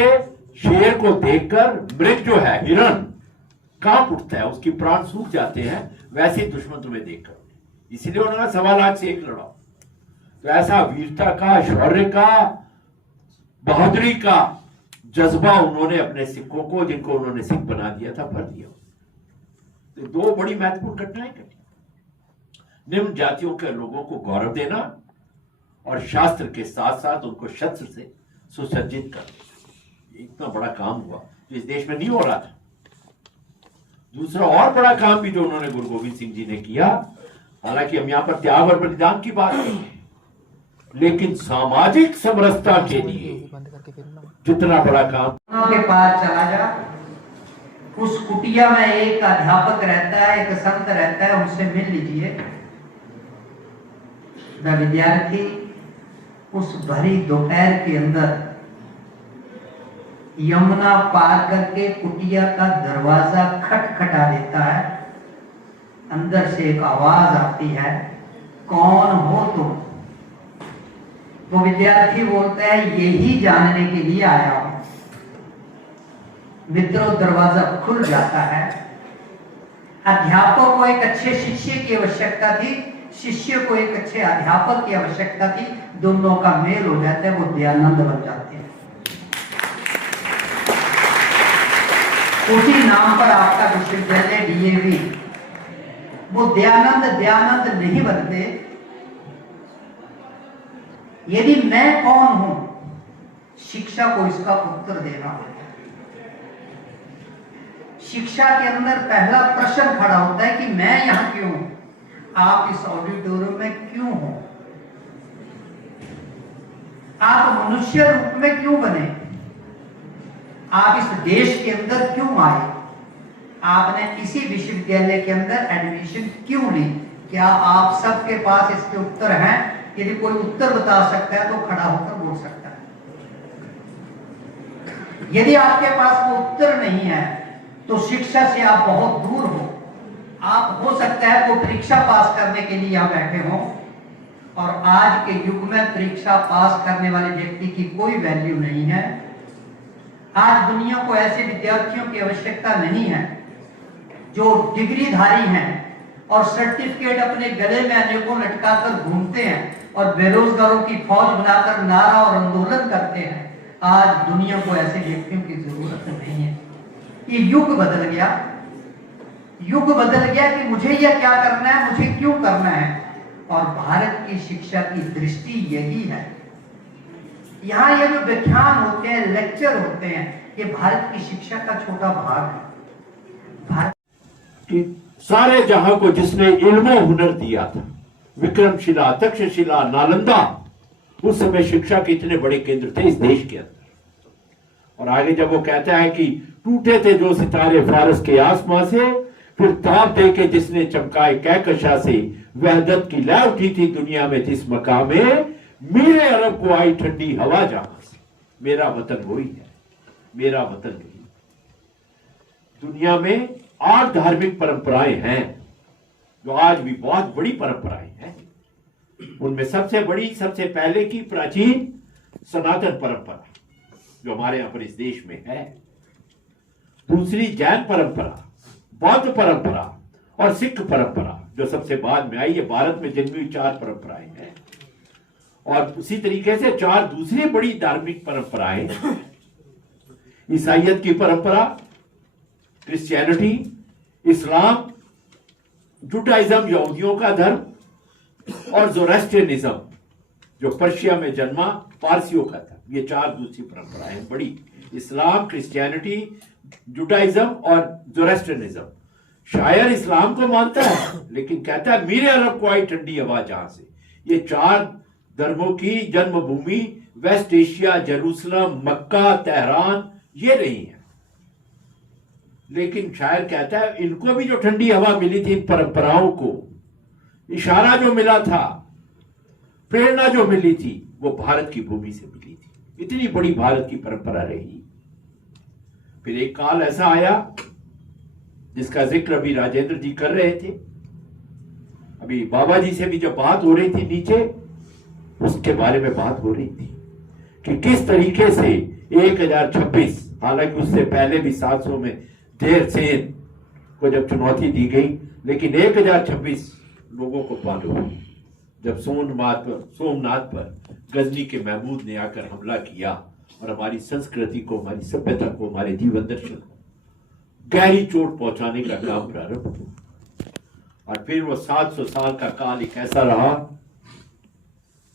शेर को देखकर मृग जो है, हिरण कांप उठता है, उसकी प्राण सूख जाते हैं, वैसे ही दुश्मन तुम्हें देखकर। इसलिए उन्होंने 1.25 लाख से 1 लड़ाओ। तो ऐसा वीरता का, शौर्य का, बहादुरी का जज्बा उन्होंने अपने सिखों को, जिनको उन्होंने सिख बना दिया था, भर दिया। तो दो बड़ी महत्वपूर्ण घटनाएं घटी। निम्न जातियों के लोगों को गौरव देना और शास्त्र के साथ साथ उनको शस्त्र से सुसज्जित करना। इतना बड़ा काम हुआ जो इस देश में नहीं हो रहा था। दूसरा और बड़ा काम भी जो उन्होंने गुरु गोविंद सिंह जी ने किया, हालांकि हम यहां पर त्याग और बलिदान की बात नहीं है, लेकिन सामाजिक समरसता के लिए जितना बड़ा काम। के पास चला जा, उस कुटिया में एक अध्यापक रहता है, एक संत रहता है, उनसे मिल लीजिए। वह विद्यार्थी उस भरी दोपहर के अंदर यमुना पार करके कुटिया का दरवाजा खटखटा देता है। अंदर से एक आवाज आती है, कौन हो तुम? वो विद्यार्थी बोलता है, यही जानने के लिए आया हूं। मित्रों, दरवाजा खुल जाता है। अध्यापक को एक अच्छे शिष्य की आवश्यकता थी, शिष्य को एक अच्छे अध्यापक की आवश्यकता थी। दोनों का मेल हो जाता है, वो दयानंद बन जाते हैं। उसी नाम पर आपका विश्वविद्यालय डीएवी, वो दयानंद नहीं बनते यदि मैं कौन हूं, शिक्षा को इसका उत्तर देना होगा। शिक्षा के अंदर पहला प्रश्न खड़ा होता है कि मैं यहां क्यों हूं, आप इस ऑडिटोरियम में क्यों हो, आप मनुष्य रूप में क्यों बने, आप इस देश के अंदर क्यों आए, आपने इसी विश्वविद्यालय के अंदर एडमिशन क्यों ली। क्या आप सबके पास इसके उत्तर हैं? यदि कोई उत्तर बता सकता है तो खड़ा होकर बोल सकता है। यदि आपके पास वो उत्तर नहीं है तो शिक्षा से आप बहुत दूर हो। आप हो सकता है वो परीक्षा पास करने के लिए यहां बैठे हो, और आज के युग में परीक्षा पास करने वाले व्यक्ति की कोई वैल्यू नहीं है। आज दुनिया को ऐसे विद्यार्थियों की आवश्यकता नहीं है जो डिग्रीधारी हैं और सर्टिफिकेट अपने गले में अनेकों लटकाकर घूमते हैं और बेरोजगारों की फौज बनाकर नारा और आंदोलन करते हैं। आज दुनिया को ऐसे व्यक्तियों की जरूरत नहीं है। ये युग बदल गया, युग बदल गया कि मुझे यह क्या करना है, मुझे क्यों करना है। और भारत की शिक्षा की दृष्टि यही है। यहाँ ये जो व्याख्यान होते हैं, लेक्चर होते हैं, ये भारत की शिक्षा का छोटा भाग है। भारत कि सारे जहां को जिसने इल्म हुनर दिया था, विक्रमशिला, तक्षशिला, नालंदा, उस समय शिक्षा के इतने बड़े केंद्र थे इस देश के अंदर। और आगे जब वो कहता है कि टूटे थे जो सितारे फारस के आसमां से, फिर ताप दे के जिसने चमकाए कहकशा से, वहदत की लय उठी थी दुनिया में जिस मकाम में, मेरे अरब को आई ठंडी हवा जहां से। मेरा वतन वही है, मेरा वतन वही। दुनिया में 8 धार्मिक परंपराएं हैं जो आज भी बहुत बड़ी परंपराएं हैं। उनमें सबसे बड़ी, सबसे पहले की प्राचीन सनातन परंपरा जो हमारे यहां पर इस देश में है। दूसरी जैन परंपरा, बौद्ध परंपरा और सिख परंपरा जो सबसे बाद में आई। ये भारत में जन्मी हुई 4 परंपराएं हैं। और उसी तरीके से 4 दूसरी बड़ी धार्मिक परंपराएं, ईसाइयत की परंपरा, क्रिश्चियनिटी, इस्लाम, जुडाइज्म यहूदियों का धर्म, और ज़ोरास्ट्रियनिज्म जो पर्शिया में जन्मा पारसियों का था। ये 4 दूसरी परंपराएं बड़ी, इस्लाम, क्रिश्चियनिटी, जुडाइज्म और ज़ोरास्ट्रियनिज्म। शायर इस्लाम को मानता है लेकिन कहता है मेरे अरब को आई ठंडी हवा जहां से। ये 4 धर्मों की जन्मभूमि वेस्ट एशिया, जेरूसलम, मक्का, तेहरान ये रही है। लेकिन शायर कहता है इनको भी जो ठंडी हवा मिली थी, इन परंपराओं को इशारा जो मिला था, प्रेरणा जो मिली थी, वो भारत की भूमि से मिली थी। इतनी बड़ी भारत की परंपरा रही। फिर एक काल ऐसा आया जिसका जिक्र अभी राजेंद्र जी कर रहे थे, अभी बाबा जी से भी जब बात हो रही थी नीचे, उसके बारे में बात हो रही थी कि किस तरीके से 1026, हालांकि उससे पहले भी 700 में देर से को जब चुनौती दी गई, लेकिन 1026 लोगों को मालूम जब सोमनाथ पर गजनी के महमूद ने आकर हमला किया और हमारी संस्कृति को, हमारी सभ्यता को, हमारे जीवन दर्शन को गहरी चोट पहुंचाने का काम प्रारंभ हुआ। और फिर वो 700 साल का काल एक ऐसा रहा,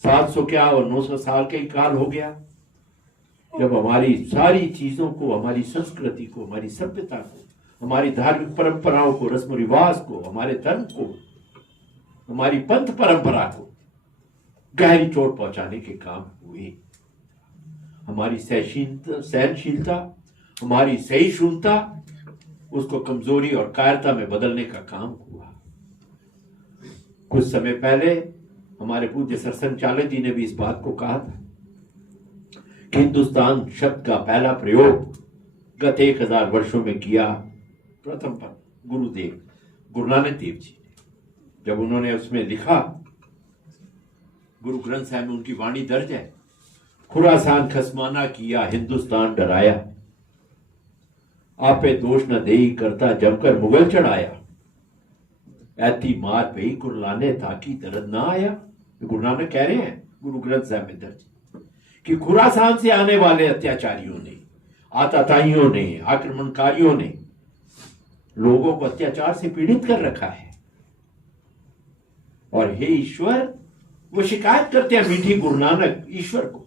700 क्या और 900 साल का ही काल हो गया, जब हमारी सारी चीजों को, हमारी संस्कृति को, हमारी सभ्यता को, हमारी धार्मिक परंपराओं को, रस्म रिवाज को, हमारे धर्म को, हमारी पंथ परंपरा को गहरी चोट पहुंचाने के काम हुए। हमारी सहनशीलता, हमारी सहिष्णुता, उसको कमजोरी और कायरता में बदलने का काम हुआ। कुछ समय पहले हमारे पूज्य सरसंघचालक जी ने भी इस बात को कहा था कि हिंदुस्तान शब्द का पहला प्रयोग गत 1000 वर्षों में किया प्रथम पर गुरुदेव गुरु नानक देव जी ने, जब उन्होंने उसमें लिखा, गुरु ग्रंथ साहिब में उनकी वाणी दर्ज है, खुरासान खसमाना किया हिंदुस्तान डराया, आपे दोष न देई करता जमकर मुगल चढ़ाया, ऐती मार पे कुरलाने ताकि दर्द ना आया। गुरु नानक कह रहे हैं गुरु ग्रंथ साहिब में दर्ज कि खुरासान से आने वाले अत्याचारियों ने, आतताइयों ने, आक्रमणकारियों ने लोगों को अत्याचार से पीड़ित कर रखा है। और हे ईश्वर, वो शिकायत करते हैं मीठी गुरु नानक ईश्वर को।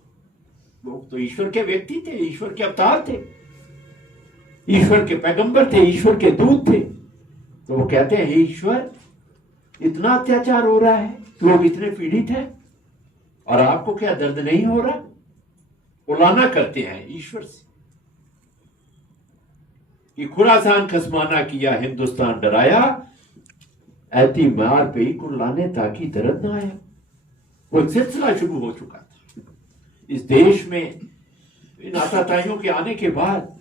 लोग तो ईश्वर के व्यक्ति थे, ईश्वर के अवतार थे, ईश्वर के पैगंबर थे, ईश्वर के दूत थे। तो वो कहते हैं हे ईश्वर, इतना अत्याचार हो रहा है, लोग इतने पीड़ित हैं और आपको क्या दर्द नहीं हो रहा? उलाना करते हैं ईश्वर से कि खुरासान खसमाना किया हिंदुस्तान डराया, ऐती मार पे कुरलाने ताकि दर्द ना आया। वो एक सिलसिला शुरू हो चुका था इस देश में। इन आतताइयों के आने के बाद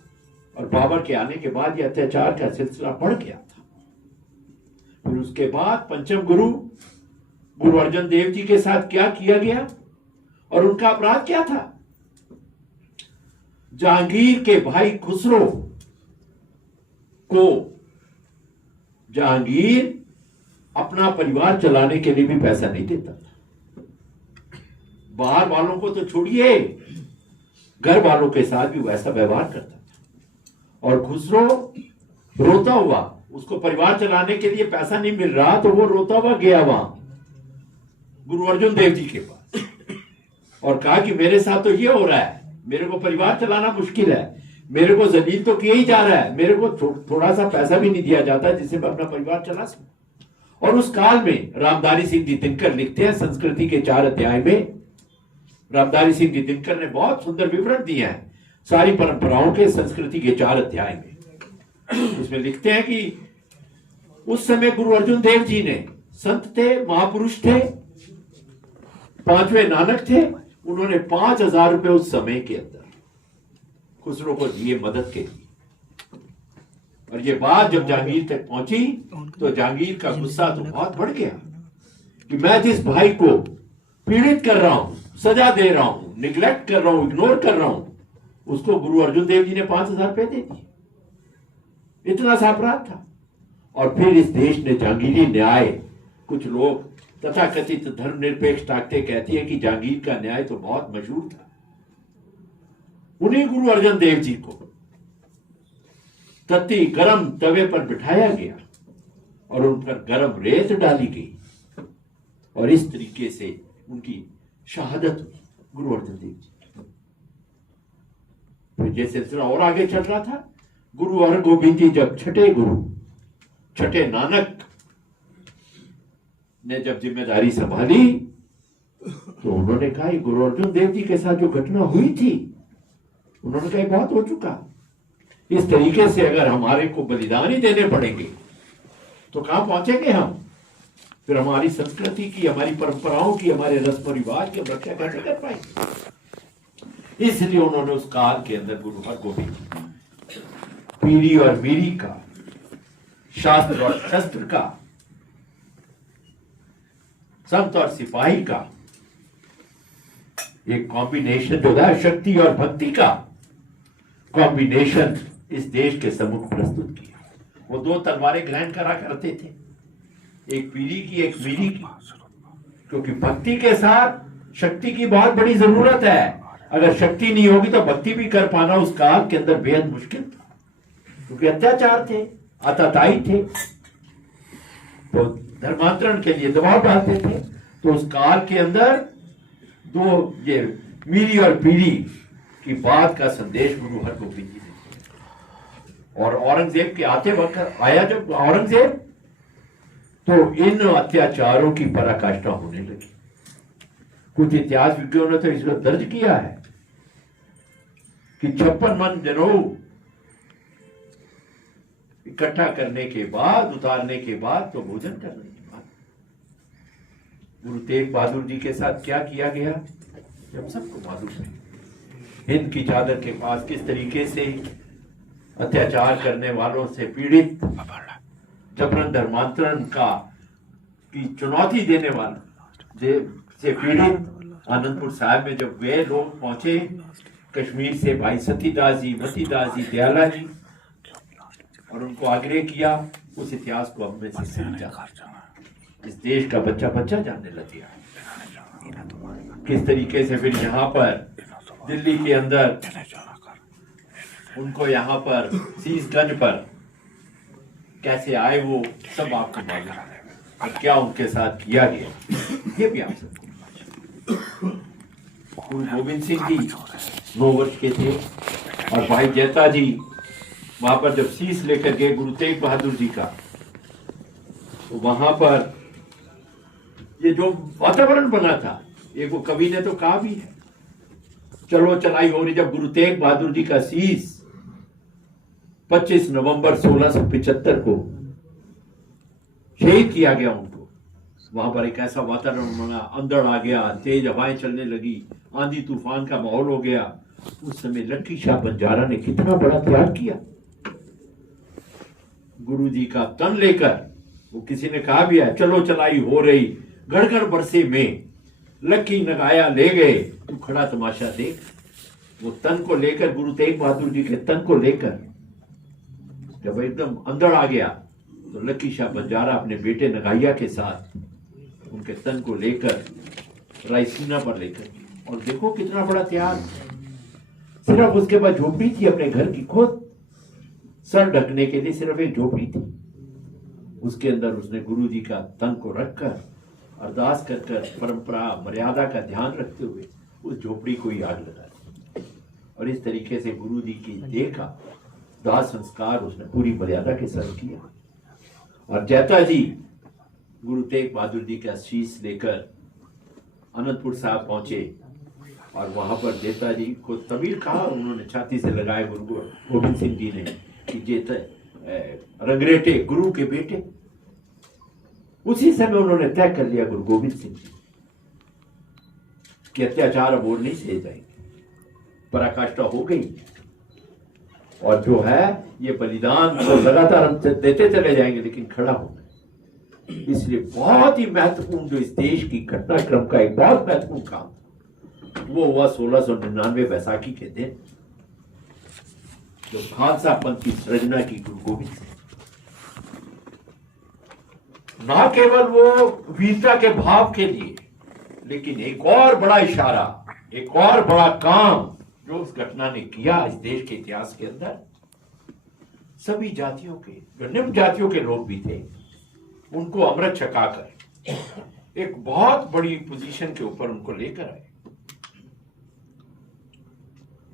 और बाबर के आने के बाद यह अत्याचार का सिलसिला बढ़ गया था। फिर उसके बाद पंचम गुरु गुरु अर्जन देव जी के साथ क्या किया गया और उनका अपराध क्या था? जहांगीर के भाई खुसरो को जहांगीर अपना परिवार चलाने के लिए भी पैसा नहीं देता था। बाहर वालों को तो छोड़िए, घर वालों के साथ भी वैसा व्यवहार करता था। और खुसरो रोता हुआ, उसको परिवार चलाने के लिए पैसा नहीं मिल रहा, तो वो रोता हुआ गया वहां गुरु अर्जुन देव जी के पास और कहा कि मेरे साथ तो ये हो रहा है, मेरे को परिवार चलाना मुश्किल है, मेरे को जलील तो किया ही जा रहा है, मेरे को थोड़ा सा पैसा भी नहीं दिया जाता जिससे मैं अपना परिवार चला सकूं। और उस काल में रामधारी सिंह जी दिनकर लिखते हैं संस्कृति के 4 अध्याय में, रामधारी सिंह जी दिनकर ने बहुत सुंदर विवरण दिया है सारी परंपराओं के संस्कृति के 4 अध्याय में। उसमें लिखते हैं कि उस समय गुरु अर्जुन देव जी ने, संत थे, महापुरुष थे, 5वें नानक थे, उन्होंने 5000 रुपए उस समय के अंदर खुसरो को दिए मदद के लिए। और ये बात जब जहांगीर तक पहुंची तो जहांगीर का गुस्सा तो बहुत बढ़ गया कि मैं जिस भाई को पीड़ित कर रहा हूं, सजा दे रहा हूं, निग्लेक्ट कर रहा हूं, इग्नोर कर रहा हूं, उसको गुरु अर्जुन देव जी ने 5000 रुपए दे दिए। इतना सा अपराध था। और फिर इस देश ने जहांगीरी न्याय, कुछ लोग तथाकथित धर्मनिरपेक्ष ताकतें कहती है कि जहांगीर का न्याय तो बहुत मशहूर था। उन्हीं गुरु अर्जन देव जी को तत्ती गरम तवे पर बिठाया गया और उन पर गरम रेत डाली गई और इस तरीके से उनकी शहादत हुई गुरु अर्जन देव जी। फिर ये सिलसिला और आगे चल रहा था। गुरु हरगोबिंद जी जब छठे नानक ने जब जिम्मेदारी संभाली तो उन्होंने कहा गुरु अर्जुन देव जी के साथ जो घटना हुई थी, उन्होंने कहा बहुत हो चुका, इस तरीके से अगर हमारे को बलिदान ही देने पड़ेंगे तो कहां पहुंचेंगे हम? फिर हमारी संस्कृति की, हमारी परंपराओं की, हमारे रस्म रिवाज की रक्षा कैसे कर पाएंगे? इसलिए उन्होंने उस काल के अंदर गुरु हरगोबिंद पीढ़ी और मीरी का, शास्त्र और शस्त्र का, संत और सिपाही का एक कॉम्बिनेशन जो है, शक्ति और भक्ति का कॉम्बिनेशन इस देश के सम्मुख प्रस्तुत किया। वो 2 तलवारें ग्रहण करा करते थे, एक पीली की, एक मीरी की, क्योंकि भक्ति के साथ शक्ति की बहुत बड़ी जरूरत है। अगर शक्ति नहीं होगी तो भक्ति भी कर पाना उस काल के अंदर बेहद मुश्किल था, क्योंकि अत्याचार थे, आतताई थे, तो धर्मांतरण के लिए दबाव डालते थे। तो उस काल के अंदर दो ये मीरी और पीढ़ी की बात का संदेश गुरु हरगोबिंद जी ने दिया। और औरंगजेब के आते वक्त आया जब औरंगजेब, तो इन अत्याचारों की पराकाष्ठा होने लगी। कुछ इतिहास विज्ञों ने तो इसको दर्ज किया है कि 56 मन जनों इकट्ठा करने के बाद, उतारने के बाद, तो भोजन करने के बाद गुरु तेग बहादुर जी के साथ क्या किया गया, जब सबको मालूम है। हिंद की चादर के पास किस तरीके से अत्याचार करने वालों से पीड़ित, जबरन धर्मांतरण की चुनौती देने वाले से पीड़ित आनंदपुर साहिब में जब वे लोग पहुंचे कश्मीर से, भाई सतीदास जी, मतीदास जी, दयाला जी, और उनको आग्रह किया, उस इतिहास को अब में से समझा। इस देश का बच्चा बच्चा जानने लग गया किस तरीके से फिर यहाँ पर दिल्ली के अंदर उनको यहाँ पर शीशगंज पर कैसे आए, वो सब आपको मालूम है, और क्या उनके साथ किया गया ये भी आप सबको। गुरु गोविंद सिंह जी 9 वर्ष के थे, और भाई जैता जी वहां पर जब शीश लेकर गए गुरु तेग बहादुर जी का, तो वहां पर ये जो वातावरण बना था, एक वो कवि ने तो कहा भी है, चलो चलाई हो रही, जब गुरु तेग बहादुर जी का शीश 25 नवंबर 1675 को शहीद किया गया उनको, वहां पर एक ऐसा वातावरण बना, अंधड़ आ गया, तेज हवाएं चलने लगी, आंधी तूफान का माहौल हो गया। उस समय लक्की शाह बंजारा ने कितना बड़ा त्याग किया, गुरु जी का तन लेकर। वो किसी ने कहा भी है, चलो चलाई हो रही गड़गड़ बरसे में, लक्की नगाया ले गए, तू खड़ा तमाशा देख। वो तन को लेकर, गुरु तेग बहादुर जी के तन को लेकर जब एकदम अंदर आ गया, तो लक्की शाह बंजारा अपने बेटे नगाइया के साथ उनके तन को लेकर रायसीना पर लेकर, और देखो कितना बड़ा त्याग। सिर्फ उसके बाद झोपड़ी थी अपने घर की, खुद सर ढकने के लिए सिर्फ एक झोपड़ी थी, उसके अंदर उसने गुरु जी का तन को रखकर अरदास कर कर परंपरा मर्यादा का ध्यान रखते हुए उस झोपड़ी को ही आग लगा दी। और इस तरीके से गुरु जी की देह का दाह संस्कार उसने पूरी मर्यादा के साथ किया। और जैता जी गुरु तेग बहादुर जी का शीश लेकर अनंतपुर साहब पहुंचे, और वहां पर जैता जी को तबीर कहा उन्होंने छाती से लगाए गुरु गोविंद सिंह जी ने कि जेता रंगरेटे गुरु के बेटे। उसी समय उन्होंने तय कर लिया गुरु गोविंद सिंह जी कि अत्याचार अब और नहीं सहे जाएंगे, पराकाष्ठा हो गई, और जो है ये बलिदान तो लगातार हम देते चले जाएंगे, लेकिन खड़ा हो गए। इसलिए बहुत ही महत्वपूर्ण जो इस देश की घटनाक्रम का एक बहुत महत्वपूर्ण काम वो हुआ 1699 बैसाखी के दिन, जो खालसा पंथ की सृजना की गुरु गोविंद सिंह। ना केवल वो वीरता के भाव के लिए, लेकिन एक और बड़ा इशारा, एक और बड़ा काम जो उस घटना ने किया इस देश के इतिहास के अंदर। सभी जातियों के, जो निम्न जातियों के लोग भी थे, उनको अमृत छकाकर एक बहुत बड़ी पोजीशन के ऊपर उनको लेकर आए।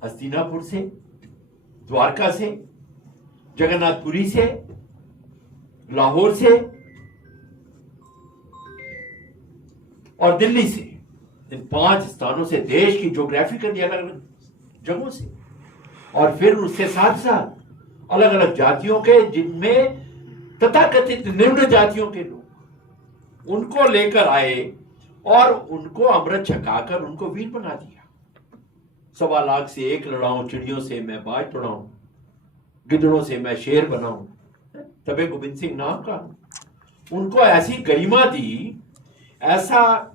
हस्तिनापुर से, द्वारका से, जगन्नाथपुरी से, लाहौर से और दिल्ली से, इन 5 स्थानों से, देश की ज्योग्राफिकली अलग अलग जगहों से, और फिर उसके साथ साथ अलग अलग जातियों के, जिनमें तथाकथित निम्न जातियों के लोग, उनको लेकर आए और उनको अमृत छकाकर उनको वीर बना दिया। 1.25 लाख से 1 लड़ाऊं, चिड़ियों से मैं बाज तोड़ाऊं, गिद्धड़ों से मैं शेर बनाऊं, तबे गोविंद सिंह नाम का। उनको ऐसी गरिमा दी, ऐसा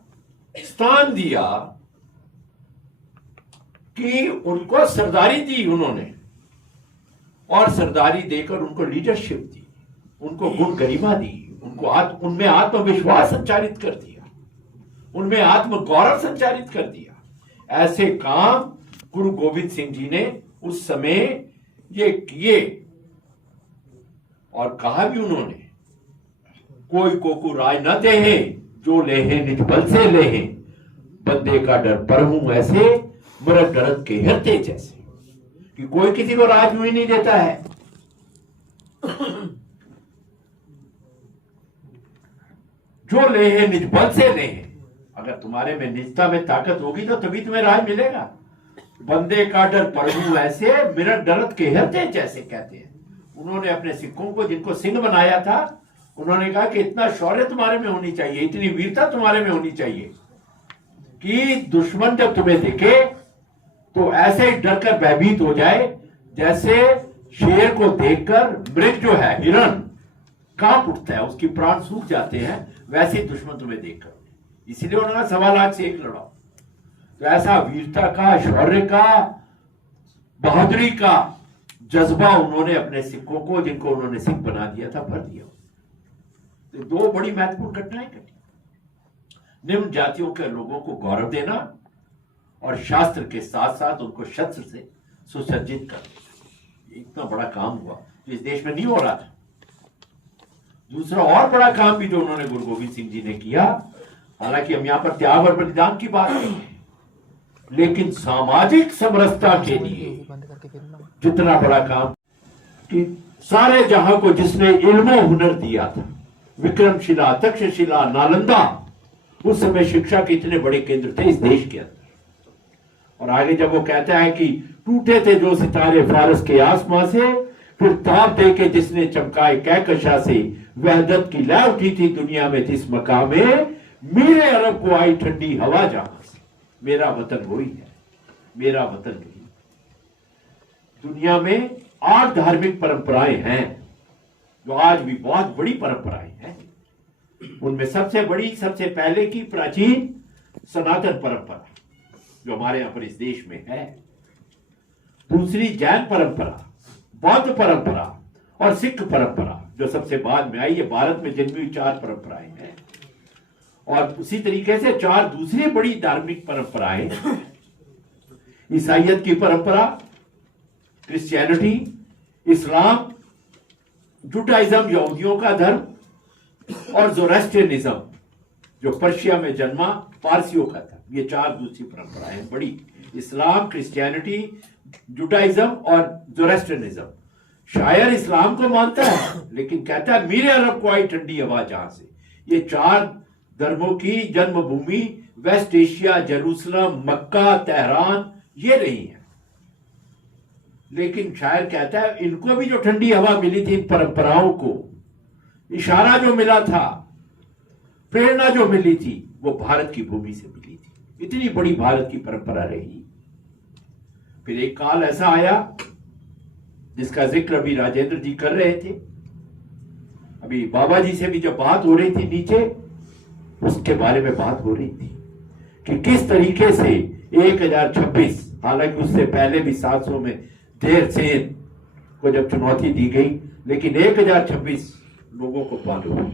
स्थान दिया कि उनको सरदारी दी उन्होंने, और सरदारी देकर उनको लीडरशिप दी, उनको गुण गरिमा दी, उनको उनमें आत्मविश्वास संचारित कर दिया, उनमें आत्म गौरव संचारित कर दिया। ऐसे काम गुरु गोविंद सिंह जी ने उस समय ये किए और कहा भी उन्होंने, कोई कोकु राज न देहे, जो लेहे निज बल से लेहे, बंदे का डर पर हूं ऐसे, मृग डरत के हृदय जैसे। कि कोई किसी को राज ही नहीं देता है। जो लेहे निज बल से लेहे, अगर तुम्हारे में निजता में ताकत होगी तो तभी तुम्हें राज मिलेगा। बंदे का डर पर हूं ऐसे, मृग डरत के हृदय जैसे कहते हैं। उन्होंने अपने सिखों को, जिनको सिंह बनाया था, उन्होंने कहा कि इतना शौर्य तुम्हारे में होनी चाहिए, इतनी वीरता तुम्हारे में होनी चाहिए कि दुश्मन जब तुम्हें देखे तो ऐसे ही डर कर भयभीत हो जाए, जैसे शेर को देखकर मृग जो है, हिरण कांप उठता है, उसकी प्राण सूख जाते हैं, वैसे ही दुश्मन तुम्हें देखकर। इसलिए उन्होंने 1.25 लाख से एक लड़ाओ। तो ऐसा वीरता का, शौर्य का, बहादुरी का जज्बा उन्होंने अपने सिखों को, जिनको उन्होंने सिख बना दिया था, भर दिया। तो 2 बड़ी महत्वपूर्ण घटनाएं घटी। निम्न जातियों के लोगों को गौरव देना और शास्त्र के साथ साथ उनको शस्त्र से सुसज्जित करना। इतना बड़ा काम हुआ जो इस देश में नहीं हो रहा था। दूसरा और बड़ा काम भी जो उन्होंने गुरु गोविंद सिंह जी ने किया, हालांकि हम यहां पर त्याग और बलिदान की बात नहीं है, लेकिन सामाजिक समरसता के लिए जितना बड़ा काम कि सारे जहां को जिसने इल्म हुनर दिया था, विक्रमशिला, तक्षशिला, नालंदा, उस समय शिक्षा के इतने बड़े केंद्र थे इस देश के अंदर। और आगे जब वो कहता है कि टूटे थे जो सितारे फारस के आसमां से, फिर ताप दे के जिसने चमकाए कहकशा से, वहदत की लय उठी थी दुनिया में जिस मकाम में, मेरे अरब को आई ठंडी हवा जहां से। मेरा वतन वही है, मेरा वतन वही। दुनिया में 8 धार्मिक परंपराएं हैं जो आज भी बहुत बड़ी परंपराएं हैं। उनमें सबसे बड़ी, सबसे पहले की प्राचीन सनातन परंपरा जो हमारे यहां पर इस देश में है। दूसरी जैन परंपरा, बौद्ध परंपरा और सिख परंपरा जो सबसे बाद में आई। ये भारत में जन्मी हुई 4 परंपराएं हैं। और उसी तरीके से 4 दूसरी बड़ी धार्मिक परंपराएं, ईसाइयत की परंपरा, क्रिश्चियनिटी, इस्लाम, जुडाइज्म यहूदियों का धर्म, और ज़ोरास्ट्रियनिज्म जो पर्शिया में जन्मा पारसियों का था। ये 4 दूसरी परंपराएं बड़ी, इस्लाम, क्रिश्चियनिटी, जुडाइज्म और ज़ोरास्ट्रियनिज्म। शायर इस्लाम को मानता है लेकिन कहता है मेरे अरब को आई ठंडी हवा जहां से। ये 4 धर्मों की जन्मभूमि वेस्ट एशिया, जेरूसलम, मक्का, तेहरान ये रही है। लेकिन शायर कहता है इनको भी जो ठंडी हवा मिली थी, इन परंपराओं को इशारा जो मिला था, प्रेरणा जो मिली थी, वो भारत की भूमि से मिली थी। इतनी बड़ी भारत की परंपरा रही। फिर एक काल ऐसा आया जिसका जिक्र अभी राजेंद्र जी कर रहे थे, अभी बाबा जी से भी जब बात हो रही थी नीचे, उसके बारे में बात हो रही थी कि किस तरीके से 1026, हालांकि उससे पहले भी 700 में देर सेन को जब चुनौती दी गई, लेकिन 1026 लोगों को मालूम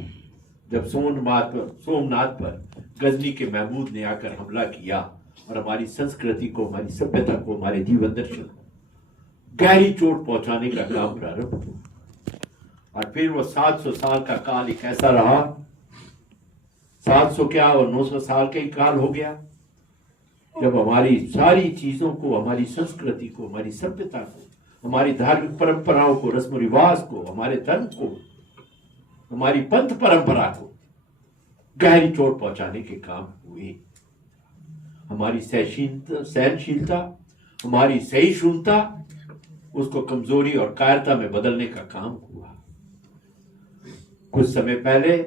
जब सोमनाथ पर गजनी के महमूद ने आकर हमला किया और हमारी संस्कृति को, हमारी सभ्यता को, हमारे जीवन दर्शन को गहरी चोट पहुंचाने का काम प्रारंभ हुआ। और फिर वो 700 साल का काल एक ऐसा रहा, 700 क्या और 900 साल का ही काल हो गया, जब हमारी सारी चीजों को, हमारी संस्कृति को, हमारी सभ्यता को, हमारी धार्मिक परंपराओं को, रस्म रिवाज को, हमारे धर्म को, हमारी पंथ परंपरा को गहरी चोट पहुंचाने के काम हुए। हमारी सहनशीलता, हमारी सहिष्णुता, उसको कमजोरी और कायरता में बदलने का काम हुआ। कुछ समय पहले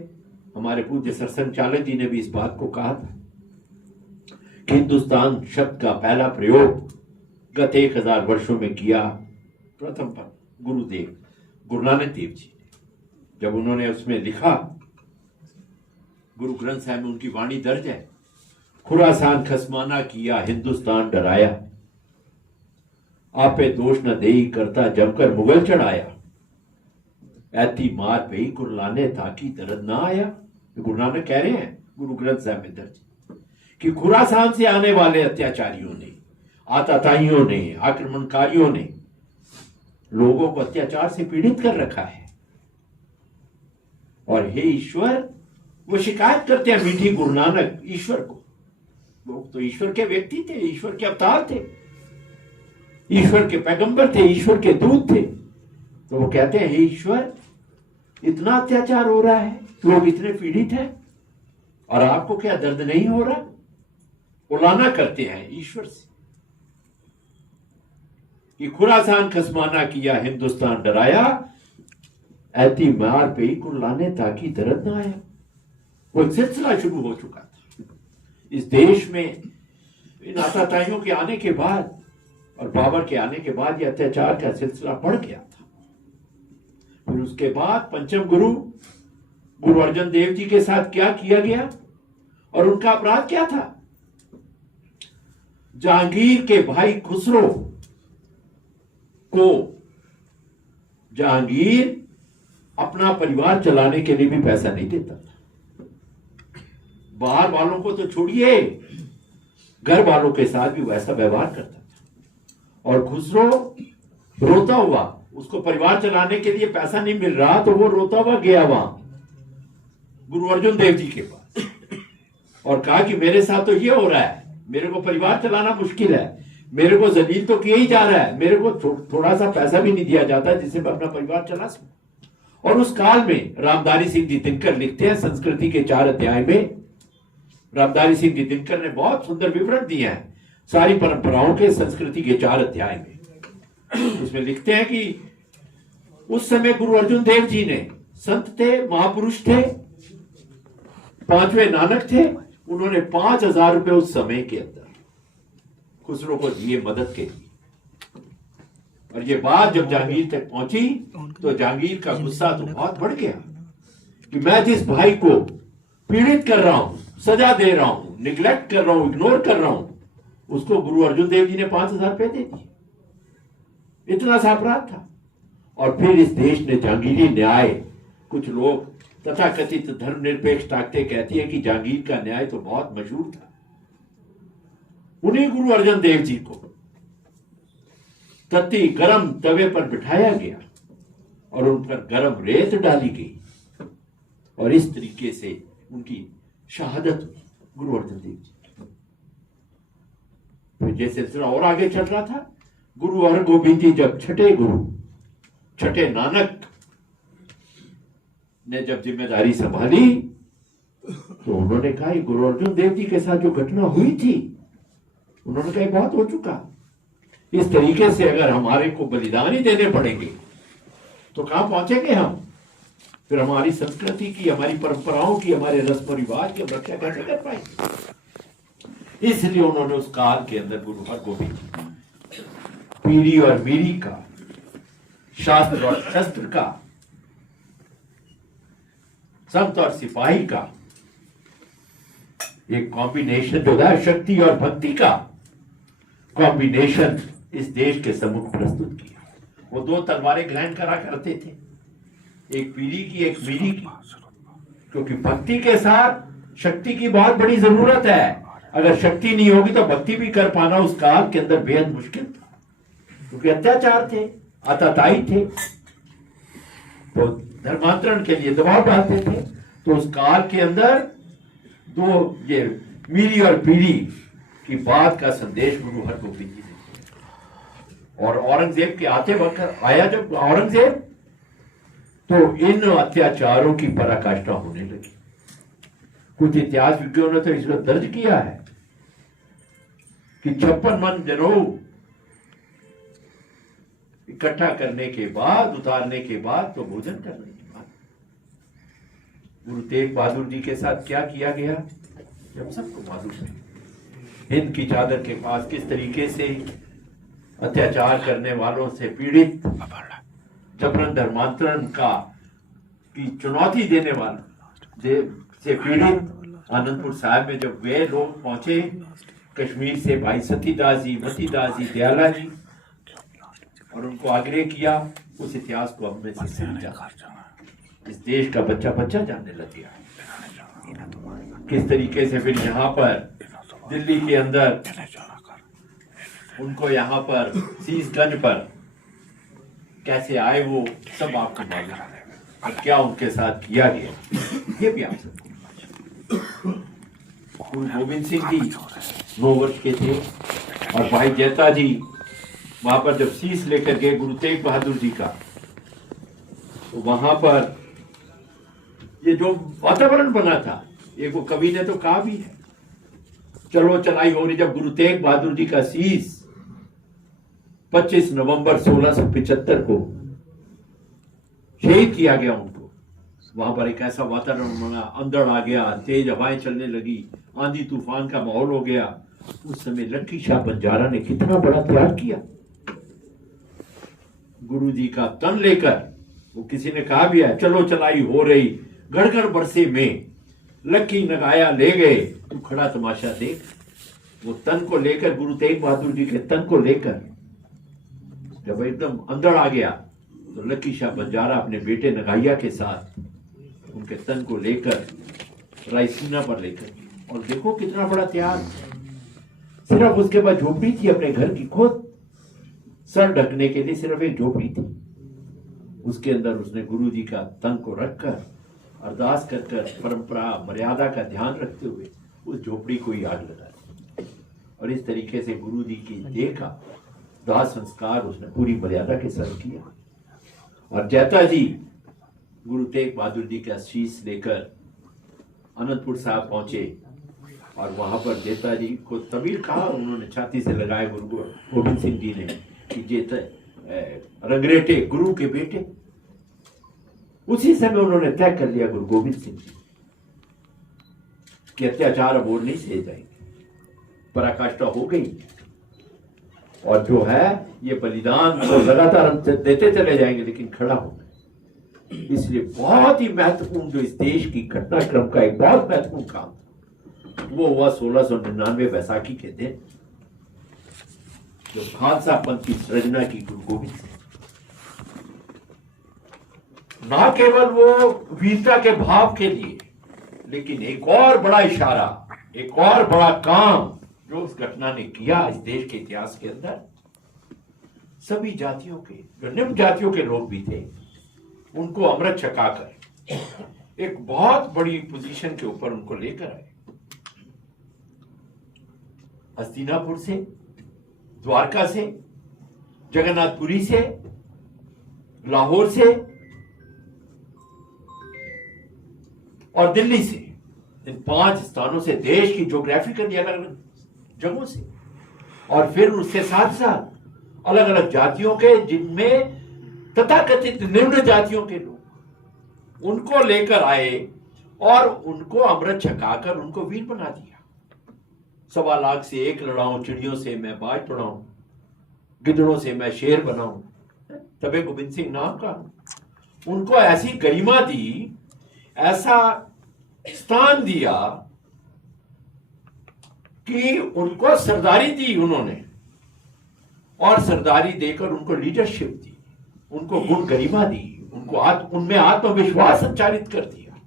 हमारे पूज्य सरसंघचालक जी ने भी इस बात को कहा था कि हिंदुस्तान शब्द का पहला प्रयोग गत 1000 वर्षों में किया प्रथम पर गुरुदेव गुरु नानक देव जी ने, जब उन्होंने उसमें लिखा, गुरु ग्रंथ साहिब में उनकी वाणी दर्ज है, खुरासान खसमाना किया हिंदुस्तान डराया, आपे दोष न देई करता जमकर मुगल चढ़ाया, ऐती मार पे कुरलाने ताकि दर्द ना आया। गुरु नानक कह रहे हैं, गुरु ग्रंथ साहिब में दर्ज। कि खुरासान से आने वाले अत्याचारियों ने, आतताइयों ने, आक्रमणकारियों ने लोगों को अत्याचार से पीड़ित कर रखा है। और हे ईश्वर, वो शिकायत करते हैं मीठी गुरु नानक ईश्वर को। लोग तो ईश्वर के व्यक्ति थे, ईश्वर के अवतार थे, ईश्वर के पैगंबर थे, ईश्वर के दूत थे। तो वो कहते हैं हे ईश्वर, इतना अत्याचार हो रहा है, लोग इतने पीड़ित हैं और आपको क्या दर्द नहीं हो रहा? उलाना करते हैं ईश्वर से कि खुरासान खसमाना किया, हिंदुस्तान डराया, ऐती मार पे ही कुर्लाने ताकि दर्द ना आया। वो एक सिलसिला शुरू हो चुका था इस देश में। इन आतताइयों के आने के बाद और बाबर के आने के बाद यह अत्याचार का सिलसिला बढ़ गया था। फिर उसके बाद पंचम गुरु गुरु अर्जन देव जी के साथ क्या किया गया और उनका अपराध क्या था? जहांगीर के भाई खुसरो को जहांगीर अपना परिवार चलाने के लिए भी पैसा नहीं देता था। बाहर वालों को तो छोड़िए, घर वालों के साथ भी वैसा व्यवहार करता था। और खुसरो रोता हुआ, उसको परिवार चलाने के लिए पैसा नहीं मिल रहा, तो वो रोता हुआ गया वहां गुरु अर्जुन देव जी के पास और कहा कि मेरे साथ तो ये हो रहा है, मेरे को परिवार चलाना मुश्किल है, मेरे को जलील तो किया ही जा रहा है, मेरे को थोड़ा सा पैसा भी नहीं दिया जाता जिससे मैं अपना परिवार चला सकूं। और उस काल में रामधारी सिंह जी दिनकर लिखते हैं संस्कृति के 4 अध्याय में, रामधारी सिंह जी दिनकर ने बहुत सुंदर विवरण दिया है सारी परंपराओं के संस्कृति के 4 अध्याय में। उसमें लिखते हैं कि उस समय गुरु अर्जुन देव जी ने, संत थे, महापुरुष थे, 5वें नानक थे, उन्होंने 5,000 रुपए उस समय के अंदर खुसरो को दिए मदद के लिए। और ये बात जब जहांगीर तक पहुंची तो जहांगीर का गुस्सा तो बहुत बढ़ गया कि मैं जिस भाई को पीड़ित कर रहा हूं, सजा दे रहा हूं, निग्लेक्ट कर रहा हूं, इग्नोर कर रहा हूं, उसको गुरु अर्जुन देव जी ने 5,000 रुपए दे दिए। इतना सा अपराध था। और फिर इस देश ने जहांगीरी न्याय, कुछ लोग तथाकथित धर्मनिरपेक्ष ताकतें कहती है कि जहांगीर का न्याय तो बहुत मशहूर था। उन्हीं गुरु अर्जन देव जी को तत्ती गरम तवे पर बिठाया गया और उन पर गरम रेत डाली गई और इस तरीके से उनकी शहादत हुई गुरु अर्जन देव जी। फिर ये सिलसिला और आगे चल रहा था। गुरु हरगोबिंद जी जब छठे नानक ने जब जिम्मेदारी संभाली तो उन्होंने कहा गुरु अर्जुन देव जी के साथ जो घटना हुई थी, उन्होंने कहा बहुत हो चुका, इस तरीके से अगर हमारे को बलिदान ही देने पड़ेंगे तो कहां पहुंचेंगे हम? फिर हमारी संस्कृति की, हमारी परंपराओं की, हमारे रस्म रिवाज की हम रक्षा कैसे कर पाएंगे? इसलिए उन्होंने उस काल के अंदर गुरु हरगोबिंद पीढ़ी और मीरी का, शास्त्र और शस्त्र का, संत और सिपाही का एक कॉम्बिनेशन जो है, शक्ति और भक्ति का कॉम्बिनेशन इस देश के सम्मुख प्रस्तुत किया। वो 2 तलवारें ग्रहण करा करते थे, एक पीढ़ी की, एक मीरी की, क्योंकि भक्ति के साथ शक्ति की बहुत बड़ी जरूरत है। अगर शक्ति नहीं होगी तो भक्ति भी कर पाना उस काल के अंदर बेहद मुश्किल था, क्योंकि अत्याचार थे, आतताई थे, तो धर्मांतरण के लिए दबाव डालते थे। तो उस काल के अंदर 2 ये मीरी और पीढ़ी की बात का संदेश गुरु हरगोबिंद जी ने दिया। और औरंगजेब के आते वक्त आया जब औरंगजेब, तो इन अत्याचारों की पराकाष्ठा होने लगी। कुछ इतिहास विज्ञों ने तो इसमें दर्ज किया है कि 56 मन जनों इकट्ठा करने के बाद, उतारने के बाद, तो भोजन करने के बाद गुरु तेग बहादुर जी के साथ क्या किया गया, जब सबको मालूम है। हिंद की चादर के पास किस तरीके से अत्याचार करने वालों से पीड़ित, जबरन धर्मांतरण का की चुनौती देने वाले से पीड़ित आनंदपुर साहिब में जब वे लोग पहुंचे कश्मीर से, भाई सतीदास जी, मतीदास जी, दयाला जी, और उनको आग्रह किया, उस इतिहास को हम में से समझा। इस देश का बच्चा जानने लग गया किस तरीके से फिर यहाँ पर दिल्ली के अंदर उनको यहाँ पर शीशगंज पर कैसे आए वो सब आपको मालूम है, और क्या उनके साथ किया गया ये भी आप सबको। गुरु गोविंद सिंह जी 9 वर्ष के थे और भाई जैता जी वहां पर जब शीश लेकर गए गुरु तेग बहादुर जी का, तो वहां पर ये जो वातावरण बना था, एक वो कवि ने तो कहा भी है, चलो चलाई हो रही। जब गुरु तेग बहादुर जी का शीश 25 नवंबर 1675 को शहीद किया गया उनको, वहां पर एक ऐसा वातावरण बना, अंधड़ आ गया, तेज हवाएं चलने लगी, आंधी तूफान का माहौल हो गया। उस समय लक्की शाह बंजारा ने कितना बड़ा त्याग किया। गुरु जी का तन लेकर, वो किसी ने कहा भी है, चलो चलाई हो रही गड़गड़ बरसे में लक्की नगाया ले गए, तू खड़ा तमाशा देख। वो तन को लेकर, गुरु तेग बहादुर जी के तन को लेकर जब एकदम अंदर आ गया, तो लक्की शाह बंजारा अपने बेटे नगाइया के साथ उनके तन को लेकर रायसीना पर लेकर, और देखो कितना बड़ा त्याग। सिर्फ उसके बाद झोपड़ी थी अपने घर की, खुद सर ढकने के लिए सिर्फ एक झोपड़ी थी, उसके अंदर उसने गुरु जी का तन को रखकर अरदास कर कर परंपरा मर्यादा का ध्यान रखते हुए उस झोपड़ी को ही आग लगा दी। और इस तरीके से गुरु जी की देह का दाह संस्कार उसने पूरी मर्यादा के साथ किया। और जैता जी गुरु तेग बहादुर जी का शीश लेकर अनंतपुर साहब पहुंचे, और वहां पर जैता जी को तमीर कहा उन्होंने छाती से लगाया गुरु गोविंद सिंह जी ने कि जेता रंगरेटे गुरु के बेटे। उसी समय उन्होंने तय कर लिया गुरु गोविंद सिंह जी कि अत्याचार अब और नहीं सहे जाएंगे, पराकाष्ठा हो गई, और जो है ये बलिदान तो लगातार हम देते चले जाएंगे, लेकिन खड़ा हो गए। इसलिए बहुत ही महत्वपूर्ण जो इस देश की घटनाक्रम का एक बहुत महत्वपूर्ण काम वो हुआ 1699 बैसाखी के दिन, जो खालसा पंथ की सृजना की गुरु गोविंद सिंह। ना केवल वो वीरता के भाव के लिए, लेकिन एक और बड़ा इशारा, एक और बड़ा काम जो उस घटना ने किया इस देश के इतिहास के अंदर, सभी जातियों के, जो निम्न जातियों के लोग भी थे, उनको अमृत छकाकर एक बहुत बड़ी पोजीशन के ऊपर उनको लेकर आए। हस्तिनापुर से, द्वारका से, जगन्नाथपुरी से, लाहौर से और दिल्ली से, इन 5 स्थानों से, देश की ज्योग्राफिकली अलग अलग जगहों से, और फिर उसके साथ साथ अलग अलग जातियों के, जिनमें तथाकथित निम्न जातियों के लोग, उनको लेकर आए और उनको अमृत छकाकर उनको वीर बना दिया। 1.25 लाख से 1 लड़ाऊं, चिड़ियों से मैं बाज पढ़ाऊं, गिदड़ों से मैं शेर बनाऊं, तबे गोविंद सिंह नाम का। उनको ऐसी गरिमा दी, ऐसा स्थान दिया कि उनको सरदारी दी उन्होंने, और सरदारी देकर उनको लीडरशिप दी, उनको गुण गरिमा दी, उनको उनमें आत्मविश्वास संचारित कर दिया,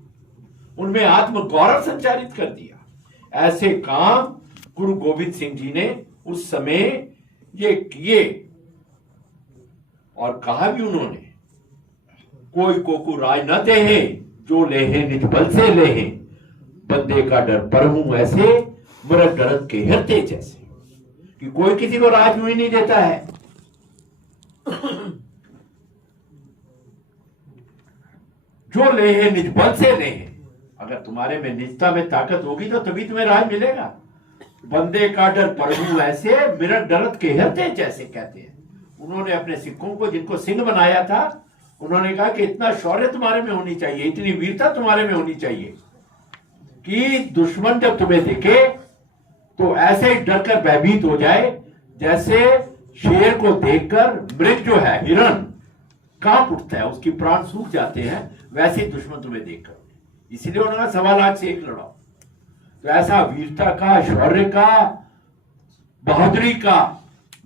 उनमें आत्म गौरव संचारित कर दिया। ऐसे काम गुरु गोविंद सिंह जी ने उस समय ये किए, और कहा भी उन्होंने, कोई कोकु राज न दे है, जो ले है निज बल से ले है, बंदे का डर परहूं ऐसे, मरद डरत के हृदय जैसे। कि कोई किसी को राज ही नहीं देता है, जो ले है निज बल से ले है। अगर तुम्हारे में निजता में ताकत होगी तो तभी तुम्हें राज मिलेगा। बंदे का डर परहूं ऐसे, मरद डरत के हृदय जैसे कहते हैं। उन्होंने अपने सिखों को, जिनको सिंह बनाया था, उन्होंने कहा कि इतना शौर्य तुम्हारे में होनी चाहिए, इतनी वीरता तुम्हारे में होनी चाहिए कि दुश्मन जब तुम्हें देखे तो ऐसे डर कर भयभीत हो जाए, जैसे शेर को देखकर मृग जो है, हिरण कांप उठता है, उसकी प्राण सूख जाते हैं, वैसे ही दुश्मन तुम्हें देखकर। इसीलिए उन्होंने 1.25 लाख से 1 लड़ाओ। तो ऐसा वीरता का, शौर्य का, बहादुरी का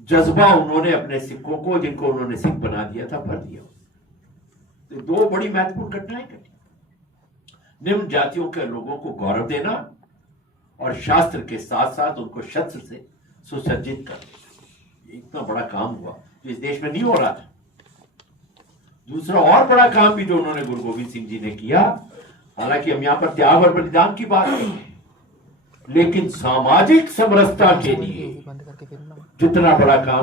जज्बा उन्होंने अपने सिखों को, जिनको उन्होंने सिख बना दिया था, भर दिया। तो 2 बड़ी महत्वपूर्ण घटनाएं घटी। निम्न जातियों के लोगों को गौरव देना और शास्त्र के साथ साथ उनको शस्त्र से सुसज्जित कर दिया। इतना बड़ा काम हुआ जो इस देश में नहीं हो रहा था। दूसरा और बड़ा काम भी जो उन्होंने गुरु गोविंद सिंह जी ने किया, हालांकि हम यहाँ पर त्याग और बलिदान की बात नहीं है, लेकिन सामाजिक समरसता के लिए जितना बड़ा काम